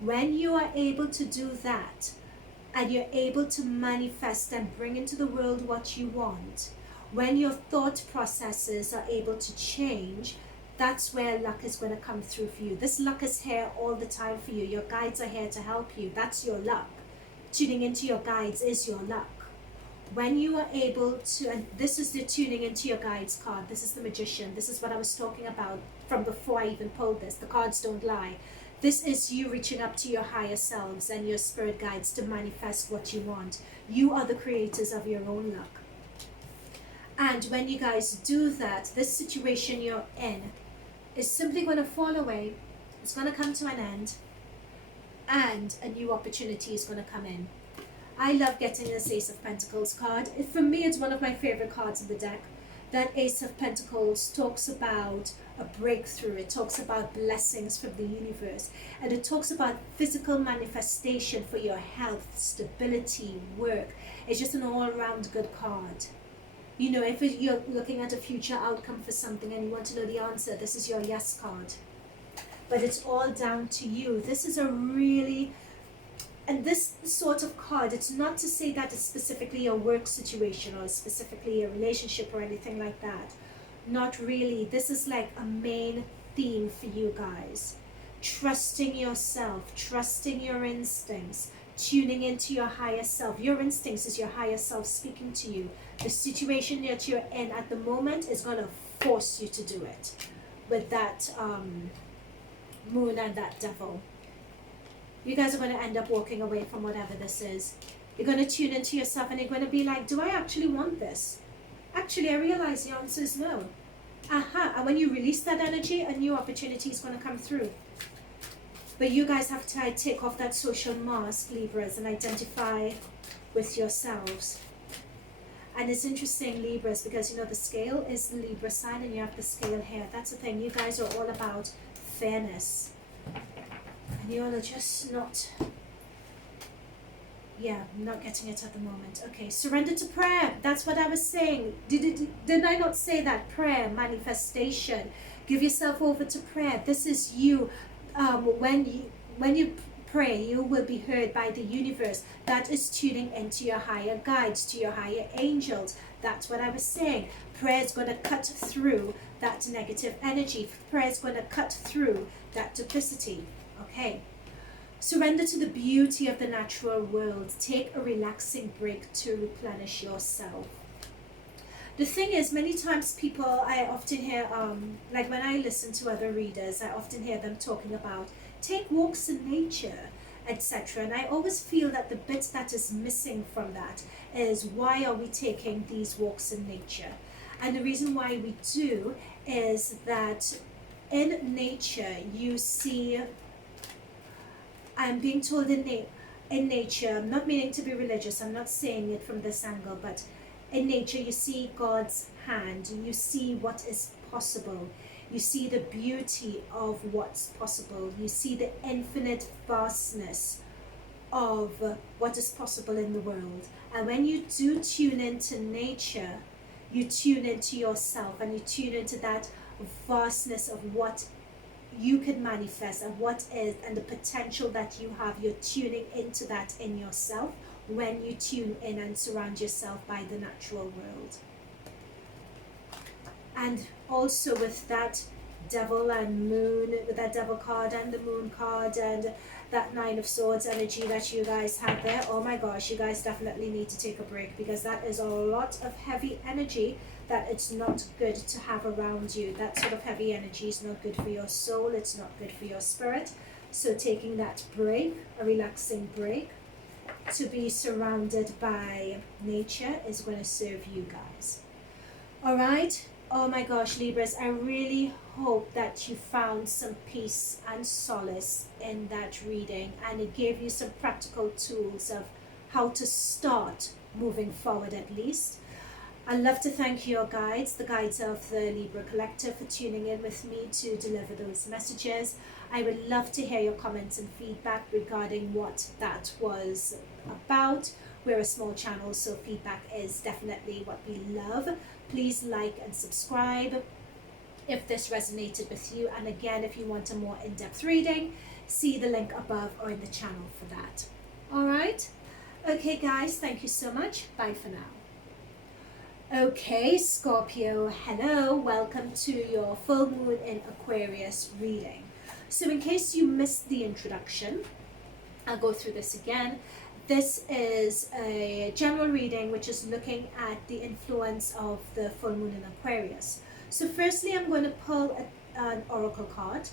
When you are able to do that, and you're able to manifest and bring into the world what you want, when your thought processes are able to change, that's where luck is going to come through for you. This luck is here all the time for you. Your guides are here to help you. That's your luck. Tuning into your guides is your luck. When you are able to, and this is the tuning into your guides card. This is the Magician. This is what I was talking about from before I even pulled this. The cards don't lie. This is you reaching up to your higher selves and your spirit guides to manifest what you want. You are the creators of your own luck. And when you guys do that, this situation you're in is simply going to fall away. It's going to come to an end, and a new opportunity is going to come in. I love getting this Ace of Pentacles card. For me, it's one of my favorite cards in the deck. That Ace of Pentacles talks about a breakthrough. It talks about blessings from the universe, and it talks about physical manifestation for your health, stability, work. It's just an all-around good card. You know, if you're looking at a future outcome for something and you want to know the answer, this is your yes card. But it's all down to you. This is a really, and this sort of card, it's not to say that it's specifically a work situation or specifically a relationship or anything like that. Not really. This is like a main theme for you guys. Trusting yourself, trusting your instincts, tuning into your higher self. Your instincts is your higher self speaking to you. The situation that you're in at the moment is going to force you to do it with that moon and that devil. You guys are going to end up walking away from whatever this is. You're going to tune into yourself and you're going to be like, do I actually want this? Actually, I realize the answer is no. And when you release that energy, a new opportunity is going to come through. But you guys have to take off that social mask, Libras, and identify with yourselves. And it's interesting, Libras, because you know the scale is the Libra sign and you have the scale here. That's the thing. You guys are all about fairness. And you all are just not, not getting it at the moment. Okay, surrender to prayer. That's what I was saying. Did I not say that? Prayer, manifestation. Give yourself over to prayer. This is you. When you pray, you will be heard by the universe. That is tuning into your higher guides, to your higher angels. That's what I was saying. Prayer is going to cut through that negative energy. Prayer is going to cut through that duplicity. Okay. Surrender to the beauty of the natural world. Take a relaxing break to replenish yourself. The thing is, many times people, I often hear, like when I listen to other readers, I often hear them talking about take walks in nature, etc. And I always feel that the bit that is missing from that is, why are we taking these walks in nature? And the reason why we do is that in nature you see, I'm being told in nature, I'm not meaning to be religious, I'm not saying it from this angle, but in nature you see God's hand, you see what is possible, you see the beauty of what's possible, you see the infinite vastness of what is possible in the world. And when you do tune into nature, you tune into yourself and you tune into that vastness of what you can manifest and what is, and the potential that you have. You're tuning into that in yourself when you tune in and surround yourself by the natural world. And also with that devil and moon, with that devil card and the moon card and that 9 of Swords energy that you guys have there, oh my gosh, you guys definitely need to take a break, because that is a lot of heavy energy that it's not good to have around you. That sort of heavy energy is not good for your soul, it's not good for your spirit. So taking that break, a relaxing break, to be surrounded by nature is going to serve you guys. All right. Oh my gosh, Libras, I really hope that you found some peace and solace in that reading, and it gave you some practical tools of how to start moving forward at least. I'd love to thank your guides, the guides of the Libra Collective, for tuning in with me to deliver those messages. I would love to hear your comments and feedback regarding what that was about. We're a small channel, so feedback is definitely what we love. Please like and subscribe if this resonated with you. And again, if you want a more in-depth reading, see the link above or in the channel for that. All right? Okay, guys, thank you so much. Bye for now. Okay, Scorpio, hello. Welcome to your full moon in Aquarius reading. So in case you missed the introduction, I'll go through this again. This is a general reading which is looking at the influence of the full moon in Aquarius. So firstly, I'm going to pull an oracle card,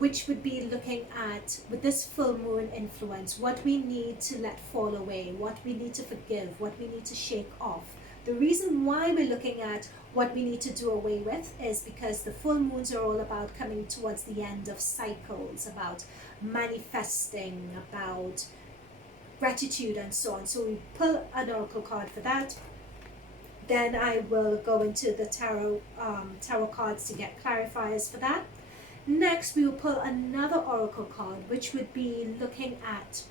which would be looking at, with this full moon influence, what we need to let fall away, what we need to forgive, what we need to shake off. The reason why we're looking at what we need to do away with is because the full moons are all about coming towards the end of cycles, about manifesting, about gratitude and so on. So we pull an oracle card for that. Then I will go into the tarot cards to get clarifiers for that. Next, we will pull another oracle card, which would be looking at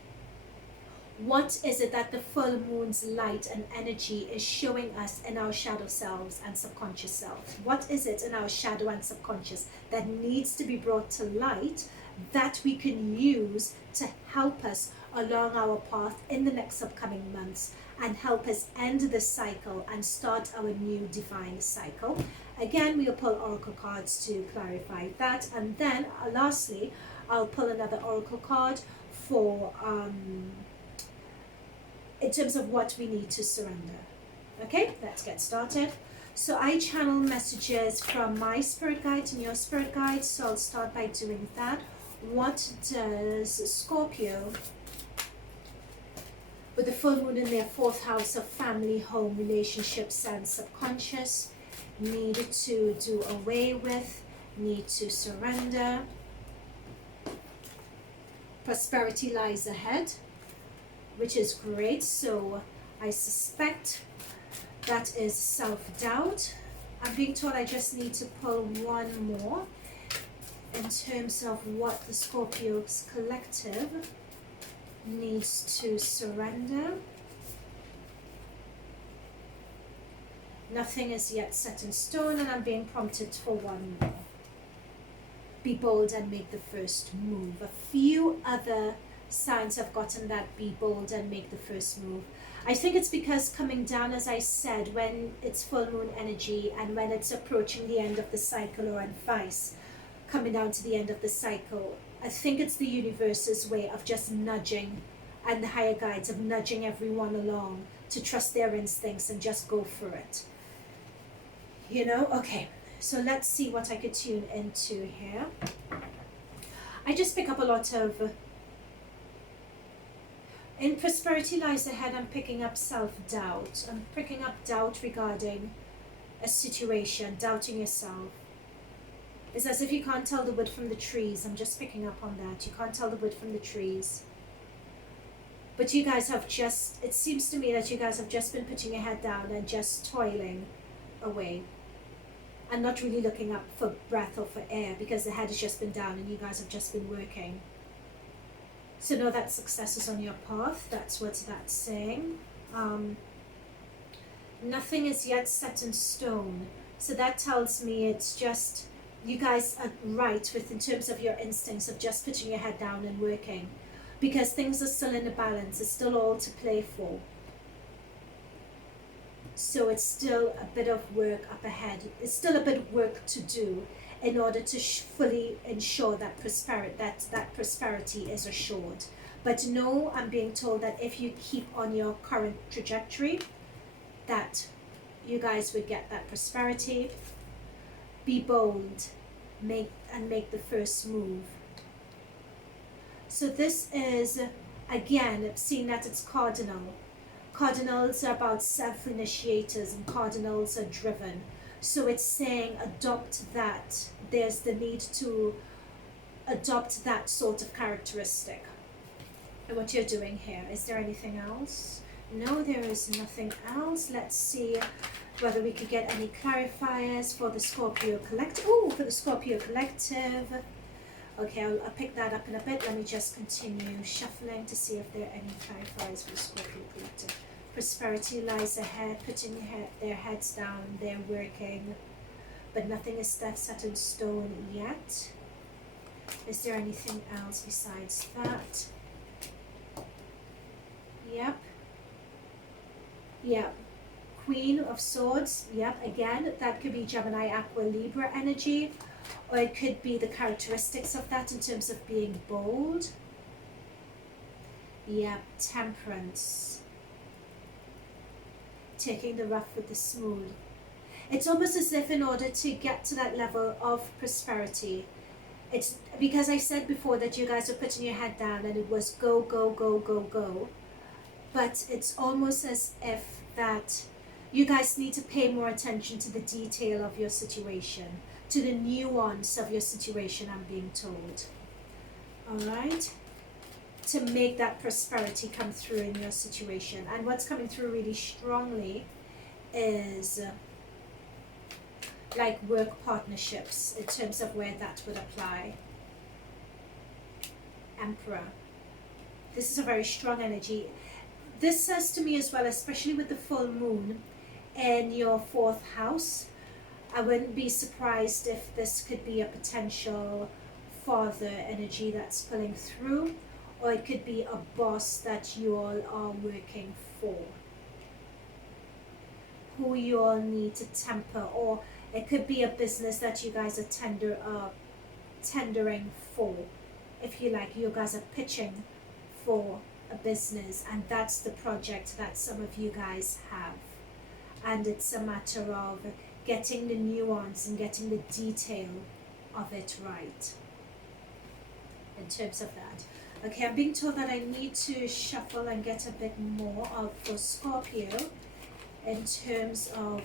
what is it that the full moon's light and energy is showing us in our shadow selves and subconscious self. What is it in our shadow and subconscious that needs to be brought to light that we can use to help us along our path in the next upcoming months and help us end this cycle and start our new divine cycle. Again, we'll pull oracle cards to clarify that, and then lastly I'll pull another oracle card for in terms of what we need to surrender. Okay, let's get started. So I channel messages from my spirit guides and your spirit guides, so I'll start by doing that. What does Scorpio, with the full moon in their fourth house of family, home, relationships and subconscious, need to do away with, need to surrender? Prosperity lies ahead, which is great. So I suspect that is self-doubt. I'm being told I just need to pull one more in terms of what the Scorpio's collective needs to surrender. Nothing is yet set in stone, and I'm being prompted for one more. Be bold and make the first move. A few other signs have gotten that be bold and make the first move. I think it's because coming down, as I said, when it's full moon energy and when it's approaching the end of the cycle, or advice coming down to the end of the cycle, I think it's the universe's way of just nudging, and the higher guides of nudging everyone along to trust their instincts and just go for it. You know? Okay, so let's see what I could tune into here. I just pick up a lot of in prosperity lies ahead. I'm picking up self-doubt. I'm picking up doubt regarding a situation, doubting yourself. It's as if you can't tell the wood from the trees. I'm just picking up on that. You can't tell the wood from the trees. But you guys have just, it seems to me that you guys have just been putting your head down and just toiling away. And not really looking up for breath or for air, because the head has just been down and you guys have just been working. So know that success is on your path. That's what that's saying. Nothing is yet set in stone. So that tells me it's just, you guys are right with in terms of your instincts of just putting your head down and working. Because things are still in a balance. It's still all to play for. So it's still a bit of work up ahead. It's still a bit of work to do in order to fully ensure that prosperity is assured. But no, I'm being told that if you keep on your current trajectory, that you guys would get that prosperity. Be bold, make the first move. So this is, again, seeing that it's cardinal. Cardinals are about self-initiators, and cardinals are driven. So it's saying adopt that. There's the need to adopt that sort of characteristic. And what you're doing here. Is there anything else? No, there is nothing else. Let's see whether we could get any clarifiers for the Scorpio Collective. Oh, for the Scorpio Collective. Okay, I'll pick that up in a bit. Let me just continue shuffling to see if there are any clarifiers for the Scorpio Collective. Prosperity lies ahead, putting their heads down, they're working, but nothing is set in stone yet. Is there anything else besides that? Yep. Yep. Queen of Swords. Yep. Again, that could be Gemini, Aqua, Libra energy, or it could be the characteristics of that in terms of being bold. Yep. Temperance. Taking the rough with the smooth. It's almost as if in order to get to that level of prosperity, it's because I said before that you guys are putting your head down and it was go, go, go, go, go. But it's almost as if that you guys need to pay more attention to the detail of your situation, to the nuance of your situation, I'm being told. Alright? To make that prosperity come through in your situation. And what's coming through really strongly is like work partnerships in terms of where that would apply. Emperor. This is a very strong energy. This says to me as well, especially with the full moon in your 4th house, I wouldn't be surprised if this could be a potential father energy that's pulling through, or it could be a boss that you all are working for, who you all need to temper, or it could be a business that you guys are tendering for. If you like, you guys are pitching for a business, and that's the project that some of you guys have, and it's a matter of getting the nuance and getting the detail of it right in terms of that. Okay, I'm being told that I need to shuffle and get a bit more of for Scorpio in terms of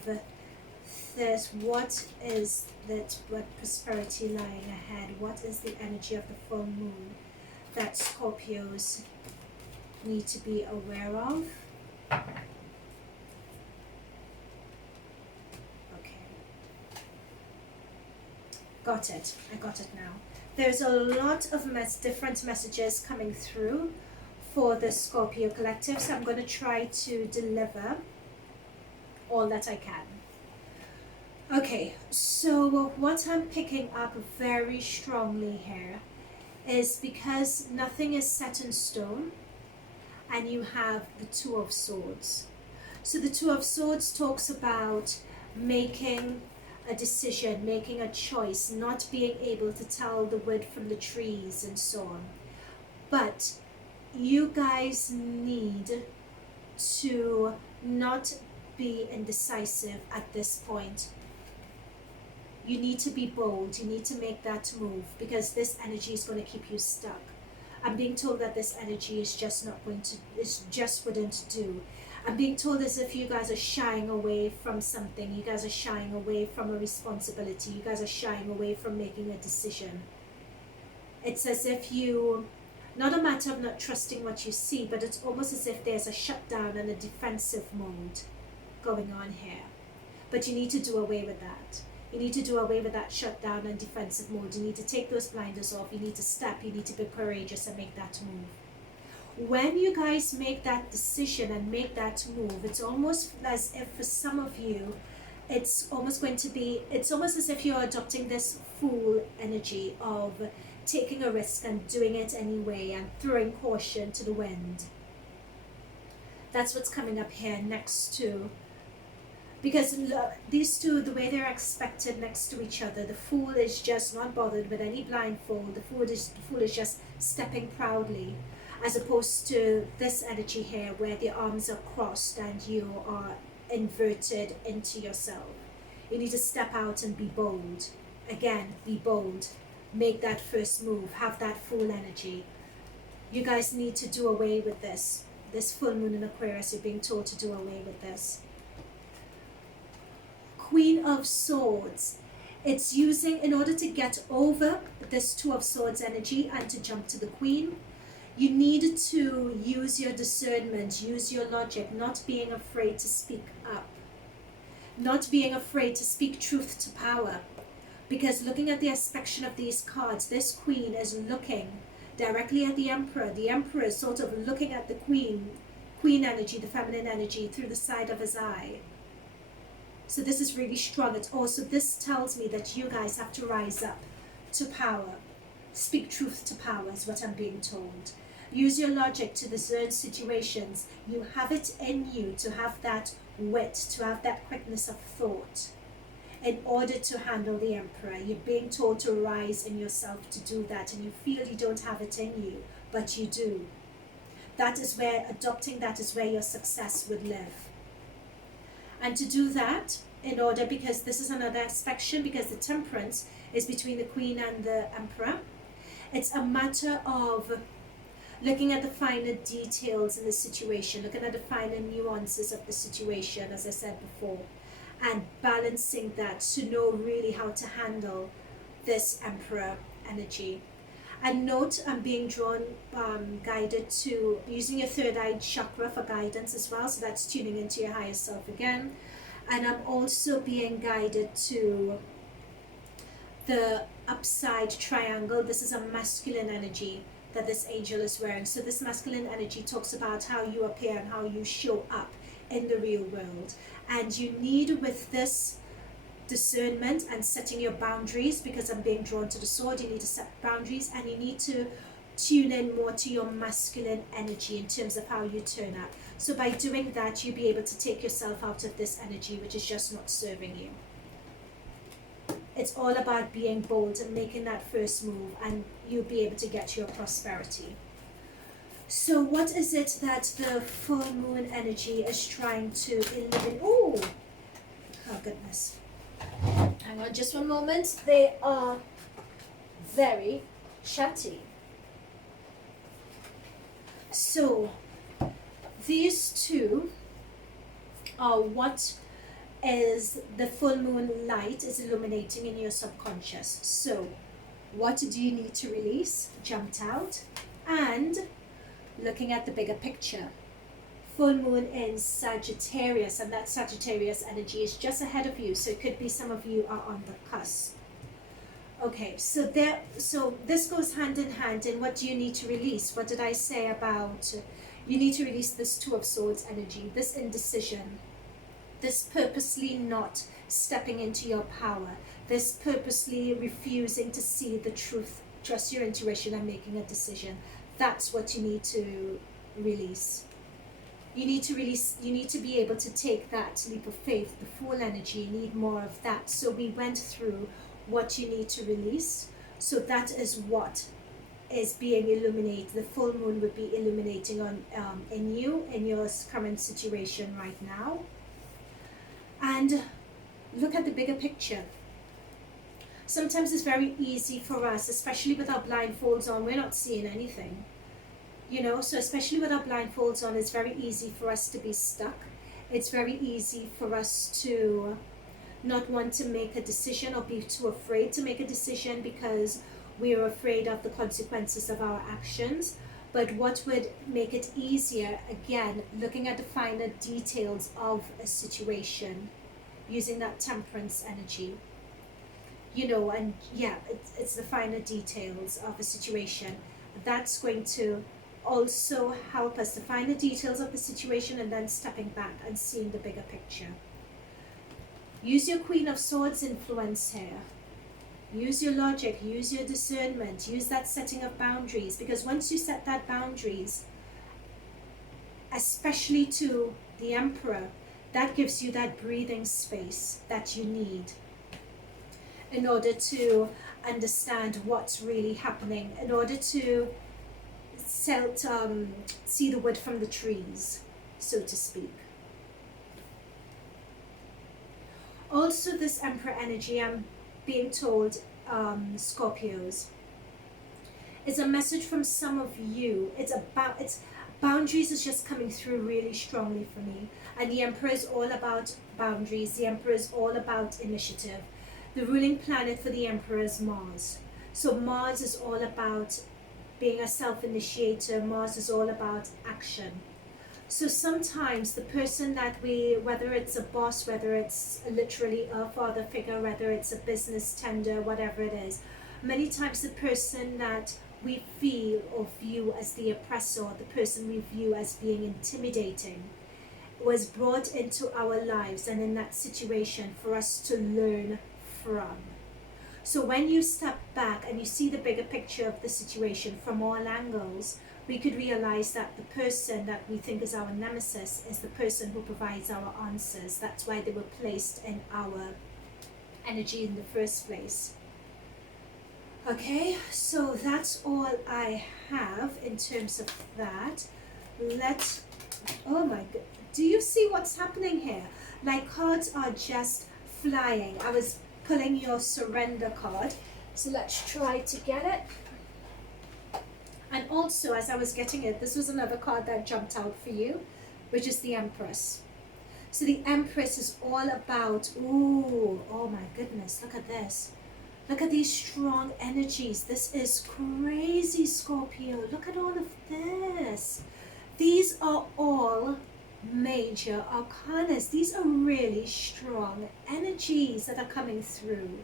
this. What is that? What prosperity lying ahead? What is the energy of the full moon that Scorpios need to be aware of? Okay, got it. I got it now. There's a lot of different messages coming through for the Scorpio Collective, so I'm going to try to deliver all that I can. Okay, so what I'm picking up very strongly here is because nothing is set in stone, and you have the Two of Swords. So the Two of Swords talks about making a decision, making a choice, not being able to tell the wood from the trees and so on. But you guys need to not be indecisive at this point. You need to be bold. You need to make that move, because this energy is going to keep you stuck. I'm being told that this energy is just not going to, it just wouldn't do. I'm being told as if you guys are shying away from something. You guys are shying away from a responsibility. You guys are shying away from making a decision. It's as if you, not a matter of not trusting what you see, but it's almost as if there's a shutdown and a defensive mode going on here. But you need to do away with that. You need to do away with that shutdown and defensive mode. You need to take those blinders off. You need to step. You need to be courageous and make that move. When you guys make that decision and make that move, it's almost as if for some of you, it's almost going to be, it's almost as if you're adopting this fool energy of taking a risk and doing it anyway and throwing caution to the wind. That's what's coming up here next to. Because these two, the way they're expected next to each other, the fool is just not bothered with any blindfold. The fool is just stepping proudly, as opposed to this energy here where the arms are crossed and you are inverted into yourself. You need to step out and be bold. Again, be bold. Make that first move. Have that fool energy. You guys need to do away with this. This full moon in Aquarius, you're being told to do away with this. Queen of Swords. It's using, in order to get over this Two of Swords energy and to jump to the Queen, You need to use your discernment, use your logic, not being afraid to speak up, not being afraid to speak truth to power. Because looking at the aspect of these cards, this queen is looking directly at the emperor. The emperor is sort of looking at the queen energy, the feminine energy, through the side of his eye. So this is really strong. It's also, this tells me that you guys have to rise up to power. Speak truth to power is what I'm being told. Use your logic to discern situations. You have it in you to have that wit, to have that quickness of thought in order to handle the emperor. You're being told to rise in yourself to do that, and you feel you don't have it in you, but you do. That is where, adopting that is where your success would live. And to do that, in order, because this is another aspect, because the temperance is between the queen and the emperor, it's a matter of looking at the finer details in the situation, looking at the finer nuances of the situation, as I said before, and balancing that to know really how to handle this emperor energy. And note, I'm being drawn, guided to using your third eye chakra for guidance as well, so that's tuning into your higher self again. And I'm also being guided to the upside triangle. This is a masculine energy that this angel is wearing. So this masculine energy talks about how you appear and how you show up in the real world. And you need, with this discernment and setting your boundaries, because I'm being drawn to the sword, you need to set boundaries, and you need to tune in more to your masculine energy in terms of how you turn up. So by doing that, you'll be able to take yourself out of this energy which is just not serving you. It's all about being bold and making that first move, and you'll be able to get your prosperity. So what is it that the full moon energy is trying to eliminate? Oh goodness. Hang on just one moment. They are very chatty. So these two are what is the full moon light is illuminating in your subconscious. So what do you need to release? Jumped out. And looking at the bigger picture, full moon in Sagittarius, and that Sagittarius energy is just ahead of you, so it could be some of you are on the cusp. Okay, so this goes hand in hand. And what do you need to release? What did I say about you need to release this Two of Swords energy, this indecision, this purposely not stepping into your power, this purposely refusing to see the truth, trust your intuition and making a decision. That's what you need to release. You need to release, you need to be able to take that leap of faith, the full energy. You need more of that. So we went through what you need to release. So that is what is being illuminated. The full moon would be illuminating on in you, in your current situation right now. And look at the bigger picture. Sometimes it's very easy for us, especially with our blindfolds on, we're not seeing anything. You know, so especially with our blindfolds on, it's very easy for us to be stuck. It's very easy for us to not want to make a decision or be too afraid to make a decision because we are afraid of the consequences of our actions. But what would make it easier, again, looking at the finer details of a situation, using that temperance energy, you know, and yeah, it's the finer details of a situation. That's going to also help us to find the details of the situation and then stepping back and seeing the bigger picture. Use your Queen of Swords influence here. Use your logic, use your discernment, use that setting of boundaries, because once you set that boundaries, especially to the Emperor, that gives you that breathing space that you need in order to understand what's really happening, in order to see the wood from the trees, so to speak. Also, this Emperor energy, I'm being told, Scorpios, it's a message from some of you. It's boundaries is just coming through really strongly for me. And the Emperor is all about boundaries. The Emperor is all about initiative. The ruling planet for the Emperor is Mars. So Mars is all about being a self-initiator, Mars is all about action. So sometimes the person that we, whether it's a boss, whether it's literally a father figure, whether it's a business tender, whatever it is, many times the person that we feel or view as the oppressor, the person we view as being intimidating, was brought into our lives and in that situation for us to learn from. So when you step back and you see the bigger picture of the situation from all angles, we could realize that the person that we think is our nemesis is the person who provides our answers. That's why they were placed in our energy in the first place. Okay, so that's all I have in terms of that. Oh my god, do you see what's happening here? Like, cards are just flying. I was pulling your surrender card, so let's try to get it. And also, as I was getting it, this was another card that jumped out for you, which is the Empress. So the Empress is all about, ooh, oh my goodness, look at this. Look at these strong energies. This is crazy, Scorpio. Look at all of this. These are all major arcanas. These are really strong energies that are coming through.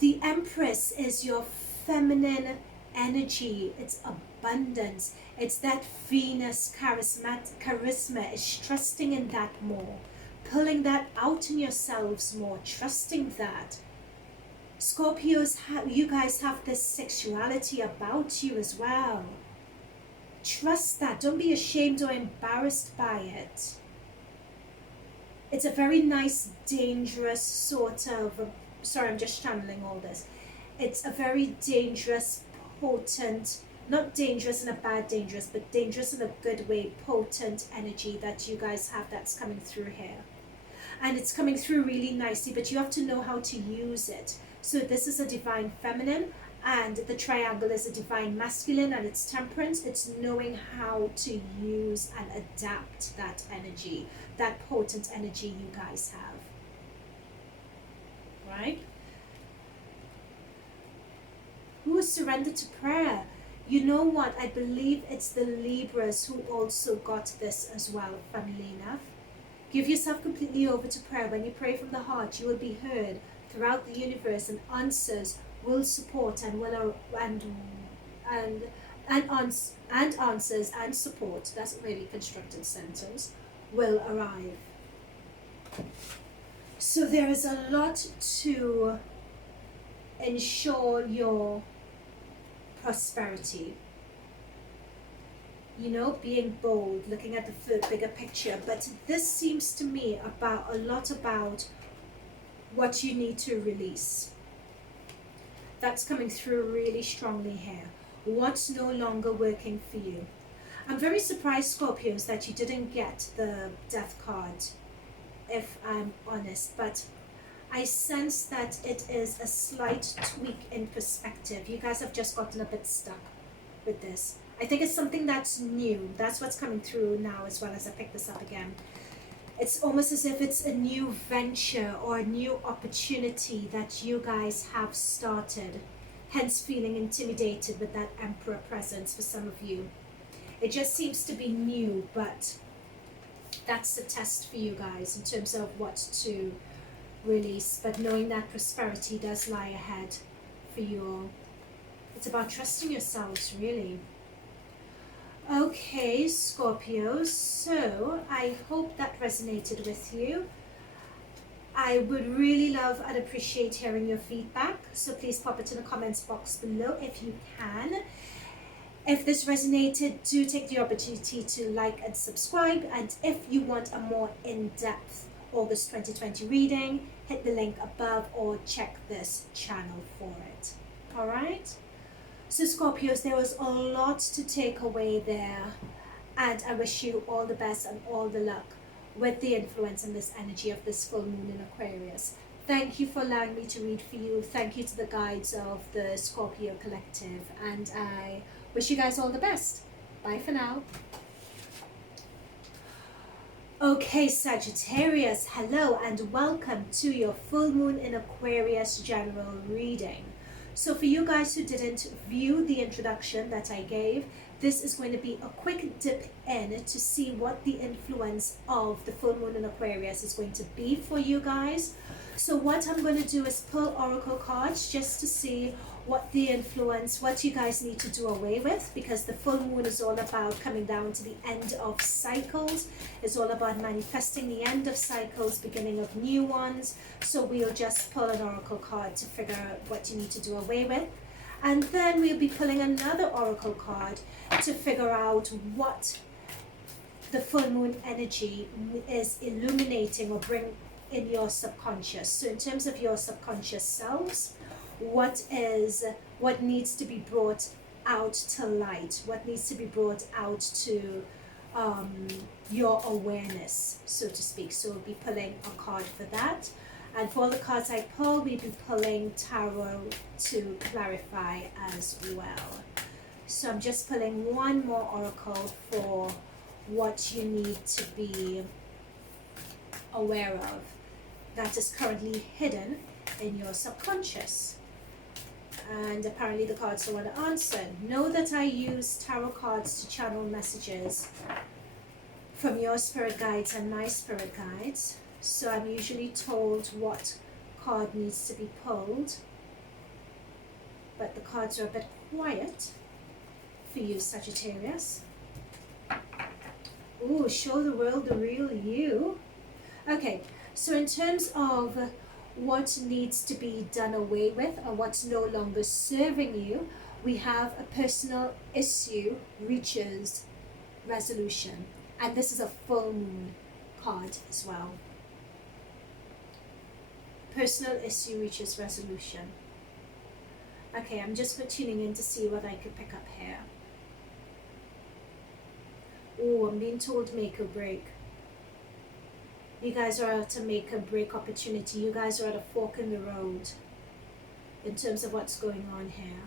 The Empress is your feminine energy. It's abundance. It's that Venus charisma. It's trusting in that more, pulling that out in yourselves more, trusting that. Scorpios, you guys have this sexuality about you as well. Trust that. Don't be ashamed or embarrassed by it. It's a very nice, dangerous sort of, sorry, I'm just channeling all this. It's a very dangerous, potent, not dangerous in a bad dangerous, but dangerous in a good way, potent energy that you guys have that's coming through here. And it's coming through really nicely, but you have to know how to use it. So this is a divine feminine, and the triangle is a divine masculine, and it's temperance. It's knowing how to use and adapt that energy, that potent energy you guys have. Right? Who is surrendered to prayer? You know what? I believe it's the Libras who also got this as well, funnily enough. Give yourself completely over to prayer. When you pray from the heart, you will be heard throughout the universe, and answers will support and will answers and support, that's a really constructed sentence, will arrive. So there is a lot to ensure your prosperity. You know, being bold, looking at the bigger picture. But this seems to me about a lot about what you need to release. That's coming through really strongly here. What's no longer working for you. I'm very surprised, Scorpios, that you didn't get the Death card, if I'm honest, but I sense that it is a slight tweak in perspective. You guys have just gotten a bit stuck with this. I think it's something that's new. That's what's coming through now as well as I pick this up again. It's almost as if it's a new venture or a new opportunity that you guys have started, hence feeling intimidated with that Emperor presence for some of you. It just seems to be new, but that's the test for you guys in terms of what to release, but knowing that prosperity does lie ahead for you all. It's about trusting yourselves, really. Okay, Scorpios, so I hope that resonated with you. I would really love and appreciate hearing your feedback, so please pop it in the comments box below if you can. If this resonated, do take the opportunity to like and subscribe, and if you want a more in-depth August 2020 reading, hit the link above or check this channel for it. All right? So Scorpios, there was a lot to take away there, and I wish you all the best and all the luck with the influence and this energy of this full moon in Aquarius. Thank you for allowing me to read for you. Thank you to the guides of the Scorpio Collective, and I wish you guys all the best. Bye for now. Okay, Sagittarius, hello and welcome to your full moon in Aquarius general reading. So for you guys who didn't view the introduction that I gave, this is going to be a quick dip in to see what the influence of the full moon in Aquarius is going to be for you guys. So what I'm going to do is pull oracle cards just to see what the influence, what you guys need to do away with, because the full moon is all about coming down to the end of cycles. It's all about manifesting the end of cycles, beginning of new ones. So we'll just pull an oracle card to figure out what you need to do away with. And then we'll be pulling another oracle card to figure out what the full moon energy is illuminating or bring in your subconscious. So in terms of your subconscious selves, what needs to be brought out to light, what needs to be brought out to your awareness, so to speak. So we'll be pulling a card for that. And for all the cards I pull, we'll be pulling tarot to clarify as well. So I'm just pulling one more oracle for what you need to be aware of that is currently hidden in your subconscious. And apparently the cards don't want to answer. Know that I use tarot cards to channel messages from your spirit guides and my spirit guides. So I'm usually told what card needs to be pulled, but the cards are a bit quiet for you, Sagittarius. Ooh, show the world the real you. Okay, so in terms of what needs to be done away with or what's no longer serving you, we have a personal issue reaches resolution, and this is a full moon card as well. Personal issue reaches resolution. Okay, I'm just tuning in to see what I could pick up here. Oh, I'm being told make or break. You guys are at a make or break opportunity. You guys are at a fork in the road in terms of what's going on here.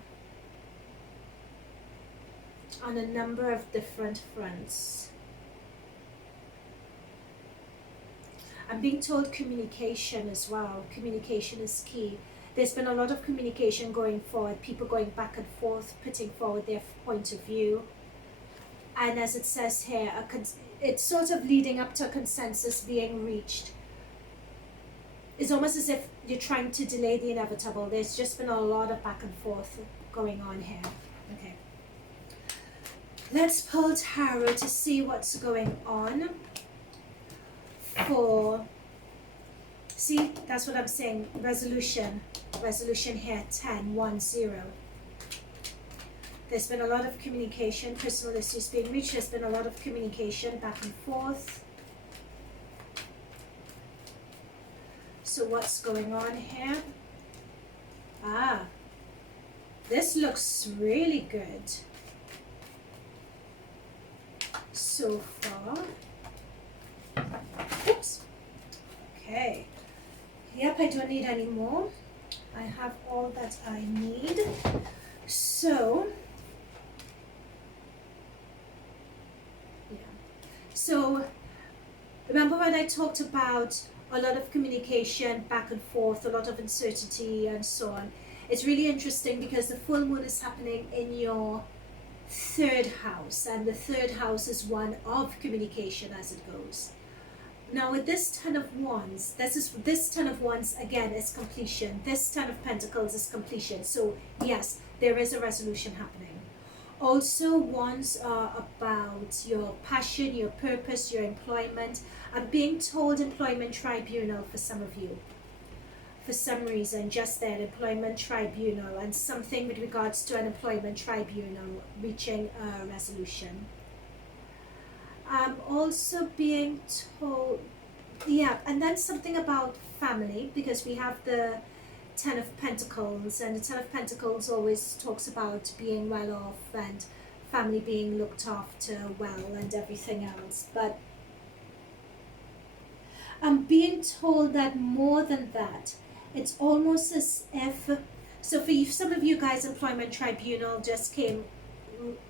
On a number of different fronts. I'm being told communication as well. Communication is key. There's been a lot of communication going forward, people going back and forth, putting forward their point of view. And as it says here, it's sort of leading up to a consensus being reached. It's almost as if you're trying to delay the inevitable. There's just been a lot of back and forth going on here. Okay. Let's pull tarot to see what's going on. See, that's what I'm saying, resolution here, 10, 1, 0. There's been a lot of communication, personal issues being reached. There's been a lot of communication back and forth. So what's going on here? This looks really good so far. Oops. Okay. Yep, I don't need any more. I have all that I need. So, yeah. So, remember when I talked about a lot of communication back and forth, a lot of uncertainty and so on. It's really interesting because the full moon is happening in your third house, and the third house is one of communication as it goes. Now with this Ten of Wands, this Ten of Wands again is completion. This Ten of Pentacles is completion. So yes, there is a resolution happening. Also, wands are about your passion, your purpose, your employment. I'm being told employment tribunal for some of you. For some reason, just that employment tribunal, and something with regards to an employment tribunal reaching a resolution. I'm also being told, yeah, and then something about family, because we have the Ten of Pentacles, and the Ten of Pentacles always talks about being well off and family being looked after well and everything else. But I'm being told that more than that, it's almost as if, so for you, some of you guys, employment tribunal just came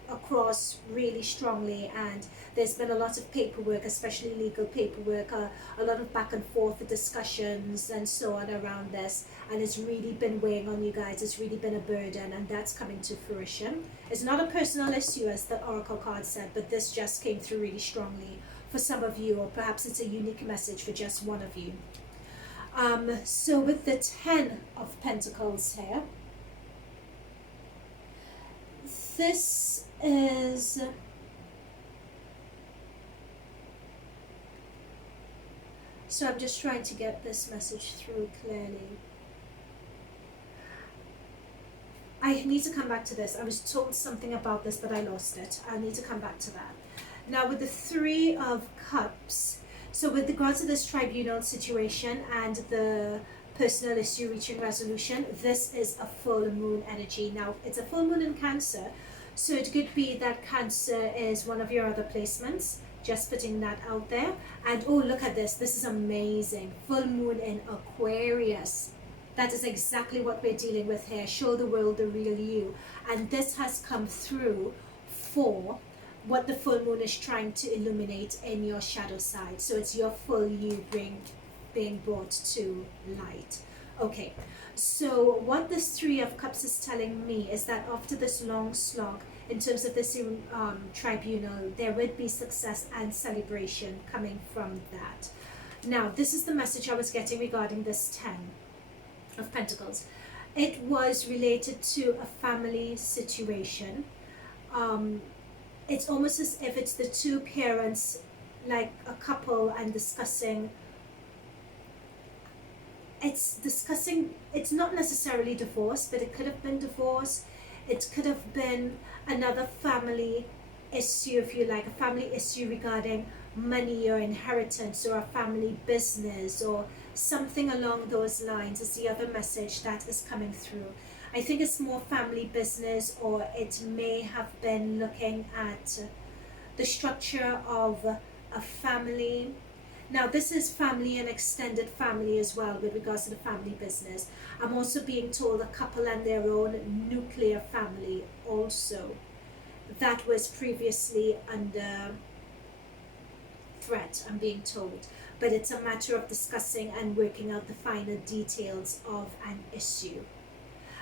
across really strongly, and there's been a lot of paperwork, especially legal paperwork, a lot of back and forth discussions and so on around this, and it's really been weighing on you guys. It's really been a burden, and that's coming to fruition. It's not a personal issue, as the oracle card said, but this just came through really strongly for some of you, or perhaps it's a unique message for just one of you. So with the 10 of Pentacles here, this is so I'm just trying to get this message through clearly. I need to come back to this. I was told something about this, but I lost it. I need to come back to that. Now with the 3 of Cups, so with regards to this tribunal situation and the personal issue reaching resolution, this is a full moon energy. Now it's a full moon in Cancer, so it could be that Cancer is one of your other placements, just putting that out there. And oh, look at this, this is amazing. Full moon in Aquarius. That is exactly what we're dealing with here. Show the world the real you. And this has come through for what the full moon is trying to illuminate in your shadow side. So it's your full you being brought to light. Okay, so what this 3 of Cups is telling me is that after this long slog, in terms of this tribunal, there would be success and celebration coming from that. Now, this is the message I was getting regarding this 10 of Pentacles. It was related to a family situation. It's almost as if it's the 2 parents, like a couple, and discussing. It's not necessarily divorce, but it could have been divorce. It could have been another family issue, if you like, a family issue regarding money or inheritance, or a family business, or something along those lines is the other message that is coming through. I think it's more family business, or it may have been looking at the structure of a family. Now this is family and extended family as well with regards to the family business. I'm also being told a couple and their own nuclear family also that was previously under threat, I'm being told. But it's a matter of discussing and working out the finer details of an issue.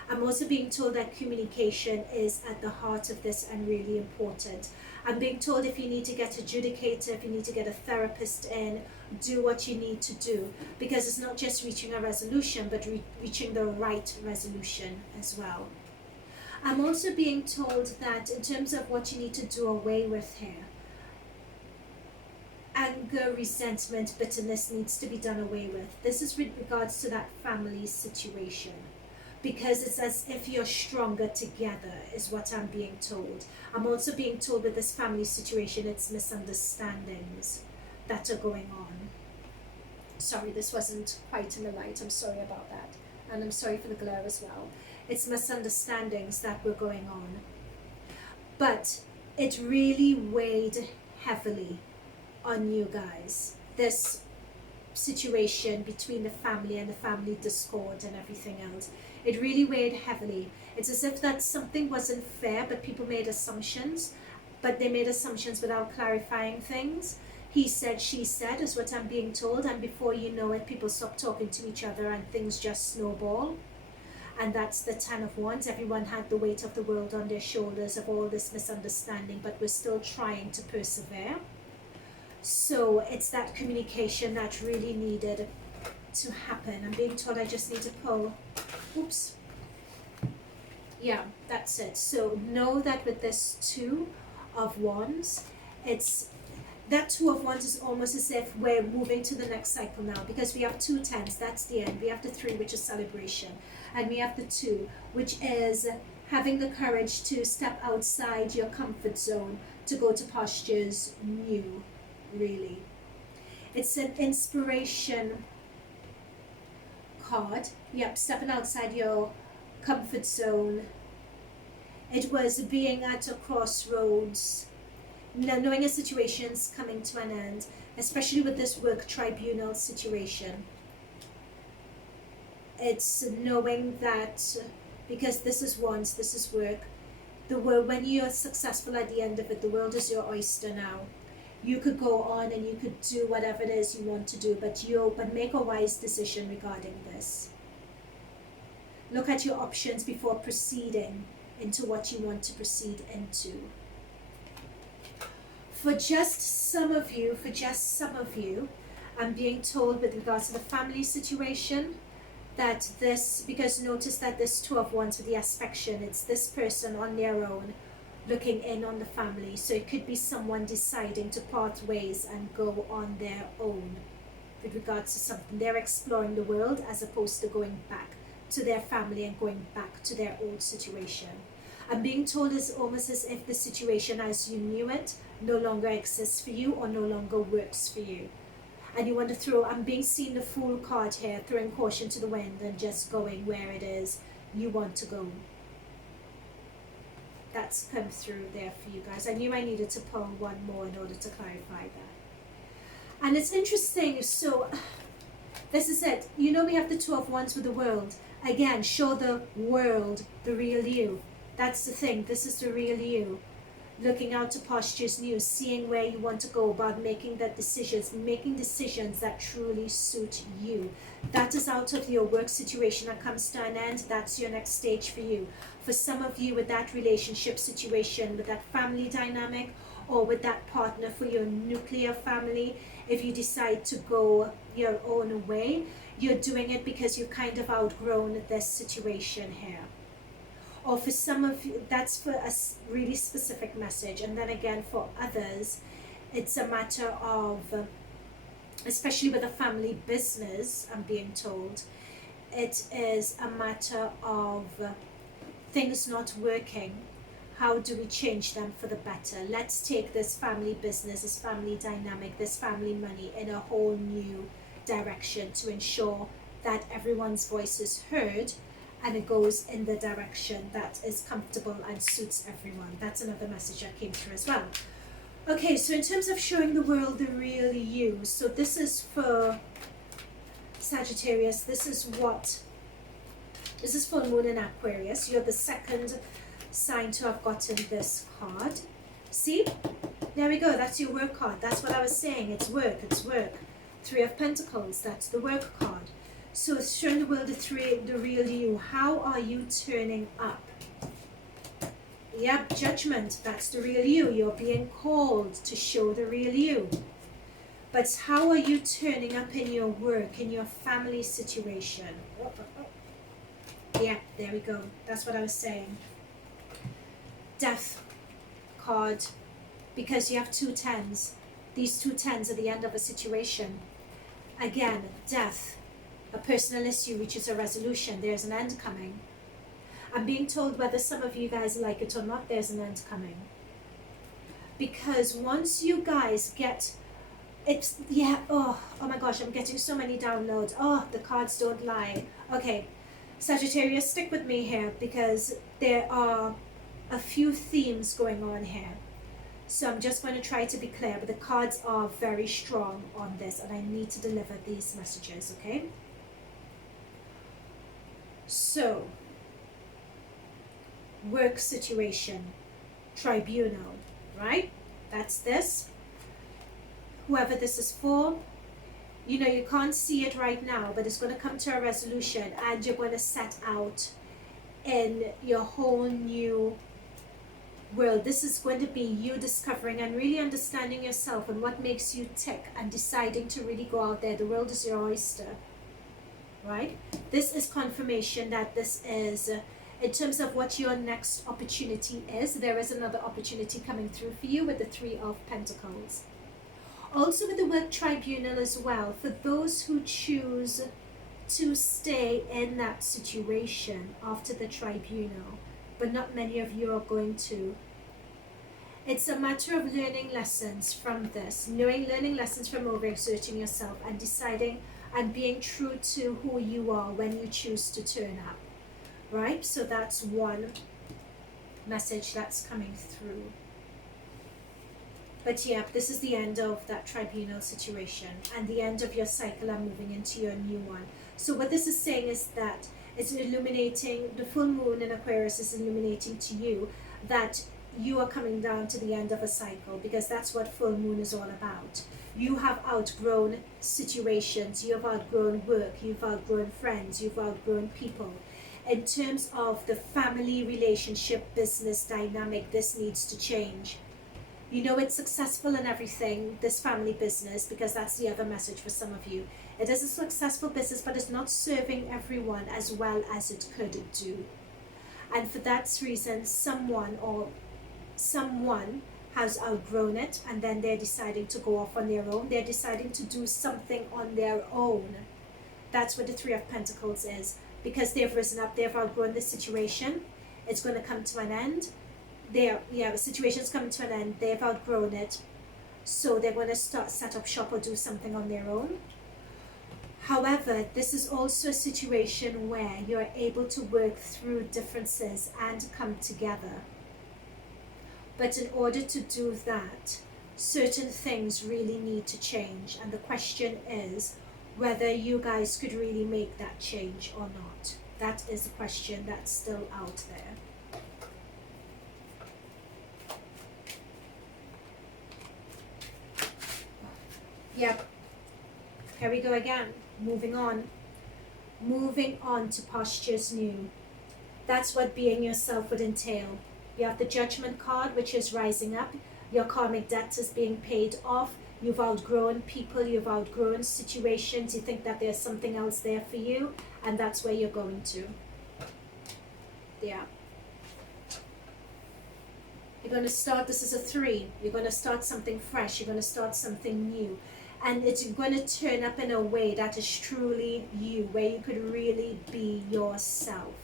I'm also being told that communication is at the heart of this and really important. I'm being told if you need to get a judicator, if you need to get a therapist in, do what you need to do, because it's not just reaching a resolution, but reaching the right resolution as well. I'm also being told that in terms of what you need to do away with here, anger, resentment, bitterness needs to be done away with. This is with regards to that family situation, because it's as if you're stronger together is what I'm being told. I'm also being told with this family situation, it's misunderstandings that are going on. Sorry, this wasn't quite in the light. I'm sorry about that. And I'm sorry for the glare as well. It's misunderstandings that were going on. But it really weighed heavily on you guys. This situation between the family and the family discord and everything else. It really weighed heavily. It's as if that something wasn't fair, but people made assumptions, but they made assumptions without clarifying things. He said, she said is what I'm being told, and before you know it, people stop talking to each other and things just snowball. And that's the 10 of Wands. Everyone had the weight of the world on their shoulders of all this misunderstanding, but we're still trying to persevere. So it's that communication that really needed to happen. I'm being told I just need to pull. Oops. Yeah, that's it. So know that with this 2 of Wands, it's that 2 of Wands is almost as if we're moving to the next cycle now, because we have 2 tens, that's the end. We have the 3, which is celebration, and we have the 2, which is having the courage to step outside your comfort zone to go to pastures new, really. It's an inspiration card. Yep, stepping outside your comfort zone. It was being at a crossroads, knowing a situation's coming to an end, especially with this work tribunal situation. It's knowing that, because this is Wands, this is work, The world, when you're successful at the end of it, the world is your oyster now. You could go on and you could do whatever it is you want to do, but make a wise decision regarding this. Look at your options before proceeding into what you want to proceed into. For just some of you, I'm being told with regards to the family situation that this, because notice that this Two of Wands with the aspect, it's this person on their own looking in on the family. So it could be someone deciding to part ways and go on their own with regards to something. They're exploring the world as opposed to going back to their family and going back to their old situation. I'm being told it's almost as if the situation as you knew it no longer exists for you or no longer works for you. And you want to throw, I'm being seen the Fool card here, throwing caution to the wind and just going where it is you want to go. That's come through there for you guys. I knew I needed to pull one more in order to clarify that. And it's interesting, so this is it. You know, we have the Two of Wands with the world. Again, show the world the real you. That's the thing. This is the real you. Looking out to postures new, seeing where you want to go, about making decisions that truly suit you. That is out of your work situation that comes to an end. That's your next stage for you. For some of you, with that relationship situation, with that family dynamic, or with that partner for your nuclear family, if you decide to go your own way, you're doing it because you've kind of outgrown this situation here. Or for some of you, that's for a really specific message. And then again, for others, it's a matter of, especially with a family business, I'm being told, it is a matter of things not working. How do we change them for the better? Let's take this family business, this family dynamic, this family money in a whole new direction to ensure that everyone's voice is heard and it goes in the direction that is comfortable and suits everyone. That's another message that came through as well. Okay, so in terms of showing the world the real you, so this is for Sagittarius. This is full moon in Aquarius. You're the second sign to have gotten this card. See? There we go. That's your work card. That's what I was saying. It's work. It's work. Three of Pentacles. That's the work card. So it's showing the world the real you. How are you turning up? Yep, Judgment. That's the real you. You're being called to show the real you. But how are you turning up in your work, in your family situation? Yeah, there we go. That's what I was saying. Death card. Because you have two tens. These two tens are the end of a situation. Again, death. A personal issue reaches a resolution. There's an end coming. I'm being told, whether some of you guys like it or not, there's an end coming. Because once you guys get, it's, yeah, oh my gosh, I'm getting so many downloads. Oh, the cards don't lie. Okay, Sagittarius, stick with me here because there are a few themes going on here. So I'm just going to try to be clear, but the cards are very strong on this and I need to deliver these messages, okay? So, work situation, tribunal, right? That's this. Whoever this is for, you know, you can't see it right now, but it's going to come to a resolution and you're going to set out in your whole new world. This is going to be you discovering and really understanding yourself and what makes you tick and deciding to really go out there. The world is your oyster. Right? This is confirmation that this is, in terms of what your next opportunity is, there is another opportunity coming through for you with the Three of Pentacles. Also with the work tribunal as well, for those who choose to stay in that situation after the tribunal, but not many of you are going to. It's a matter of learning lessons from this, learning lessons from overexerting yourself and deciding and being true to who you are when you choose to turn up, right? So that's one message that's coming through. But yeah, this is the end of that tribunal situation and the end of your cycle and moving into your new one. So what this is saying is that it's illuminating, the full moon in Aquarius is illuminating to you that you are coming down to the end of a cycle, because that's what full moon is all about. You have outgrown situations, you have outgrown work, you've outgrown friends, you've outgrown people. In terms of the family relationship, business dynamic, this needs to change. You know it's successful and everything, this family business, because that's the other message for some of you. It is a successful business, but it's not serving everyone as well as it could do. And for that reason, someone has outgrown it, and then they're deciding to go off on their own. They're deciding to do something on their own. That's what the Three of Pentacles is. Because they've risen up, they've outgrown the situation. It's going to come to an end. The situation's coming to an end. They've outgrown it. So they're going to set up shop or do something on their own. However, this is also a situation where you're able to work through differences and come together. But in order to do that, certain things really need to change. And the question is whether you guys could really make that change or not. That is a question that's still out there. Yep. Here we go again. Moving on. Moving on to postures new. That's what being yourself would entail. You have the Judgment card, which is rising up. Your karmic debt is being paid off. You've outgrown people, you've outgrown situations. You think that there's something else there for you, and that's where you're going to. Yeah. You're going to start, this is a 3. You're going to start something fresh. You're going to start something new. And it's going to turn up in a way that is truly you, where you could really be yourself.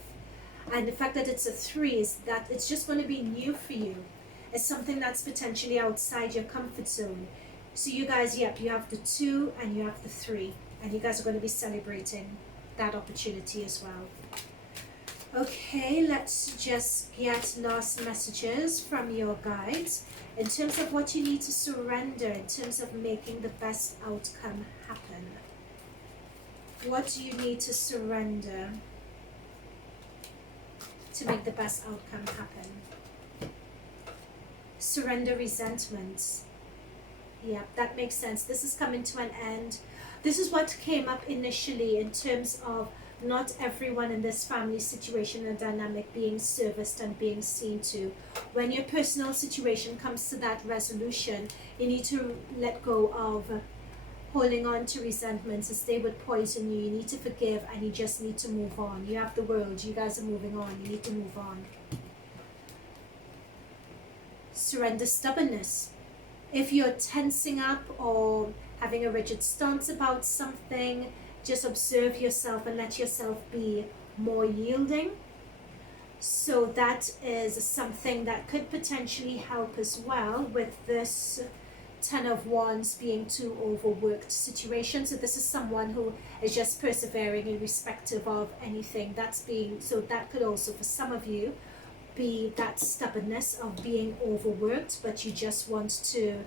And the fact that it's a 3 is that it's just going to be new for you. It's something that's potentially outside your comfort zone. So you guys, yep, you have the 2 and you have the 3. And you guys are going to be celebrating that opportunity as well. Okay, let's just get last messages from your guides. In terms of what you need to surrender, in terms of making the best outcome happen. What do you need to surrender to make the best outcome happen? Surrender resentments. Yeah, that makes sense. This is coming to an end. This is what came up initially in terms of not everyone in this family situation and dynamic being serviced and being seen to. When your personal situation comes to that resolution, you need to let go of holding on to resentments as they would poison you. You need to forgive and you just need to move on. You have the world. You guys are moving on. You need to move on. Surrender stubbornness. If you're tensing up or having a rigid stance about something, just observe yourself and let yourself be more yielding. So that is something that could potentially help as well with this 10 of Wands being too overworked situation. So this is someone who is just persevering irrespective of anything that's being, so that could also for some of you be that stubbornness of being overworked, but you just want to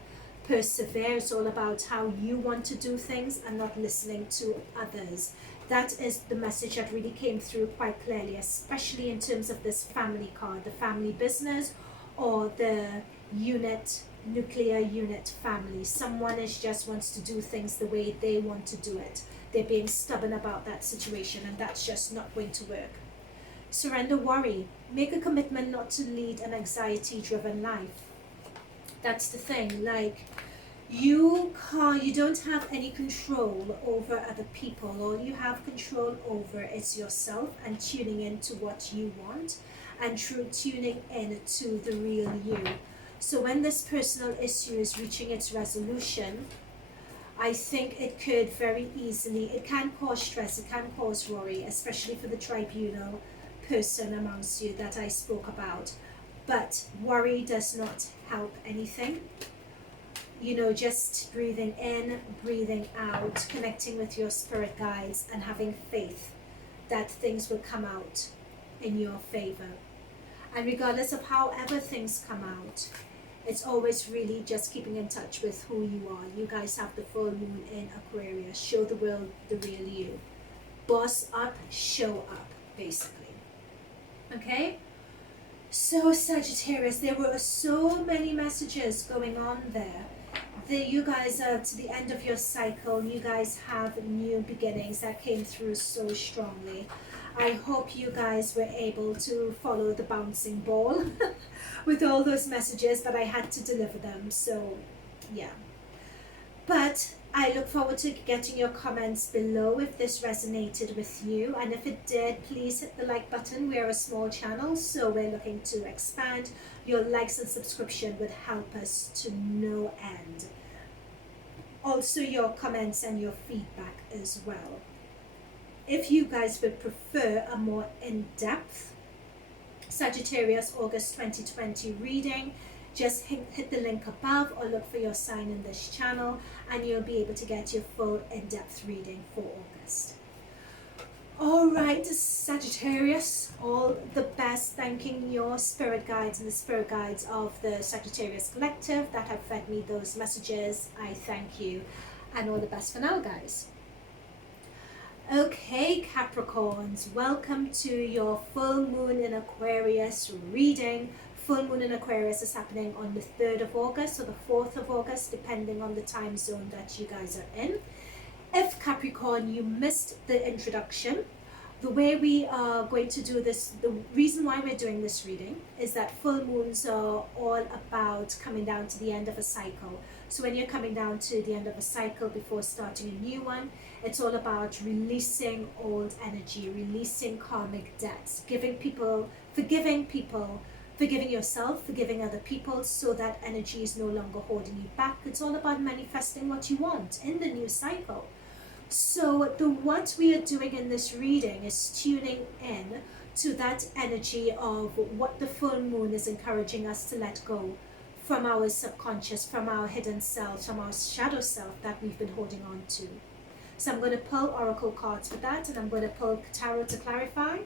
persevere. It's all about how you want to do things and not listening to others. That is the message that really came through quite clearly, especially in terms of this family card, the family business or the unit, nuclear unit family. Someone is just wants to do things the way they want to do it. They're being stubborn about that situation, and that's just not going to work. Surrender worry. Make a commitment not to lead an anxiety-driven life. That's the thing, like you don't have any control over other people. All you have control over is yourself and tuning into what you want and tuning in to the real you. So when this personal issue is reaching its resolution, I think it could very easily, it can cause stress, it can cause worry, especially for the tribunal person amongst you that I spoke about. But worry does not help anything. You know, just breathing in, breathing out, connecting with your spirit guides and having faith that things will come out in your favor. And regardless of however things come out, it's always really just keeping in touch with who you are. You guys have the full moon in Aquarius. Show the world the real you. Boss up, show up, basically. Okay? So Sagittarius, there were so many messages going on there. You guys are to the end of your cycle. You guys have new beginnings that came through so strongly. I hope you guys were able to follow the bouncing ball with all those messages, but I had to deliver them. So yeah. But I look forward to getting your comments below if this resonated with you, and if it did, please hit the like button. We're a small channel, so we're looking to expand. Your likes and subscription would help us to no end. Also your comments and your feedback as well. If you guys would prefer a more in-depth Sagittarius August 2020 reading, just hit the link above or look for your sign in this channel and you'll be able to get your full in-depth reading for August. Alright Sagittarius, all the best. Thanking your spirit guides and the spirit guides of the Sagittarius Collective that have fed me those messages. I thank you and all the best for now, guys. Okay Capricorns, welcome to your full moon in Aquarius reading. Full moon in Aquarius is happening on the 3rd of August or the 4th of August, depending on the time zone that you guys are in. If Capricorn, you missed the introduction, the way we are going to do this, the reason why we're doing this reading is that full moons are all about coming down to the end of a cycle. So when you're coming down to the end of a cycle before starting a new one, it's all about releasing old energy, releasing karmic debts, forgiving yourself, forgiving other people, so that energy is no longer holding you back. It's all about manifesting what you want in the new cycle. So what we are doing in this reading is tuning in to that energy of what the full moon is encouraging us to let go from our subconscious, from our hidden self, from our shadow self that we've been holding on to. So I'm going to pull oracle cards for that, and I'm going to pull tarot to clarify.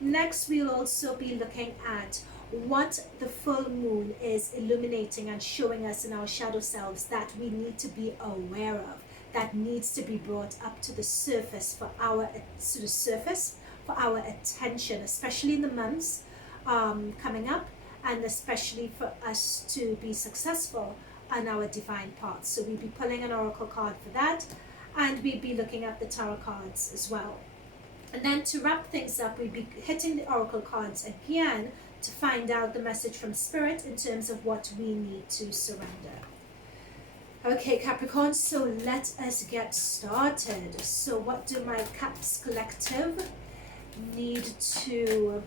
Next, we'll also be looking at what the full moon is illuminating and showing us in our shadow selves that we need to be aware of, that needs to be brought up to the surface for our attention, especially in the months coming up, and especially for us to be successful on our divine path. So we'll be pulling an oracle card for that, and we'll be looking at the tarot cards as well. And then to wrap things up, we'll be hitting the oracle cards again to find out the message from Spirit in terms of what we need to surrender. Okay Capricorn, so let us get started. So what do my Caps Collective need to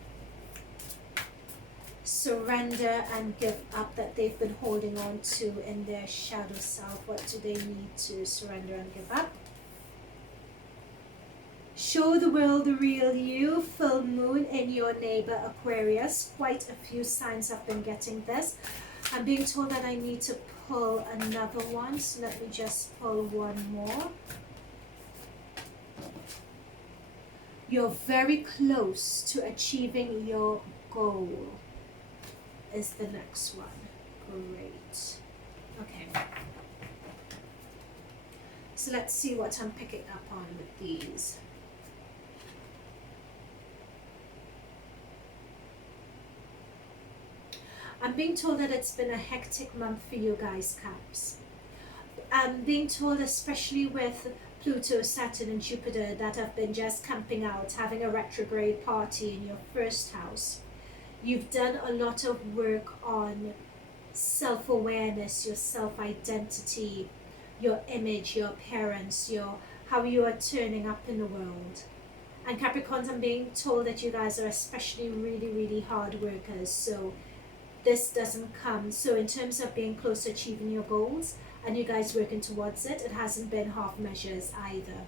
surrender and give up that they've been holding on to in their shadow self? What do they need to surrender and give up? Show the world the real you. Full moon in your neighbor Aquarius. Quite a few signs have been getting this. I'm being told that I need to pull another one, so let me just pull one more. You're very close to achieving your goal is the next one. Great. Okay. So let's see what I'm picking up on with these. I'm being told that it's been a hectic month for you guys, Caps. I'm being told, especially with Pluto, Saturn and Jupiter, that have been just camping out, having a retrograde party in your first house. You've done a lot of work on self-awareness, your self-identity, your image, your appearance, how you are turning up in the world. And Capricorns, I'm being told that you guys are especially really hard workers, so this doesn't come. So in terms of being close to achieving your goals and you guys working towards it, it hasn't been half measures either.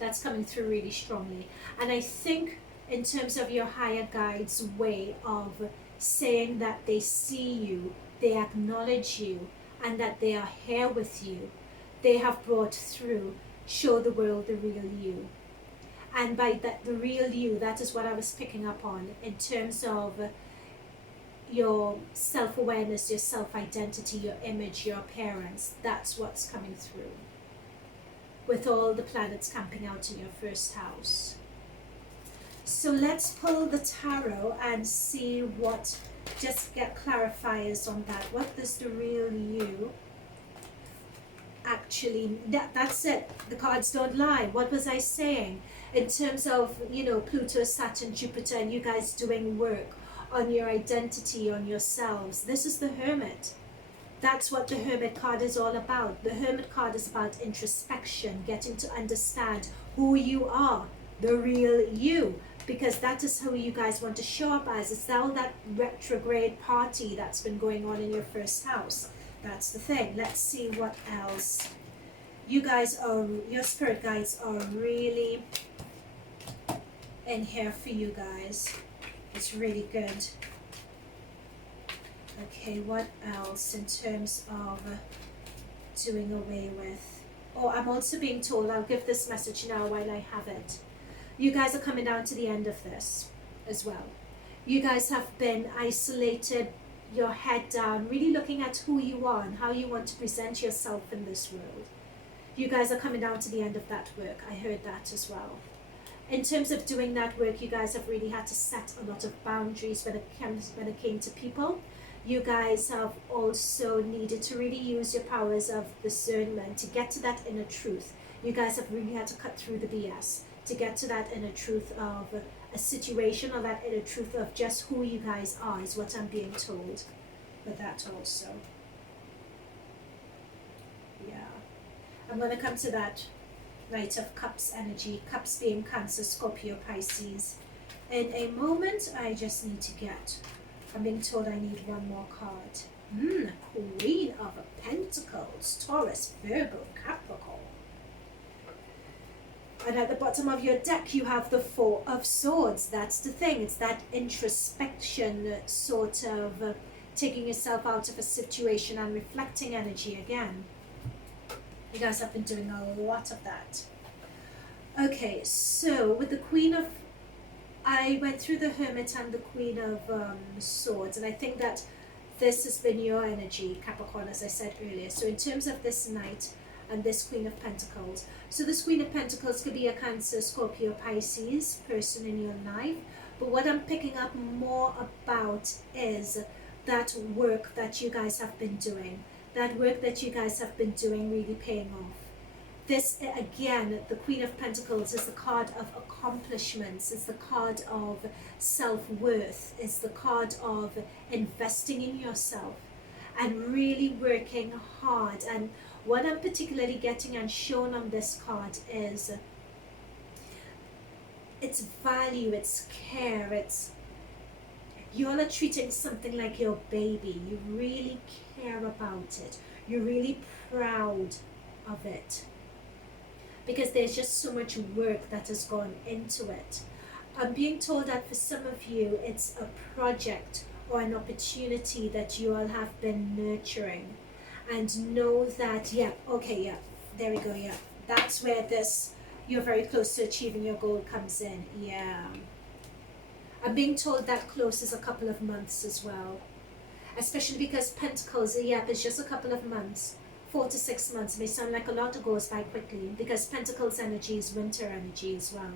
That's coming through really strongly. And I think in terms of your higher guides' way of saying that they see you, they acknowledge you, and that they are here with you, they have brought through, show the world the real you. And by that, the real you, that is what I was picking up on in terms of your self-awareness, your self-identity, your image, your appearance. That's what's coming through with all the planets camping out in your first house. So let's pull the tarot and see what, just get clarifiers on that. What does the real you actually, that's it. The cards don't lie. What was I saying? In terms of, you know, Pluto, Saturn, Jupiter, and you guys doing work on your identity, on yourselves. This is the Hermit. That's what the Hermit card is all about. The Hermit card is about introspection, getting to understand who you are, the real you, because that is who you guys want to show up as. It's all that retrograde party that's been going on in your first house. That's the thing. Let's see what else. You guys are, your spirit guides are really in here for you guys. It's really good. Okay, what else in terms of doing away with? Oh, I'm also being told, I'll give this message now while I have it. You guys are coming down to the end of this as well. You guys have been isolated, your head down, really looking at who you are and how you want to present yourself in this world. You guys are coming down to the end of that work. I heard that as well. In terms of doing that work, you guys have really had to set a lot of boundaries when it came to people. You guys have also needed to really use your powers of discernment to get to that inner truth. You guys have really had to cut through the BS to get to that inner truth of a situation, or that inner truth of just who you guys are, is what I'm being told with that also. Yeah. I'm going to come to that Knight of Cups energy, Cups being Cancer, Scorpio, Pisces. In a moment, I just need to get, I'm being told I need one more card. Queen of Pentacles, Taurus, Virgo, Capricorn. And at the bottom of your deck, you have the Four of Swords. That's the thing. It's that introspection, sort of taking yourself out of a situation and reflecting energy again. You guys have been doing a lot of that. Okay, so with the Queen of, I went through the Hermit and the Queen of Swords, and I think that this has been your energy, Capricorn, as I said earlier. So in terms of this Knight and this Queen of Pentacles, so this Queen of Pentacles could be a Cancer, Scorpio, Pisces person in your life, but what I'm picking up more about is that work that you guys have been doing. That work that you guys have been doing really paying off. This, again, the Queen of Pentacles is the card of accomplishments, it's the card of self-worth, it's the card of investing in yourself and really working hard. And what I'm particularly getting and shown on this card is its value, its care, it's, you all are treating something like your baby. You really care about it. You're really proud of it, because there's just so much work that has gone into it. I'm being told that for some of you, it's a project or an opportunity that you all have been nurturing. And know that, yeah, okay, yeah, there we go, yeah. That's where this, you're very close to achieving your goal comes in, yeah. I'm being told that close is a couple of months as well. Especially because Pentacles, yeah, it's just a couple of months. 4 to 6 months may sound like a lot, it goes by quickly, because Pentacles energy is winter energy as well.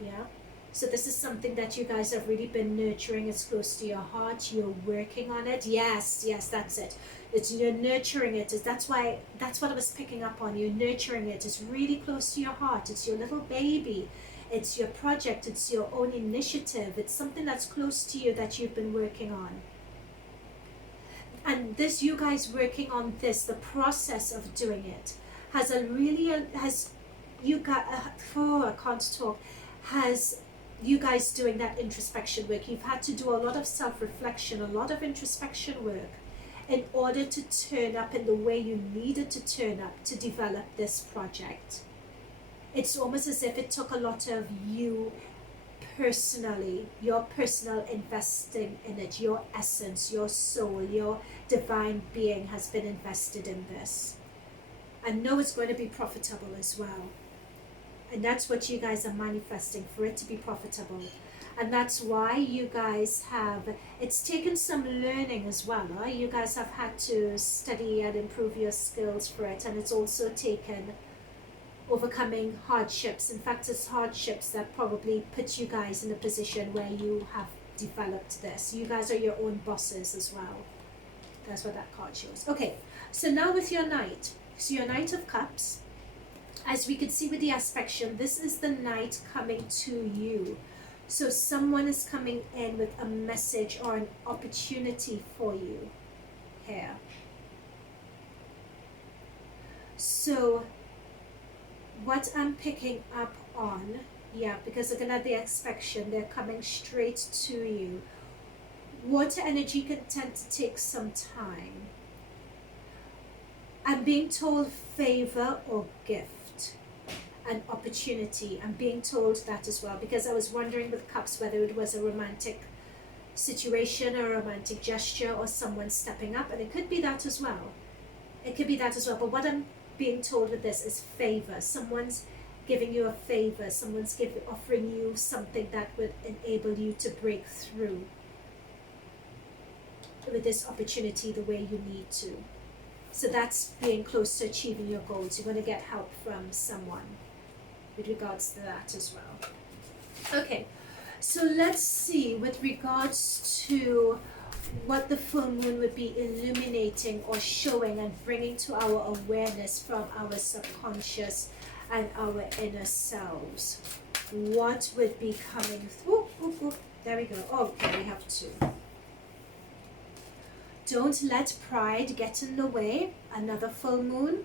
Yeah. So this is something that you guys have really been nurturing. It's close to your heart. You're working on it. Yes, yes, that's it. It's, you're nurturing it. That's why, that's what I was picking up on. You're nurturing it. It's really close to your heart. It's your little baby. It's your project. It's your own initiative. It's something that's close to you that you've been working on. And this, you guys working on this, the process of doing it, has a really, has, you got, oh, I can't talk, has you guys doing that introspection work. You've had to do a lot of self-reflection, a lot of introspection work in order to turn up in the way you needed to turn up to develop this project. It's almost as if it took a lot of you personally, your personal investing in it, your essence, your soul, your divine being has been invested in this. And know it's going to be profitable as well. And that's what you guys are manifesting, for it to be profitable. And that's why you guys have, it's taken some learning as well. You guys have had to study and improve your skills for it. And it's also taken overcoming hardships. In fact, it's hardships that probably put you guys in a position where you have developed this. You guys are your own bosses as well. That's what that card shows. Okay, so now with your Knight. So your Knight of Cups, as we could see with the aspect, this is the Knight coming to you. So someone is coming in with a message or an opportunity for you here. So what I'm picking up on, yeah, because looking at the aspect, they're coming straight to you. Water energy can tend to take some time. I'm being told favor or gift, an opportunity. I'm being told that as well, because I was wondering with Cups whether it was a romantic situation or a romantic gesture or someone stepping up, and it could be that as well. It could be that as well, but what I'm being told with this is favor. Someone's giving you a favor. Someone's offering you something that would enable you to break through with this opportunity the way you need to. So that's being close to achieving your goals. You're going to get help from someone with regards to that as well. Okay, so let's see with regards to what the full moon would be illuminating or showing and bringing to our awareness from our subconscious and our inner selves. What would be coming through? There we go. Okay, we have two. Don't let pride get in the way. Another full moon.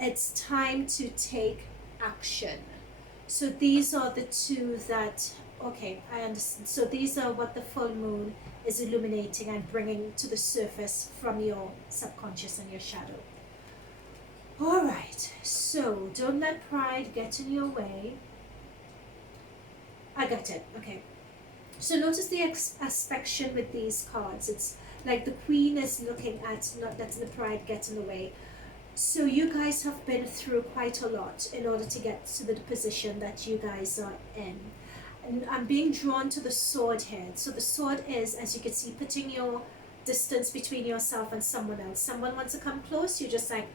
It's time to take action. So these are the two that, okay, I understand. So these are what the full moon is illuminating and bringing to the surface from your subconscious and your shadow. All right, so don't let pride get in your way. I got it. Okay. So notice the aspect with these cards. It's like the Queen is looking at not letting the pride get in the way. So you guys have been through quite a lot in order to get to the position that you guys are in. And I'm being drawn to the sword here. So the sword is, as you can see, putting your distance between yourself and someone else. Someone wants to come close, you're just like,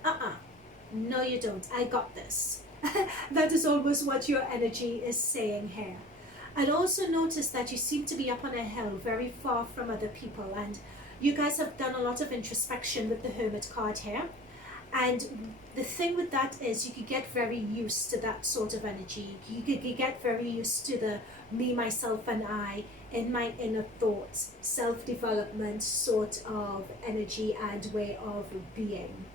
no you don't, I got this. That is almost what your energy is saying here. And also notice that you seem to be up on a hill, very far from other people, and you guys have done a lot of introspection with the Hermit card here. And the thing with that is you could get very used to that sort of energy. You could get very used to the me, myself and I in my inner thoughts, self-development sort of energy and way of being.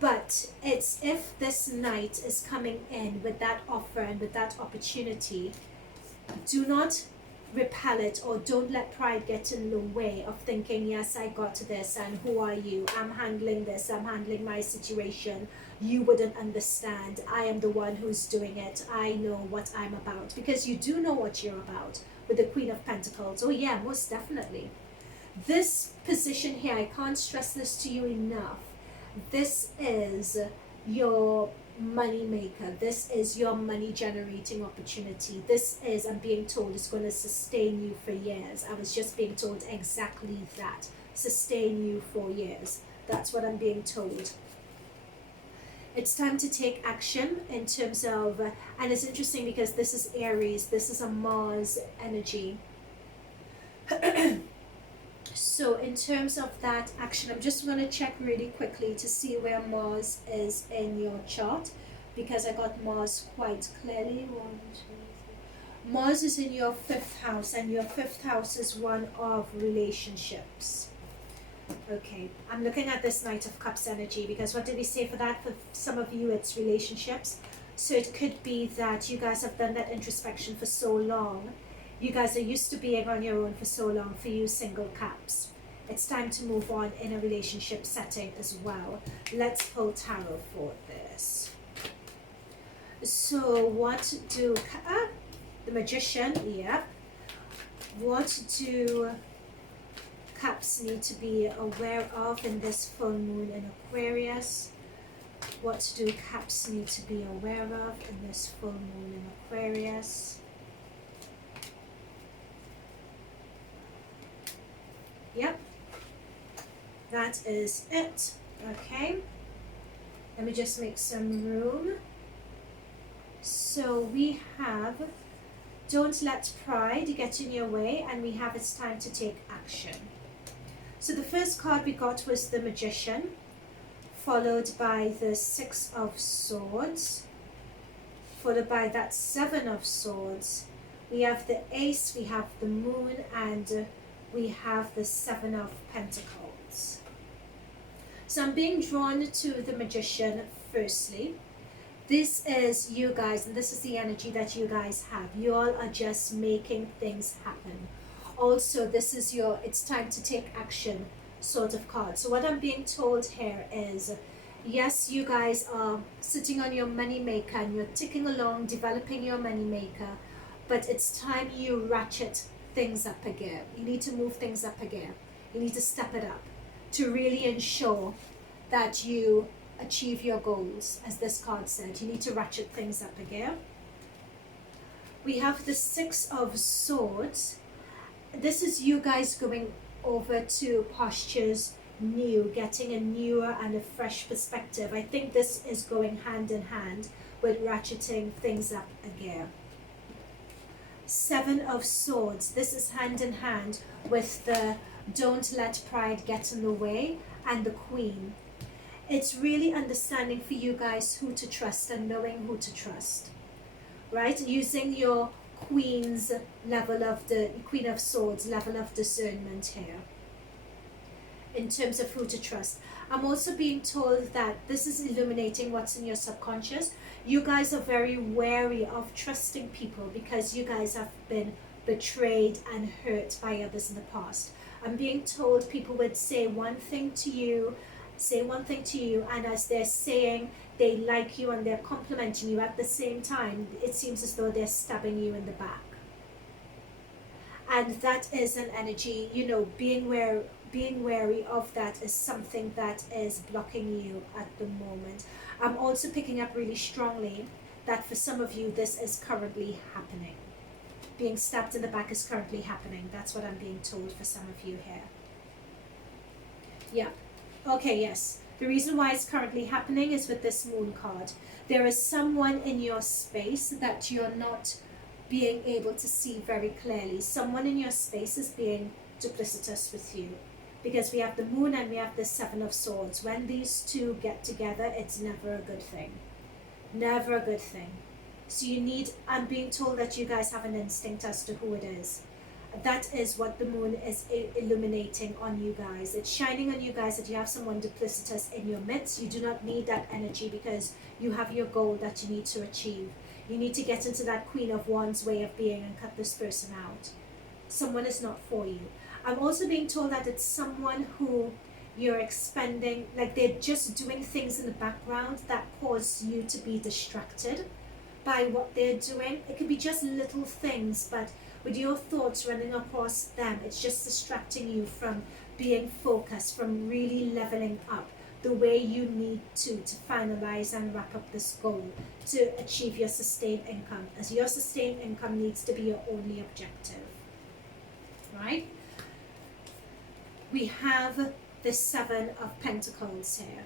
But it's if this Knight is coming in with that offer and with that opportunity, do not repel it, or don't let pride get in the way of thinking, yes, I got this, and who are you? I'm handling this, I'm handling my situation. You wouldn't understand. I am the one who's doing it. I know what I'm about. Because you do know what you're about with the Queen of Pentacles. Oh yeah, most definitely. This position here, I can't stress this to you enough. This is your money maker. This is your money generating opportunity. This is, I'm being told, is going to sustain you for years. I was just being told exactly that. Sustain you for years. That's what I'm being told. It's time to take action in terms of, and it's interesting because this is Aries. This is a Mars energy. So in terms of that action, I'm just going to check really quickly to see where Mars is in your chart, because I got Mars quite clearly. 1, 2, 3. Mars is in your 5th house, and your 5th house is one of relationships. Okay, I'm looking at this Knight of Cups energy, because what did we say for that? For some of you, it's relationships. So it could be that you guys have done that introspection for so long. You guys are used to being on your own for so long. For you single Caps, it's time to move on in a relationship setting as well. Let's pull tarot for this. So what do the Magician, yeah, what do Caps need to be aware of in this full moon in Aquarius? What do Caps need to be aware of in this full moon in Aquarius? Yep, that is it. Okay, Let me just make some room. So we have don't let pride get in your way, and we have it's time to take action. So the first card we got was the Magician, followed by the Six of Swords, followed by that Seven of Swords. We have the Ace, we have the Moon, and we have the Seven of Pentacles. So I'm being drawn to the Magician firstly. This is you guys, and this is the energy that you guys have. You all are just making things happen. Also, this is your it's time to take action sort of card. So what I'm being told here is, yes, you guys are sitting on your money maker and you're ticking along, developing your money maker, but it's time you ratchet things up again. You need to move things up again. You need to step it up to really ensure that you achieve your goals. As this card said, you need to ratchet things up again. We have the Six of Swords. This is you guys going over to postures new, getting a newer and a fresh perspective. I think this is going hand in hand with ratcheting things up again. Seven of Swords. This is hand in hand with the don't let pride get in the way and the Queen. It's really understanding for you guys who to trust and knowing who to trust, right? Using your Queen's level of the Queen of Swords level of discernment here in terms of who to trust. I'm also being told that this is illuminating what's in your subconscious. You guys are very wary of trusting people because you guys have been betrayed and hurt by others in the past. I'm being told people would say one thing to you, and as they're saying they like you and they're complimenting you, at the same time it seems as though they're stabbing you in the back. And that is an energy, you know, being wary of that is something that is blocking you at the moment. I'm also picking up really strongly that for some of you this is currently happening. Being stabbed in the back is currently happening. That's what I'm being told for some of you here. Yeah. Okay, yes. The reason why it's currently happening is with this Moon card. There is someone in your space that you're not being able to see very clearly. Someone in your space is being duplicitous with you. Because we have the Moon and we have the Seven of Swords. When these two get together, it's never a good thing. Never a good thing. So you need, I'm being told that you guys have an instinct as to who it is. That is what the Moon is illuminating on you guys. It's shining on you guys that you have someone duplicitous in your midst. You do not need that energy because you have your goal that you need to achieve. You need to get into that Queen of Wands way of being and cut this person out. Someone is not for you. I'm also being told that it's someone who you're expending, like they're just doing things in the background that cause you to be distracted by what they're doing. It could be just little things, but with your thoughts running across them, it's just distracting you from being focused, from really leveling up the way you need to finalize and wrap up this goal to achieve your sustained income, as your sustained income needs to be your only objective, right? We have the Seven of Pentacles here.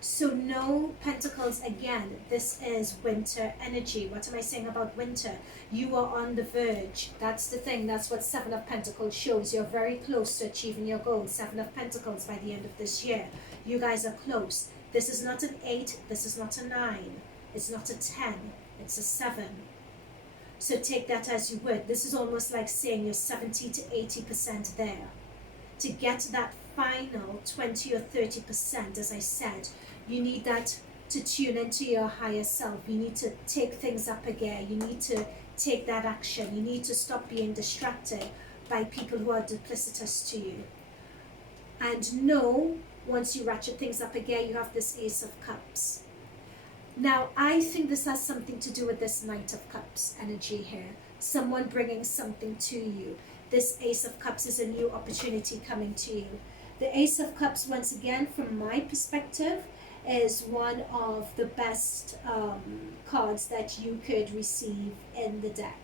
So no Pentacles again. This is winter energy. What am I saying about winter? You are on the verge. That's the thing. That's what Seven of Pentacles shows. You're very close to achieving your goal. Seven of Pentacles by the end of this year. You guys are close. This is not an 8. This is not a 9. It's not a 10. It's a 7. So take that as you would. This is almost like saying you're 70 to 80% there. To get that final 20 or 30%, as I said, you need that to tune into your higher self. You need to take things up again. You need to take that action. You need to stop being distracted by people who are duplicitous to you. And know, once you ratchet things up again, you have this Ace of Cups. Now, I think this has something to do with this Knight of Cups energy here. Someone bringing something to you. This Ace of Cups is a new opportunity coming to you. The Ace of Cups, once again, from my perspective, is one of the best cards that you could receive in the deck,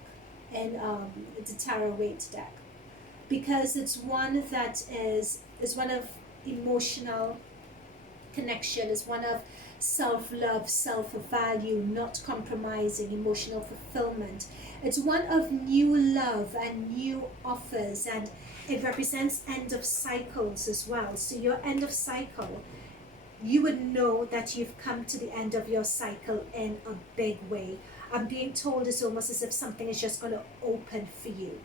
in the Tarot Weight deck, because it's one that is one of emotional connection. It's one of self-love, self-value, not compromising, emotional fulfillment. It's one of new love and new offers, and it represents end of cycles as well. So your end of cycle, you would know that you've come to the end of your cycle in a big way. I'm being told it's almost as if something is just going to open for you.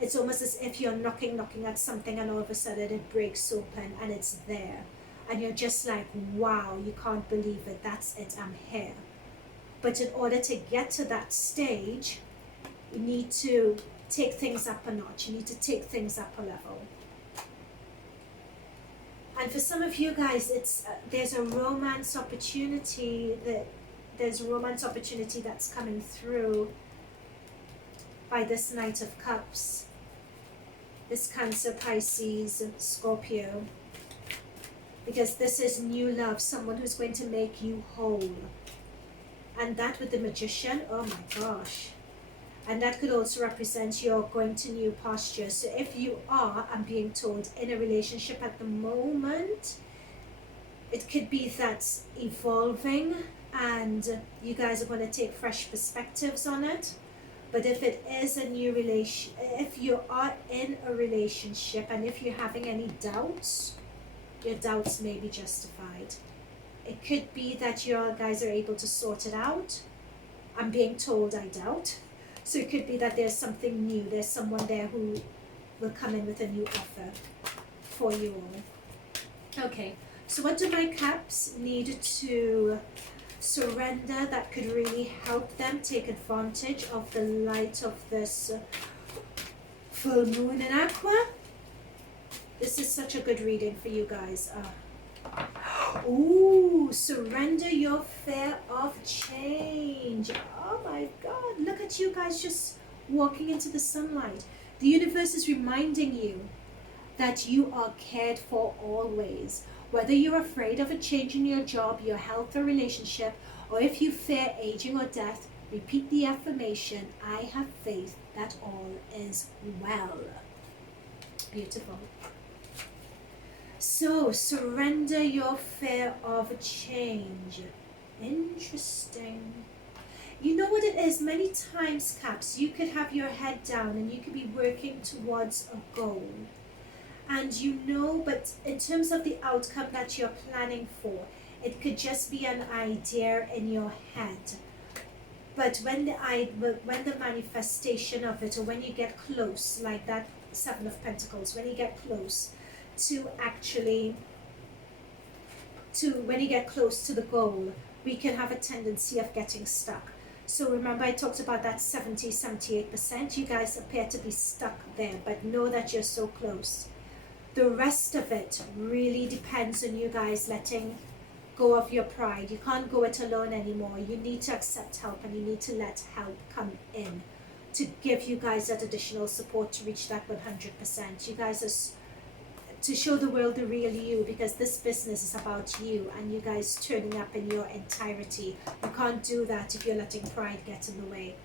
It's almost as if you're knocking at something, and all of a sudden it breaks open and it's there. And you're just like, wow, you can't believe it. That's it, I'm here. But in order to get to that stage, you need to take things up a notch. You need to take things up a level. And for some of you guys, it's there's a romance opportunity that's coming through by this Knight of Cups. This Cancer, Pisces, Scorpio. Because this is new love, someone who's going to make you whole. And that with the Magician, oh my gosh. And that could also represent you're going to new pastures. So if you are, I'm being told, in a relationship at the moment, it could be that's evolving and you guys are going to take fresh perspectives on it. But if it is a new relation, if you are in a relationship and if you're having any doubts, your doubts may be justified. It could be that you guys are able to sort it out. I'm being told I doubt. So it could be that there's something new. There's someone there who will come in with a new offer for you all. Okay, so what do my caps need to surrender that could really help them take advantage of the light of this full moon in Aqua? This is such a good reading for you guys. Ooh, surrender your fear of change. Oh my God, look at you guys just walking into the sunlight. The universe is reminding you that you are cared for always. Whether you're afraid of a change in your job, your health or relationship, or if you fear aging or death, repeat the affirmation, I have faith that all is well. Beautiful. So, surrender your fear of change. Interesting. You know what it is? Many times, Caps, you could have your head down and you could be working towards a goal. And you know, but in terms of the outcome that you're planning for, it could just be an idea in your head. But when the manifestation of it, or when you get close, like that Seven of Pentacles, when you get close to when you get close to the goal, we can have a tendency of getting stuck. So remember I talked about that 78%. You guys appear to be stuck there, but know that you're so close. The rest of it really depends on you guys letting go of your pride. You can't go it alone anymore. You need to accept help, and you need to let help come in to give you guys that additional support to reach that 100%. You guys are to show the world the real you, because this business is about you and you guys turning up in your entirety. You can't do that if you're letting pride get in the way.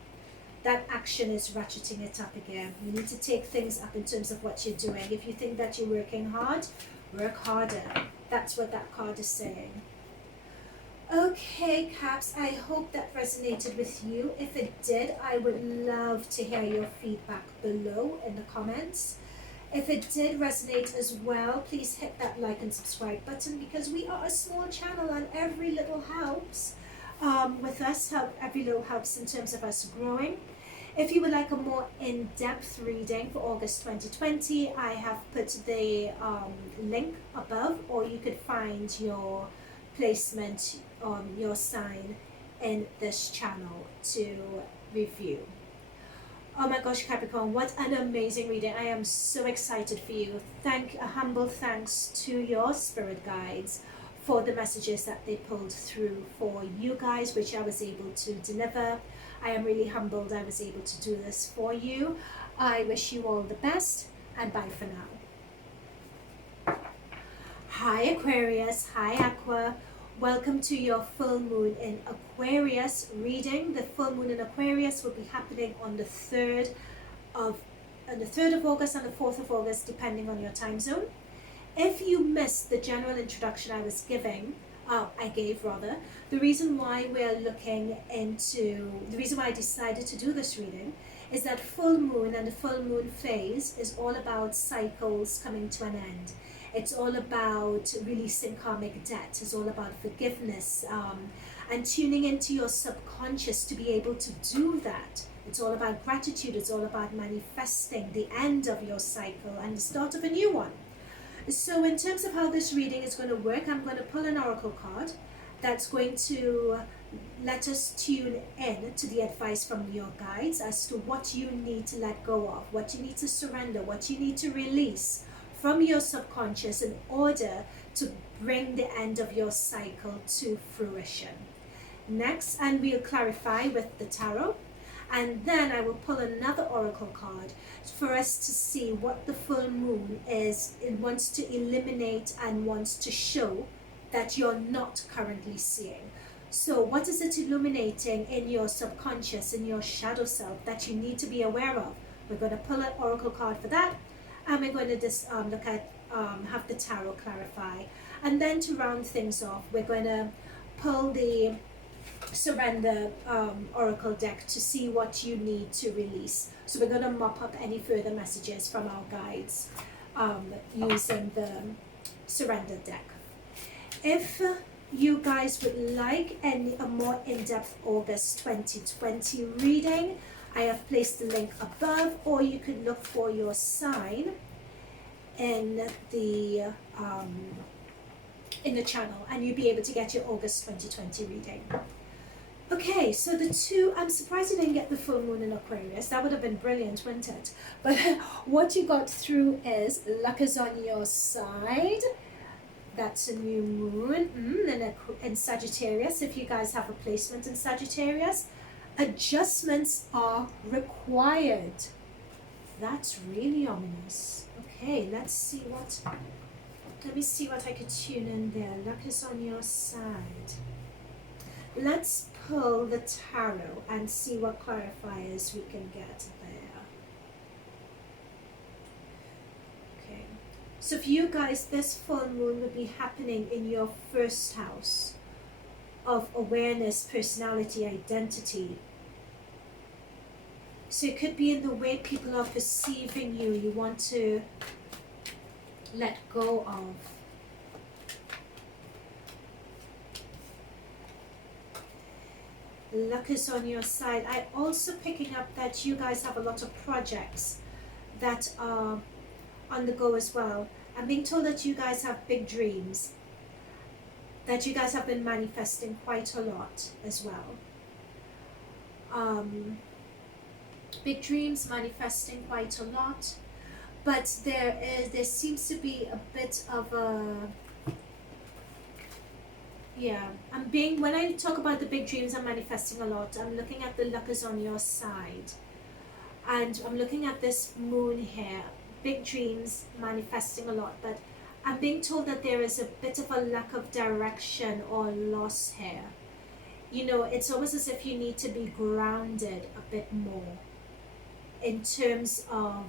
That action is ratcheting it up again. You need to take things up in terms of what you're doing. If you think that you're working hard, work harder. That's what that card is saying. Okay, Caps, I hope that resonated with you. If it did, I would love to hear your feedback below in the comments. If it did resonate as well, please hit that like and subscribe button, because we are a small channel and every little helps with us. Every little helps in terms of us growing. If you would like a more in-depth reading for August 2020, I have put the link above, or you could find your placement on your sign in this channel to review. Oh my gosh, Capricorn, what an amazing reading. I am so excited for you. A humble thanks to your spirit guides for the messages that they pulled through for you guys, which I was able to deliver. I am really humbled I was able to do this for you. I wish you all the best, and bye for now. Hi Aquarius, hi Aqua. Welcome to your full moon in Aquarius reading. The full moon in Aquarius will be happening on the 3rd of August and the 4th of August, depending on your time zone. If you missed the general introduction I gave, the reason why the reason why I decided to do this reading is that full moon and the full moon phase is all about cycles coming to an end. It's all about releasing karmic debt. It's all about forgiveness, and tuning into your subconscious to be able to do that. It's all about gratitude. It's all about manifesting the end of your cycle and the start of a new one. So in terms of how this reading is going to work, I'm going to pull an oracle card that's going to let us tune in to the advice from your guides as to what you need to let go of, what you need to surrender, what you need to release from your subconscious in order to bring the end of your cycle to fruition. Next, and we'll clarify with the tarot, and then I will pull another oracle card for us to see what the full moon is. It wants to eliminate and wants to show that you're not currently seeing. So what is it illuminating in your subconscious, in your shadow self, that you need to be aware of? We're going to pull an oracle card for that, and we're going to just look at, have the tarot clarify. And then to round things off, we're going to pull the surrender oracle deck to see what you need to release. So we're going to mop up any further messages from our guides using the surrender deck. If you guys would like a more in-depth August 2020 reading, I have placed the link above, or you could look for your sign in the channel, and you'll be able to get your August 2020 reading. Okay, so I'm surprised you didn't get the full moon in Aquarius. That would have been brilliant, wouldn't it? But what you got through is luck is on your side. That's a new moon in Sagittarius. If you guys have a placement in Sagittarius, adjustments are required. That's really ominous. Okay, let me see what I could tune in there. Luck is on your side. Let's pull the tarot and see what clarifiers we can get there. Okay, so for you guys, this full moon would be happening in your first house of awareness, personality, identity. So it could be in the way people are perceiving you. You want to let go of. Luck is on your side. I also picking up that you guys have a lot of projects that are on the go as well. I'm being told that you guys have big dreams, that you guys have been manifesting quite a lot as well. Big dreams, manifesting quite a lot, but there seems to be a bit of a, yeah, when I talk about the big dreams, I'm manifesting a lot. I'm looking at the luck is on your side, and I'm looking at this moon here. Big dreams, manifesting a lot, but I'm being told that there is a bit of a lack of direction or loss here. You know, it's almost as if you need to be grounded a bit more in terms of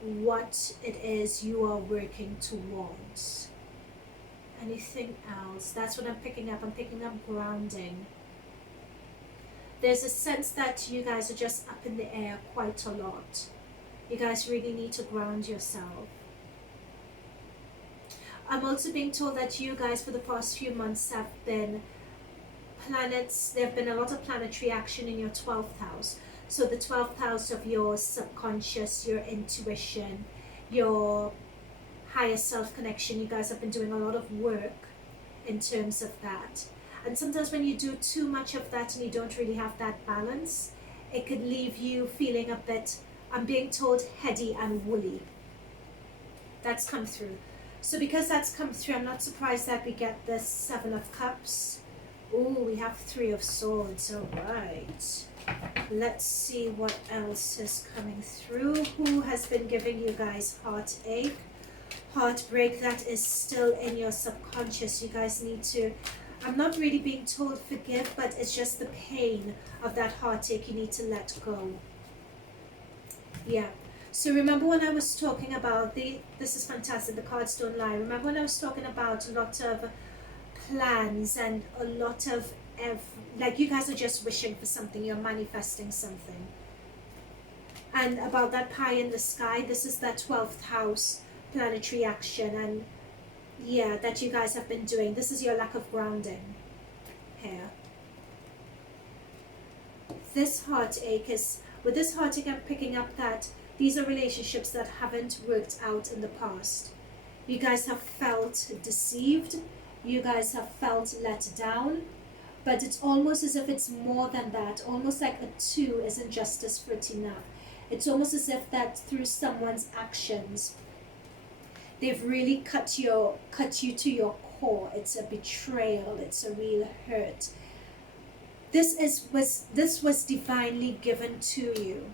what it is you are working towards. Anything else? That's what I'm picking up. I'm picking up grounding. There's a sense that you guys are just up in the air quite a lot. You guys really need to ground yourself. I'm also being told that you guys for the past few months have been there have been a lot of planetary action in your 12th house. So the 12th house of your subconscious, your intuition, your higher self connection. You guys have been doing a lot of work in terms of that. And sometimes when you do too much of that and you don't really have that balance, it could leave you feeling a bit, I'm being told, heady and woolly. That's come through. So because that's come through, I'm not surprised that we get the 7 of Cups. Oh, we have 3 of Swords. All right. Let's see what else is coming through. Who has been giving you guys heartache? Heartbreak that is still in your subconscious. You guys need to, I'm not really being told forgive, but it's just the pain of that heartache you need to let go. Yeah. So remember when I was talking about this is fantastic, the cards don't lie. Remember when I was talking about a lot of plans and a lot of, like you guys are just wishing for something, you're manifesting something. And about that pie in the sky, this is that 12th house planetary action, and yeah, that you guys have been doing. This is your lack of grounding here. This heartache is, with this heartache I'm picking up that these are relationships that haven't worked out in the past. You guys have felt deceived, you guys have felt let down, but it's almost as if it's more than that. Almost like a 2 isn't justice for it enough. It's almost as if that through someone's actions, they've really cut you to your core. It's a betrayal, it's a real hurt. This was divinely given to you.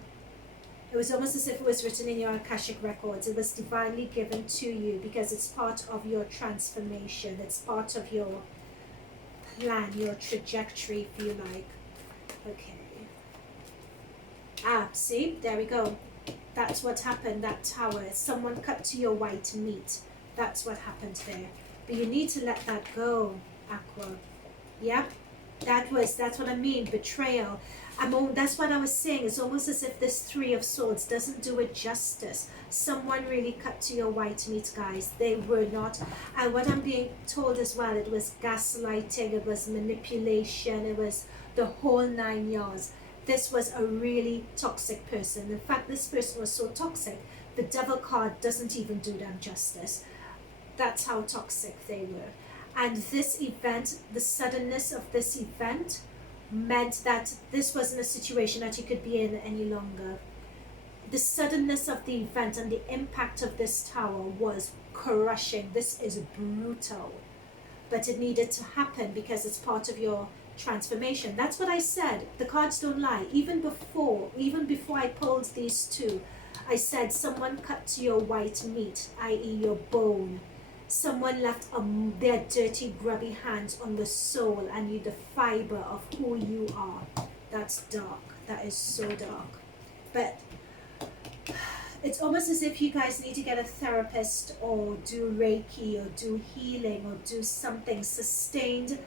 It was almost as if it was written in your Akashic records. It was divinely given to you because it's part of your transformation. It's part of your plan, your trajectory, if you like. Okay. See, there we go. That's what happened, that tower. Someone cut to your white meat. That's what happened there. But you need to let that go, Aqua. Yep. That's what I mean, betrayal. That's what I was saying. It's almost as if this 3 of Swords doesn't do it justice. Someone really cut to your white meat, guys. They were not. And what I'm being told as well, it was gaslighting, it was manipulation, it was the whole 9 yards. This was a really toxic person. In fact, this person was so toxic, the Devil card doesn't even do them justice. That's how toxic they were. And this event, the suddenness of this event, meant that this wasn't a situation that you could be in any longer. The suddenness of the event and the impact of this tower was crushing. This is brutal. But it needed to happen because it's part of your transformation. That's what I said. The cards don't lie. Even before I pulled these 2, I said someone cut to your white meat, i.e. your bone. Someone left their dirty, grubby hands on the soul and the fiber of who you are. That's dark. That is so dark. But it's almost as if you guys need to get a therapist or do Reiki or do healing or do something, sustained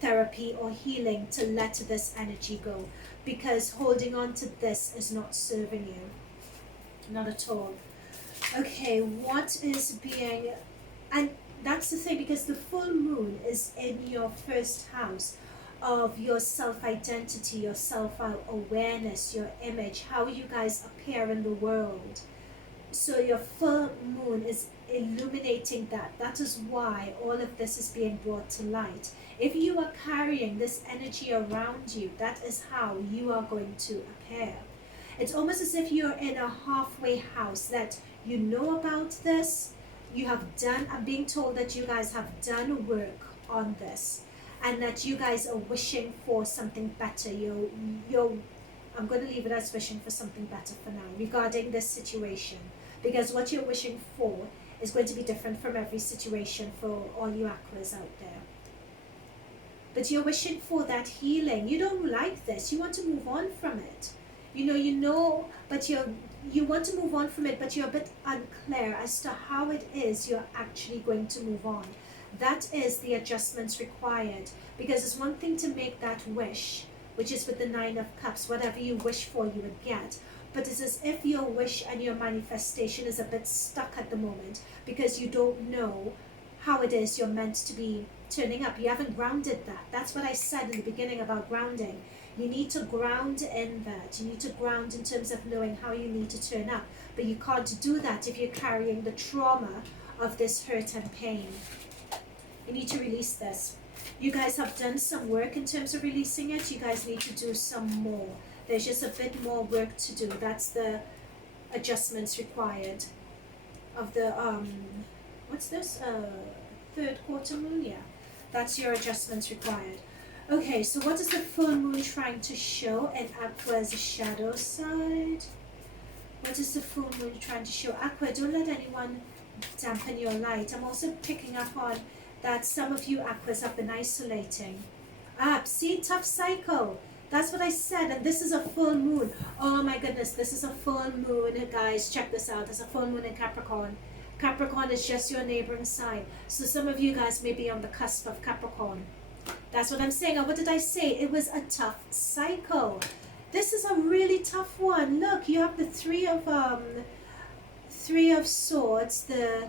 therapy or healing to let this energy go. Because holding on to this is not serving you. Not at all. Okay, what is being... And that's the thing, because the full moon is in your first house of your self-identity, your self-awareness, your image, how you guys appear in the world. So your full moon is illuminating that. That is why all of this is being brought to light. If you are carrying this energy around you, that is how you are going to appear. It's almost as if you're in a halfway house, that you know about this. You have done, I'm being told that you guys have done work on this and that you guys are wishing for something better. I'm going to leave it as wishing for something better for now regarding this situation, because what you're wishing for is going to be different from every situation for all you Aquas out there. But you're wishing for that healing. You don't like this. You want to move on from it. But you want to move on from it, but you're a bit unclear as to how it is you're actually going to move on. That is the adjustments required, because it's one thing to make that wish, which is with the 9 of Cups, whatever you wish for you would get. But it's as if your wish and your manifestation is a bit stuck at the moment, because you don't know how it is you're meant to be turning up. You haven't grounded that. That's what I said in the beginning about grounding. You need to ground in that. You need to ground in terms of knowing how you need to turn up. But you can't do that if you're carrying the trauma of this hurt and pain. You need to release this. You guys have done some work in terms of releasing it. You guys need to do some more. There's just a bit more work to do. That's the adjustments required of the, what's this? Third quarter moon? Yeah. That's your adjustments required. Okay, so what is the full moon trying to show in Aqua's shadow side? What is the full moon trying to show? Aqua, don't let anyone dampen your light. I'm also picking up on that some of you Aquas have been isolating. See, tough cycle. That's what I said. And this is a full moon. Oh my goodness, this is a full moon, guys. Check this out. There's a full moon in Capricorn. Capricorn is just your neighboring sign. So some of you guys may be on the cusp of Capricorn. That's what I'm saying. And what did I say? It was a tough cycle. This is a really tough one. Look, you have the Three of Swords, the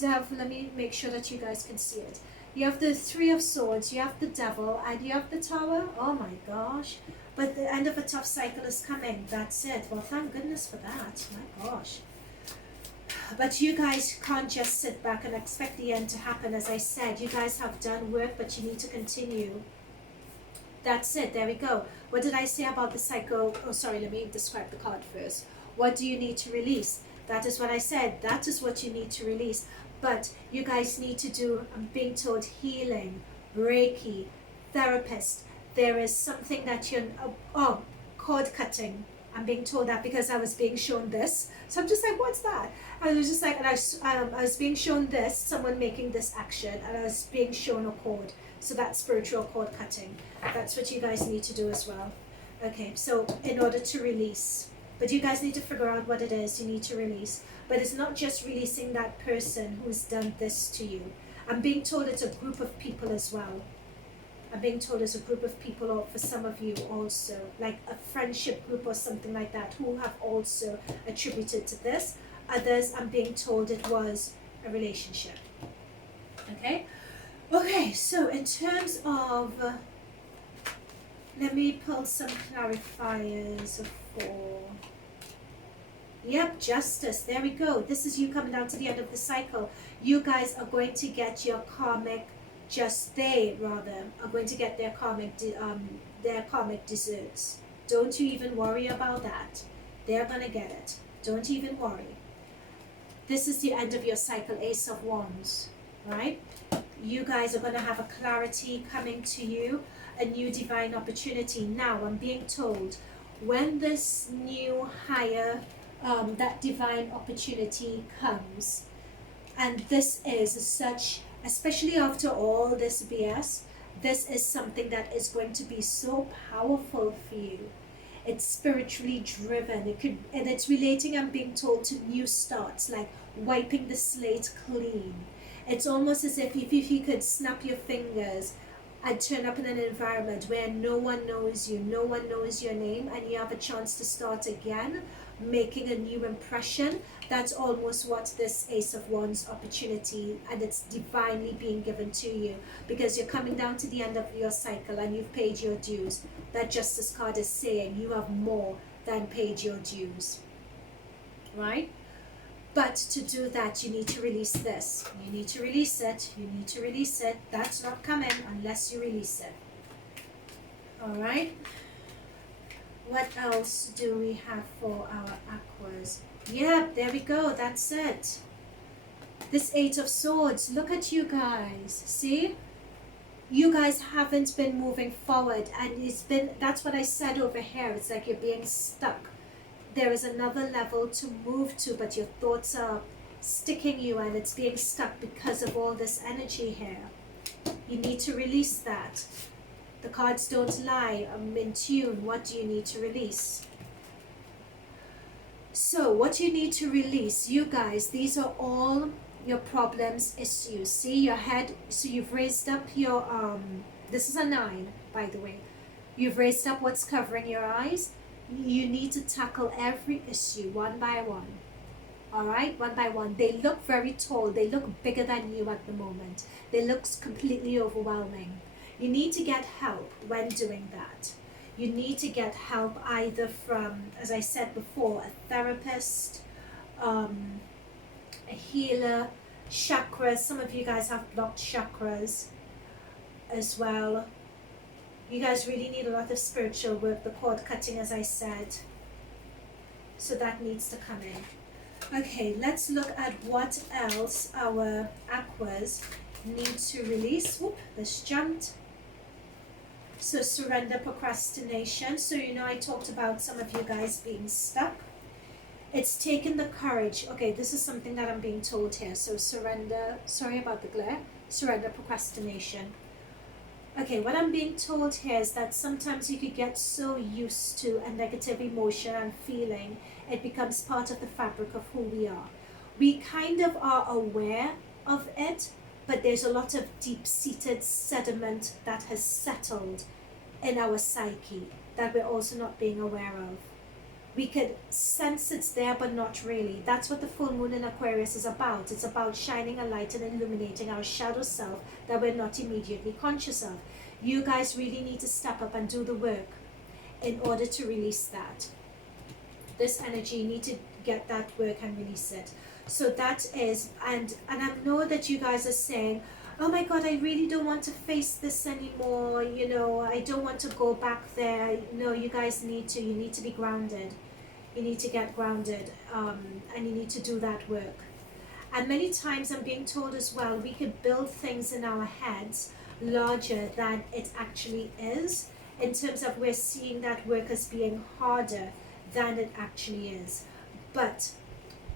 Devil. Let me make sure that you guys can see it. You have the Three of Swords, you have the Devil, and you have the Tower. Oh my gosh. But the end of a tough cycle is coming. That's it. Well, thank goodness for that. My gosh. But you guys can't just sit back and expect the end to happen. As I said, you guys have done work, but you need to continue. That's it. There we go. What did I say about the cycle? Oh, sorry. Let me describe the card first. What do you need to release? That is what I said. That is what you need to release. But you guys need to do, I'm being told, healing, Reiki, therapist. There is something that you're, oh, cord cutting. I'm being told that because I was being shown this. So I'm just like, what's that? I was just like, and I was being shown this, someone making this action, and I was being shown a cord. So that's spiritual cord cutting. That's what you guys need to do as well. Okay, so in order to release. But you guys need to figure out what it is you need to release. But it's not just releasing that person who's done this to you. I'm being told it's a group of people as well. I'm being told it's a group of people, or for some of you also, like a friendship group or something like that, who have also attributed to this. Others, I'm being told it was a relationship. Okay? Okay, so in terms of, let me pull some clarifiers for, yep, justice. There we go. This is you coming down to the end of the cycle. You guys are going to get your karmic, they are going to get their karmic desserts. Don't you even worry about that. They're going to get it. Don't even worry. This is the end of your cycle, Ace of Wands, right? You guys are going to have a clarity coming to you, a new divine opportunity. Now, I'm being told, when this new higher, that divine opportunity comes, and this is such, especially after all this BS, this is something that is going to be so powerful for you. It's spiritually driven. And it's relating, I'm being told, to new starts, like wiping the slate clean. It's almost as if you could snap your fingers and turn up in an environment where no one knows you, no one knows your name, and you have a chance to start again, making a new impression. That's almost what this Ace of Wands opportunity, and it's divinely being given to you, because you're coming down to the end of your cycle and you've paid your dues. That Justice card is saying you have more than paid your dues, right? But to do that, you need to release this. You need to release it. You need to release it. That's not coming unless you release it. All right. What else do we have for our Aquas? Yep, there we go. That's it. This Eight of Swords. Look at you guys. See? You guys haven't been moving forward. And that's what I said over here. It's like you're being stuck. There is another level to move to, but your thoughts are sticking you and it's being stuck because of all this energy here. You need to release that. The cards don't lie. I'm in tune. What do you need to release? So what you need to release, you guys, these are all your problems, issues. See your head. So you've raised up your, this is a 9, by the way. You've raised up what's covering your eyes. You need to tackle every issue one by one. All right, one by one. They look very tall. They look bigger than you at the moment. They look completely overwhelming. You need to get help when doing that. You need to get help either from, as I said before, a therapist, a healer, chakras. Some of you guys have blocked chakras as well. You guys really need a lot of spiritual work, the cord cutting, as I said. So that needs to come in. Okay, let's look at what else our Aquas need to release. Whoop, this jumped. So surrender, procrastination. So you know I talked about some of you guys being stuck. It's taken the courage. Okay, this is something that I'm being told here. So surrender, sorry about the glare. Surrender, procrastination. Okay, what I'm being told here is that sometimes you could get so used to a negative emotion and feeling, it becomes part of the fabric of who we are. We kind of are aware of it, but there's a lot of deep-seated sediment that has settled in our psyche that we're also not being aware of. We could sense it's there, but not really. That's what the full moon in Aquarius is about. It's about shining a light and illuminating our shadow self that we're not immediately conscious of. You guys really need to step up and do the work in order to release that. This energy, you need to get that work and release it. So that is, and I know that you guys are saying, oh my God, I really don't want to face this anymore. You know, I don't want to go back there. No, you guys need to. You need to be grounded. You need to get grounded, and you need to do that work. And many times I'm being told as well, we could build things in our heads larger than it actually is, in terms of we're seeing that work as being harder than it actually is. But,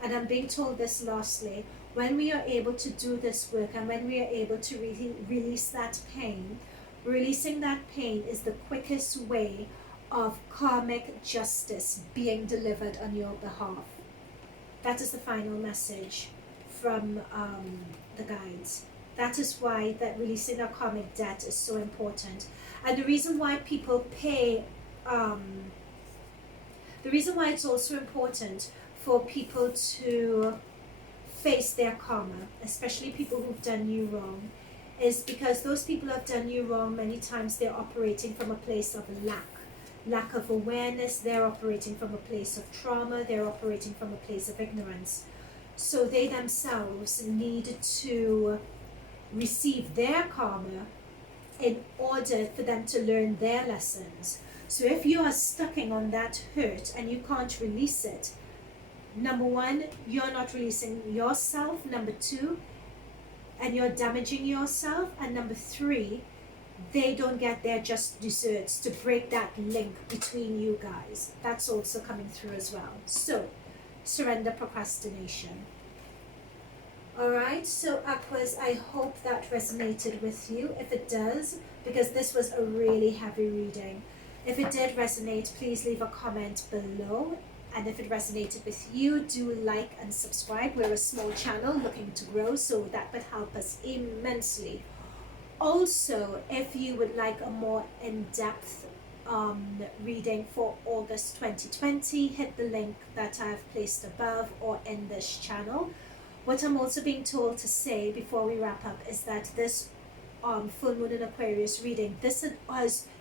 and I'm being told this lastly, when we are able to do this work and when we are able to really release that pain, releasing that pain is the quickest way of karmic justice being delivered on your behalf. That is the final message from the guides. That is why that releasing our karmic debt is so important. And the reason why people pay, the reason why it's also important for people to face their karma, especially people who've done you wrong, is because those people who have done you wrong, many times they're operating from a place of lack of awareness. They're operating from a place of trauma. They're operating from a place of ignorance. So they themselves need to receive their karma in order for them to learn their lessons. So if you are stuck on that hurt and you can't release it, number one, you're not releasing yourself. Number two, and you're damaging yourself. And number three, they don't get their just desserts to break that link between you guys. That's also coming through as well. So, surrender procrastination. Alright, so Aquas, I hope that resonated with you. If it does, because this was a really heavy reading. If it did resonate, please leave a comment below. And if it resonated with you, do like and subscribe. We're a small channel looking to grow, so that would help us immensely. Also, if you would like a more in-depth reading for August 2020, hit the link that I've placed above or in this channel. What I'm also being told to say before we wrap up is that this full moon in Aquarius reading, this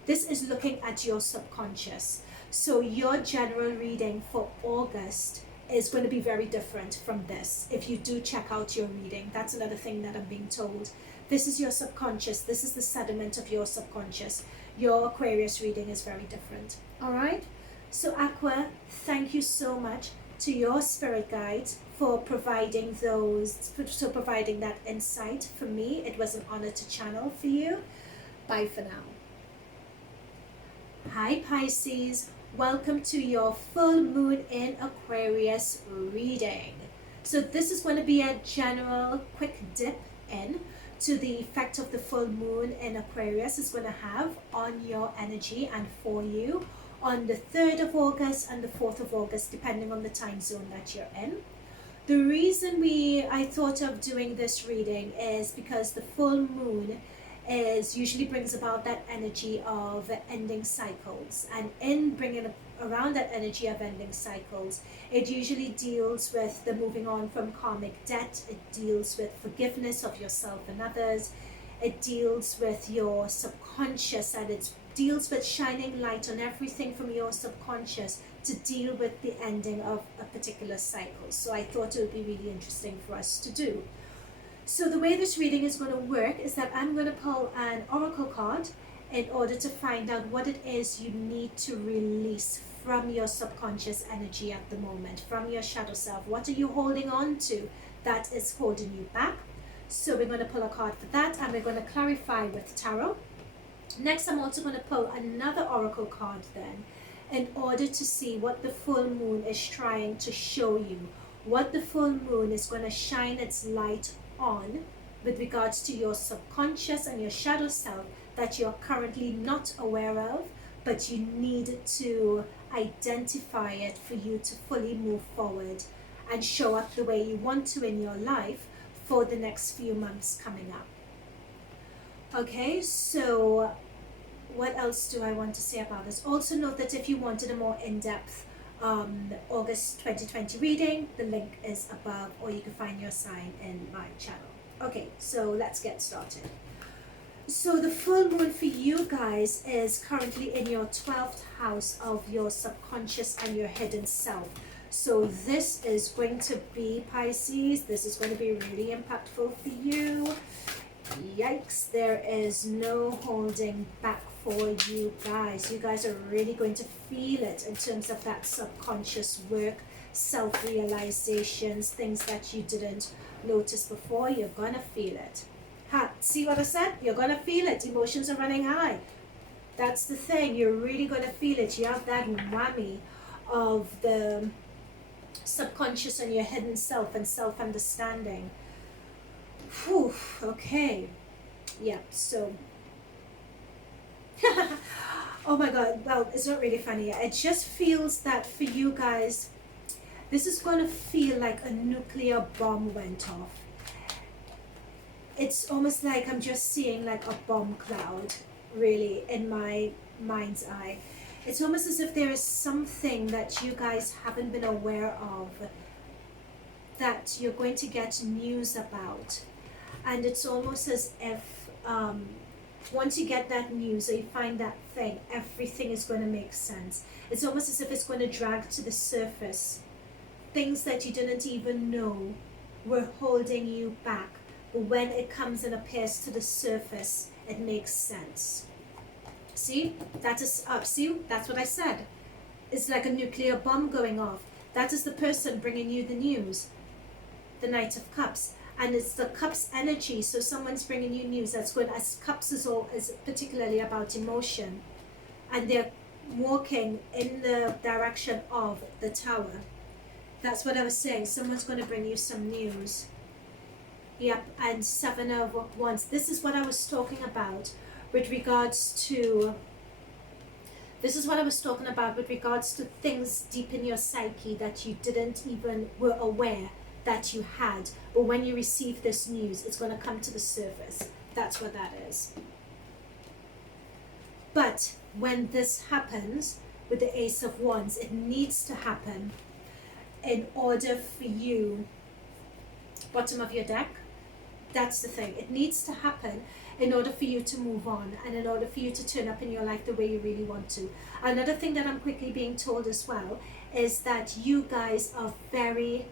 is looking at your subconscious. So your general reading for August is going to be very different from this. If you do check out your reading, that's another thing that I'm being told. This is your subconscious. This is the sediment of your subconscious. Your Aquarius reading is very different. All right? So Aqua, thank you so much to your spirit guides for providing providing that insight for me. It was an honor to channel for you. Bye for now. Hi Pisces, welcome to your full moon in Aquarius reading. So this is going to be a general quick dip in to the effect of the full moon in Aquarius is going to have on your energy and for you on the 3rd of August and the 4th of August, depending on the time zone that you're in. The reason I thought of doing this reading is because the full moon usually brings about that energy of ending cycles, and in bringing around that energy of ending cycles, it usually deals with the moving on from karmic debt. It deals with forgiveness of yourself and others. It deals with your subconscious, and it deals with shining light on everything from your subconscious to deal with the ending of a particular cycle. So I thought it would be really interesting for us to do. So the way this reading is going to work is that I'm going to pull an oracle card in order to find out what it is you need to release from your subconscious energy at the moment, from your shadow self. What are you holding on to that is holding you back? So we're going to pull a card for that, and we're going to clarify with tarot. Next, I'm also going to pull another oracle card then in order to see what the full moon is trying to show you, what the full moon is going to shine its light on with regards to your subconscious and your shadow self that you're currently not aware of, but you need to identify it for you to fully move forward and show up the way you want to in your life for the next few months coming up. Okay, so what else do I want to say about this? Also note that if you wanted a more in-depth August 2020 reading, the link is above, or you can find your sign in my channel. Okay, so let's get started. So the full moon for you guys is currently in your 12th house of your subconscious and your hidden self. So this is going to be, Pisces, this is going to be really impactful for you. Yikes, there is no holding back for you guys. You guys are really going to feel it in terms of that subconscious work, self-realizations, things that you didn't notice before. You're gonna feel it. See what I said? You're gonna feel it. Emotions are running high. That's the thing. You're really gonna feel it. You have that whammy of the subconscious and your hidden self and self-understanding. Whew, okay. Yeah, so oh my god, well, it's not really funny. It just feels that for you guys, this is going to feel like a nuclear bomb went off. It's almost like I'm just seeing like a bomb cloud, really, in my mind's eye. It's almost as if there is something that you guys haven't been aware of that you're going to get news about. And it's almost as if once you get that news or you find that thing, everything is going to make sense. It's almost as if it's going to drag to the surface things that you didn't even know were holding you back. But when it comes and appears to the surface, it makes sense. See, that is see, that's what I said. It's like a nuclear bomb going off. That is the person bringing you the news. The Knight of Cups. And it's the Cups energy, so someone's bringing you news that's good. As Cups is particularly about emotion, and they're walking in the direction of the Tower. That's what I was saying. Someone's going to bring you some news. Yep, and Seven of Wands. This is what I was talking about with regards to. This is what I was talking about with regards to things deep in your psyche that you didn't even were aware that you had, but when you receive this news, it's going to come to the surface. That's what that is. But when this happens with the Ace of Wands, it needs to happen in order for you, bottom of your deck, that's the thing. It needs to happen in order for you to move on and in order for you to turn up in your life the way you really want to. Another thing that I'm quickly being told as well is that you guys are very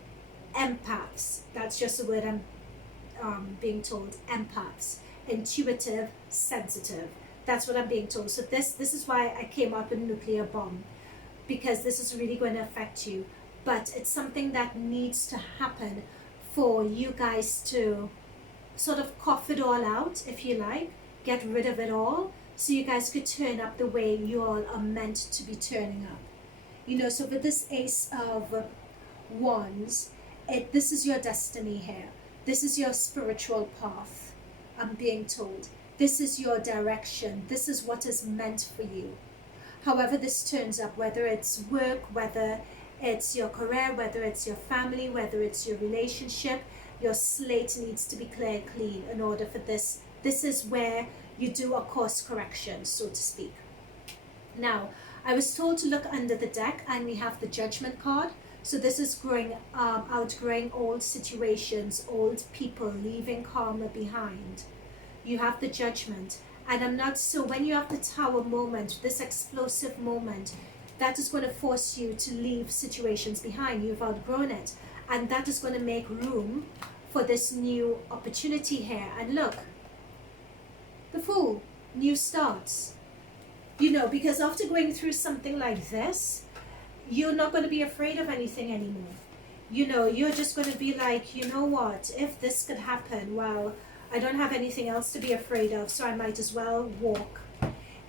empaths. That's just the word I'm being told. Empaths. Intuitive, sensitive. That's what I'm being told. So this is why I came up with nuclear bomb, because this is really going to affect you. But it's something that needs to happen for you guys to sort of cough it all out, if you like, get rid of it all, so you guys could turn up the way you all are meant to be turning up. You know, so with this Ace of Wands, this is your destiny here. This is your spiritual path, I'm being told. This is your direction. This is what is meant for you. However this turns up, whether it's work, whether it's your career, whether it's your family, whether it's your relationship, your slate needs to be clear, clean in order for this. This is where you do a course correction, so to speak. Now, I was told to look under the deck, and we have the Judgment card. So this is outgrowing old situations, old people, leaving karma behind. You have the Judgment. And I'm not, so when you have the Tower moment, this explosive moment, that is going to force you to leave situations behind. You've outgrown it. And that is going to make room for this new opportunity here. And look, the Fool, new starts. You know, because after going through something like this, you're not going to be afraid of anything anymore. You know, you're just going to be like, you know what, if this could happen, well, I don't have anything else to be afraid of, so I might as well walk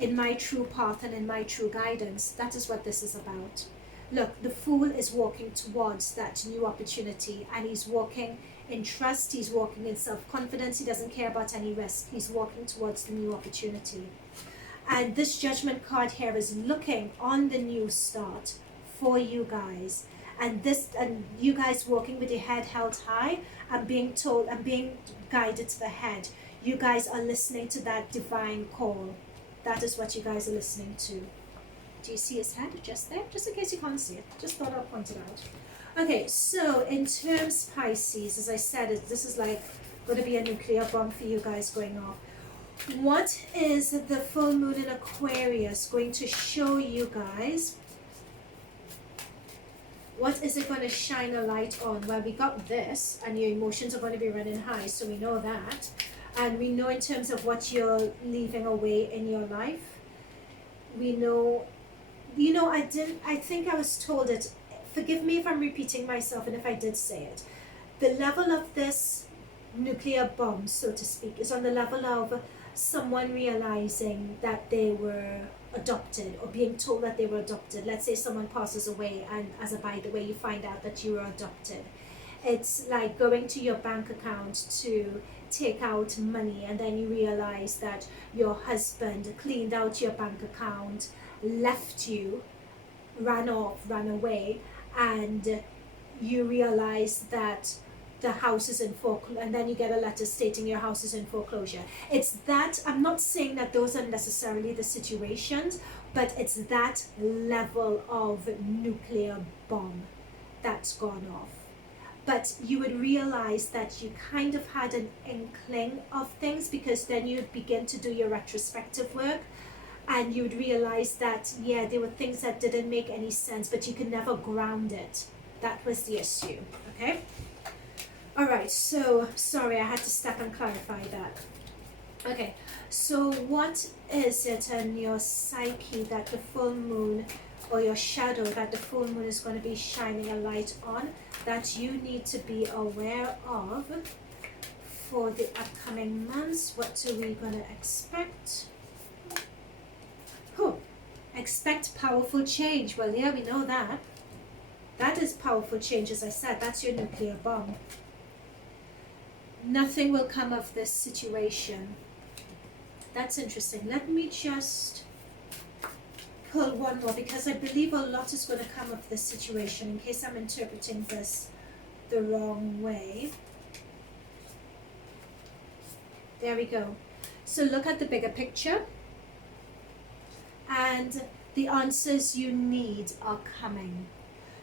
in my true path and in my true guidance. That is what this is about. Look, the Fool is walking towards that new opportunity, and he's walking in trust. He's walking in self-confidence. He doesn't care about any risk. He's walking towards the new opportunity. And this Judgment card here is looking on the new start for you guys. And you guys walking with your head held high and being told and being guided to the head. You guys are listening to that divine call. That is what you guys are listening to. Do you see his head just there? Just in case you can't see it. Just thought I'd point it out. Okay, so in terms Pisces, as I said, this is like going to be a nuclear bomb for you guys going off. What is the full moon in Aquarius going to show you guys? What is it going to shine a light on? Well, we got this, and your emotions are going to be running high, so we know that. And we know in terms of what you're leaving away in your life. We know, I think I was told it. Forgive me if I'm repeating myself and if I did say it. The level of this nuclear bomb, so to speak, is on the level of someone realizing that they were adopted or being told that they were adopted. Let's say someone passes away and as a by the way you find out that you were adopted. It's like going to your bank account to take out money and then you realize that your husband cleaned out your bank account, left you, ran off, ran away, and you realize that the house is in foreclosure, and then you get a letter stating your house is in foreclosure. It's that, I'm not saying that those are necessarily the situations, but it's that level of nuclear bomb that's gone off. But you would realize that you kind of had an inkling of things, because then you'd begin to do your retrospective work and you would realize that, yeah, there were things that didn't make any sense, but you could never ground it. That was the issue, okay? All right, so sorry, I had to step and clarify that. Okay, so what is it in your psyche that the full moon, or your shadow that the full moon is going to be shining a light on, that you need to be aware of for the upcoming months? What are we going to expect? Oh, expect powerful change. Well, yeah, we know that. That is powerful change, as I said. That's your nuclear bomb. Nothing will come of this situation. That's interesting. Let me just pull one more, because I believe a lot is going to come of this situation, in case I'm interpreting this the wrong way. There we go. So look at the bigger picture, and the answers you need are coming.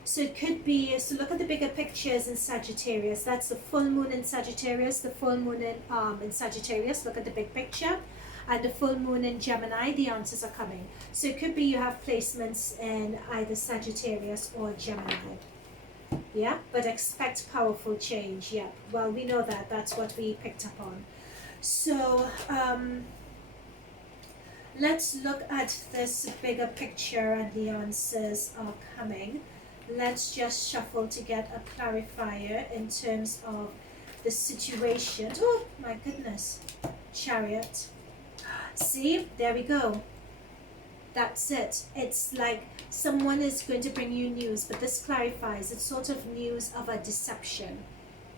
So it could be, so look at the bigger pictures in Sagittarius. That's the full moon in Sagittarius, the full moon in Sagittarius. Look at the big picture. And the full moon in Gemini, the answers are coming. So it could be you have placements in either Sagittarius or Gemini. Yeah, but expect powerful change. Yeah, well, we know that. That's what we picked up on. So let's look at this bigger picture, and the answers are coming. Let's just shuffle to get a clarifier in terms of the situation. Oh my goodness, Chariot. See, there we go. That's it. It's like someone is going to bring you news, but this clarifies. It's sort of news of a deception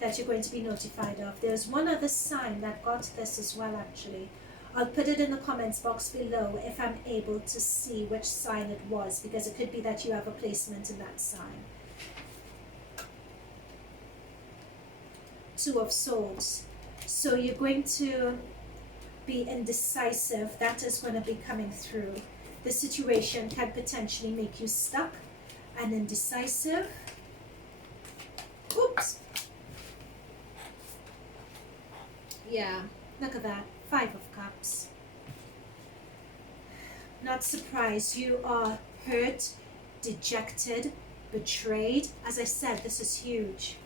that you're going to be notified of. There's one other sign that got this as well, actually. I'll put it in the comments box below if I'm able to see which sign it was, because it could be that you have a placement in that sign. Two of Swords. So you're going to be indecisive. That is going to be coming through. The situation can potentially make you stuck and indecisive. Oops. Yeah, look at that. 5 of Cups. Not surprised. You are hurt, dejected, betrayed. As I said, this is huge.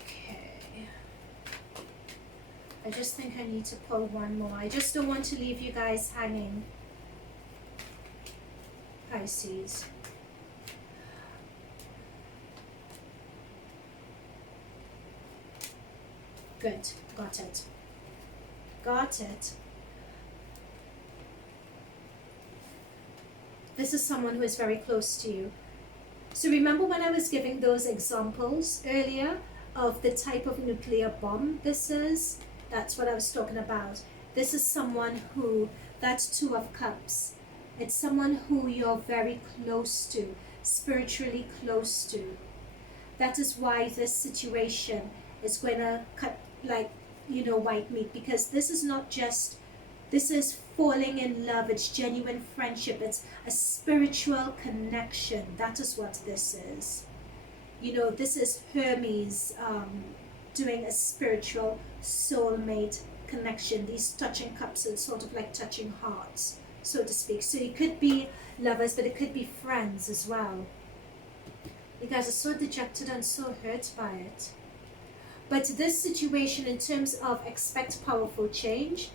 Okay. I just think I need to pull one more. I just don't want to leave you guys hanging. Pisces. Good, got it. Got it. This is someone who is very close to you. So remember when I was giving those examples earlier of the type of nuclear bomb this is? That's what I was talking about. This is someone who, that's Two of Cups. It's someone who you're very close to, spiritually close to. That is why this situation is going to cut like, you know, white meat, because this is not just, this is falling in love, it's genuine friendship, it's a spiritual connection. That is what this is. You know, this is Hermes doing a spiritual soulmate connection. These touching cups are sort of like touching hearts, so to speak. So it could be lovers, but it could be friends as well. You guys are so dejected and so hurt by it. But this situation, in terms of expect powerful change,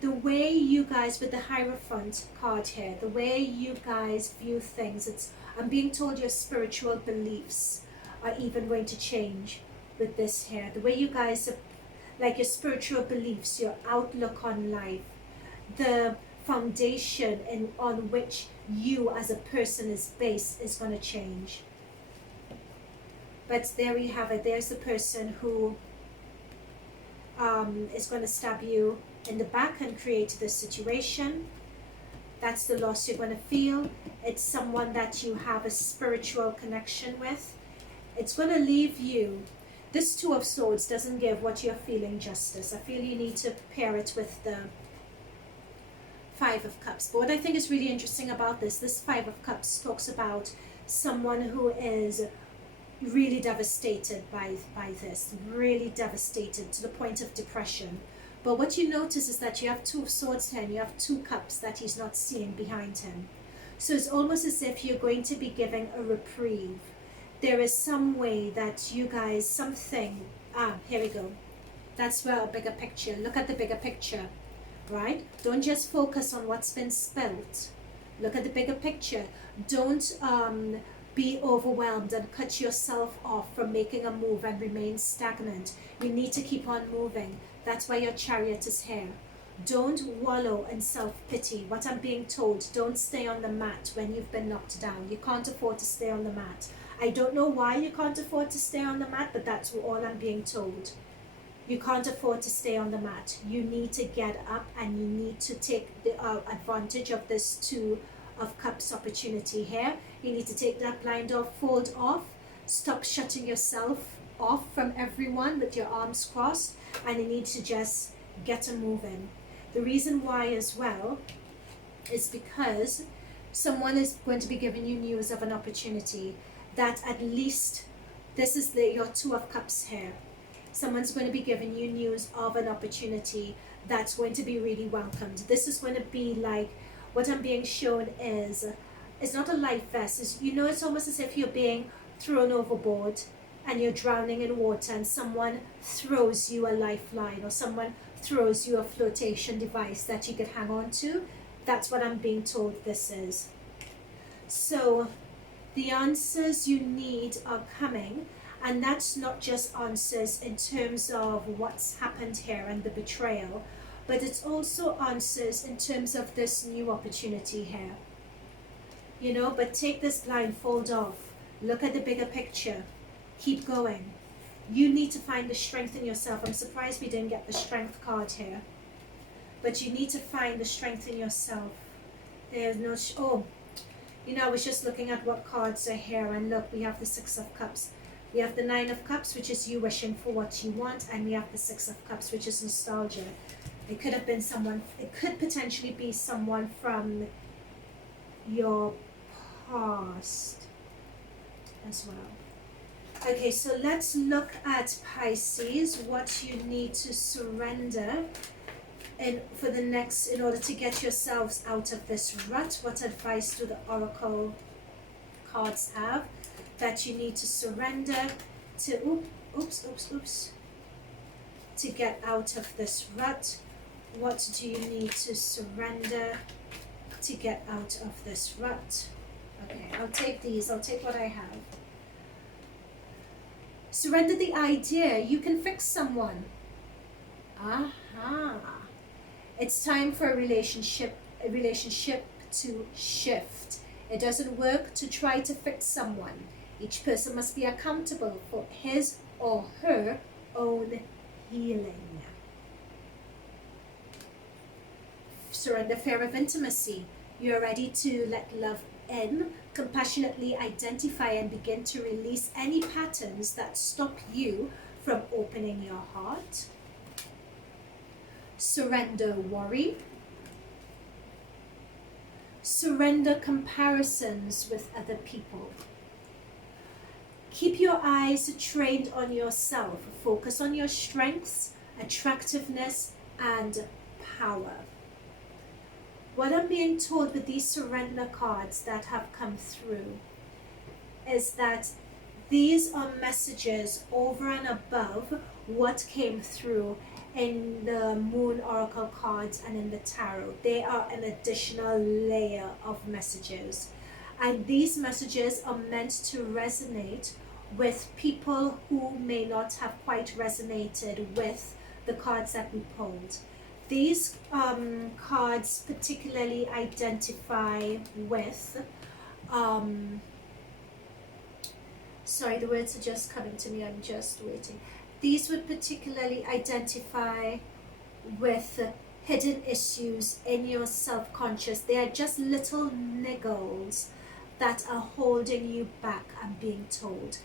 the way you guys, with the Hierophant card here, the way you guys view things, it's, I'm being told your spiritual beliefs are even going to change with this here. The way you guys, like your spiritual beliefs, your outlook on life, the foundation on which you as a person is based is going to change. But there we have it. There's the person who is going to stab you in the back and create this situation. That's the loss you're going to feel. It's someone that you have a spiritual connection with. It's going to leave you. This Two of Swords doesn't give what you're feeling justice. I feel you need to pair it with the Five of Cups. But what I think is really interesting about this Five of Cups talks about someone who is really devastated by this, really devastated to the point of depression. But what you notice is that you have Two of Swords here and you have two cups that he's not seeing behind him. So it's almost as if you're going to be giving a reprieve. There is some way that you guys, something, here we go. That's where a bigger picture, look at the bigger picture, right? Don't just focus on what's been spelt. Look at the bigger picture. Don't be overwhelmed and cut yourself off from making a move and remain stagnant. You need to keep on moving. That's why your Chariot is here. Don't wallow in self-pity. What I'm being told, don't stay on the mat when you've been knocked down. You can't afford to stay on the mat. I don't know why you can't afford to stay on the mat, but that's all I'm being told. You can't afford to stay on the mat. You need to get up and you need to take the advantage of this Two of Cups opportunity here. You need to take that blind off, fold off, stop shutting yourself off from everyone with your arms crossed, and you need to just get a moving. The reason why as well is because someone is going to be giving you news of an opportunity that at least, this is your Two of Cups here. Someone's going to be giving you news of an opportunity that's going to be really welcomed. This is going to be like, what I'm being shown is, it's not a life vest. It's, you know, it's almost as if you're being thrown overboard and you're drowning in water and someone throws you a lifeline or someone throws you a flotation device that you could hang on to. That's what I'm being told this is. So the answers you need are coming, and that's not just answers in terms of what's happened here and the betrayal, but it's also answers in terms of this new opportunity here. You know, but take this blindfold off. Look at the bigger picture. Keep going. You need to find the strength in yourself. I'm surprised we didn't get the Strength card here. But you need to find the strength in yourself. There's no... oh, you know, I was just looking at what cards are here, and look, we have the Six of Cups. We have the Nine of Cups, which is you wishing for what you want, and we have the Six of Cups, which is nostalgia. It could have been someone, it could potentially be someone from your past as well. Okay, so let's look at Pisces, what you need to surrender for the next, in order to get yourselves out of this rut. What advice do the Oracle cards have that you need to surrender to, to get out of this rut? What do you need to surrender to get out of this rut? Okay, I'll take these. I'll take what I have. Surrender the idea you can fix someone. Aha. It's time for a relationship to shift. It doesn't work to try to fix someone. Each person must be accountable for his or her own healing. Surrender fear of intimacy. You're ready to let love in, compassionately identify and begin to release any patterns that stop you from opening your heart. Surrender worry. Surrender comparisons with other people. Keep your eyes trained on yourself. Focus on your strengths, attractiveness, and power. What I'm being told with these surrender cards that have come through is that these are messages over and above what came through in the Moon Oracle cards and in the Tarot. They are an additional layer of messages. And these messages are meant to resonate with people who may not have quite resonated with the cards that we pulled. These cards particularly identify with, sorry, the words are just coming to me, I'm just waiting. These would particularly identify with hidden issues in your self-conscious. They are just little niggles that are holding you back, I'm being told.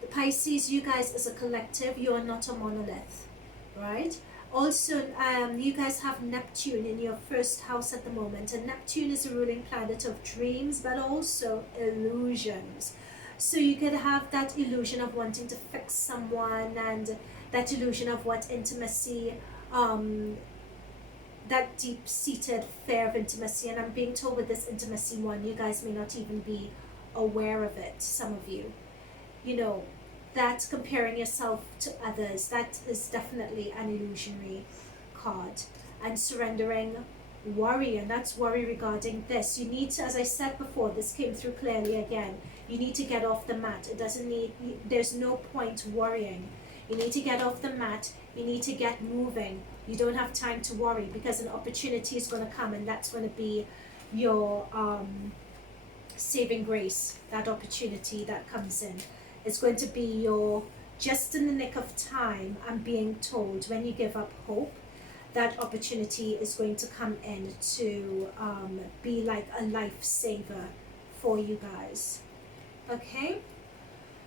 The Pisces, you guys as a collective, you are not a monolith, right? Also, you guys have Neptune in your first house at the moment, and Neptune is a ruling planet of dreams, but also illusions. So you could have that illusion of wanting to fix someone, and that illusion of what intimacy, that deep-seated fear of intimacy. And I'm being told with this intimacy one, you guys may not even be aware of it, some of you. You know, that comparing yourself to others, that is definitely an illusionary card. And surrendering worry, and that's worry regarding this. You need to, as I said before, this came through clearly again, you need to get off the mat. It doesn't need, there's no point worrying. You need to get off the mat, you need to get moving. You don't have time to worry, because an opportunity is going to come, and that's going to be your saving grace, that opportunity that comes in. It's going to be your, just in the nick of time, I'm being told, when you give up hope, that opportunity is going to come in to be like a lifesaver for you guys. Okay?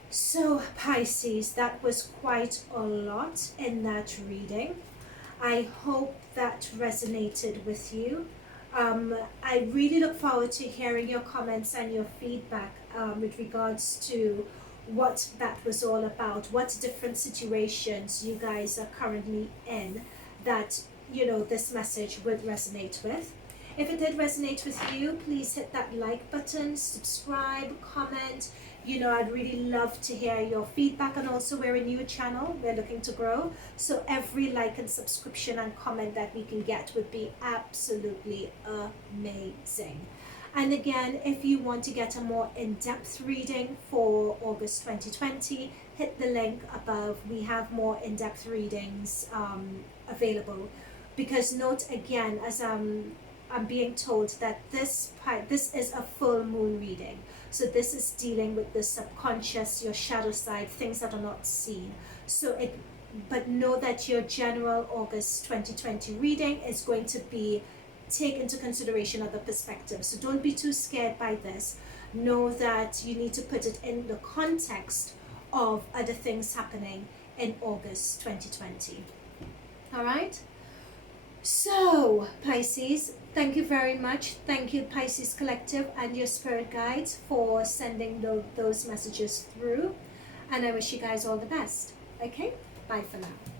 So Pisces, that was quite a lot in that reading. I hope that resonated with you. I really look forward to hearing your comments and your feedback with regards to what that was all about, what different situations you guys are currently in that, you know, this message would resonate with. If it did resonate with you, please hit that like button, subscribe, comment. You know, I'd really love to hear your feedback, and also we're a new channel, we're looking to grow, so every like and subscription and comment that we can get would be absolutely amazing. And again, if you want to get a more in-depth reading for August 2020, hit the link above. We have more in-depth readings available. Because note again, as I'm being told that this is a full moon reading. So this is dealing with the subconscious, your shadow side, things that are not seen. But know that your general August 2020 reading is going to be take into consideration other perspectives. So don't be too scared by this. Know that you need to put it in the context of other things happening in August 2020. All right? So, Pisces, thank you very much. Thank you, Pisces Collective and your spirit guides, for sending those messages through. And I wish you guys all the best. Okay? Bye for now.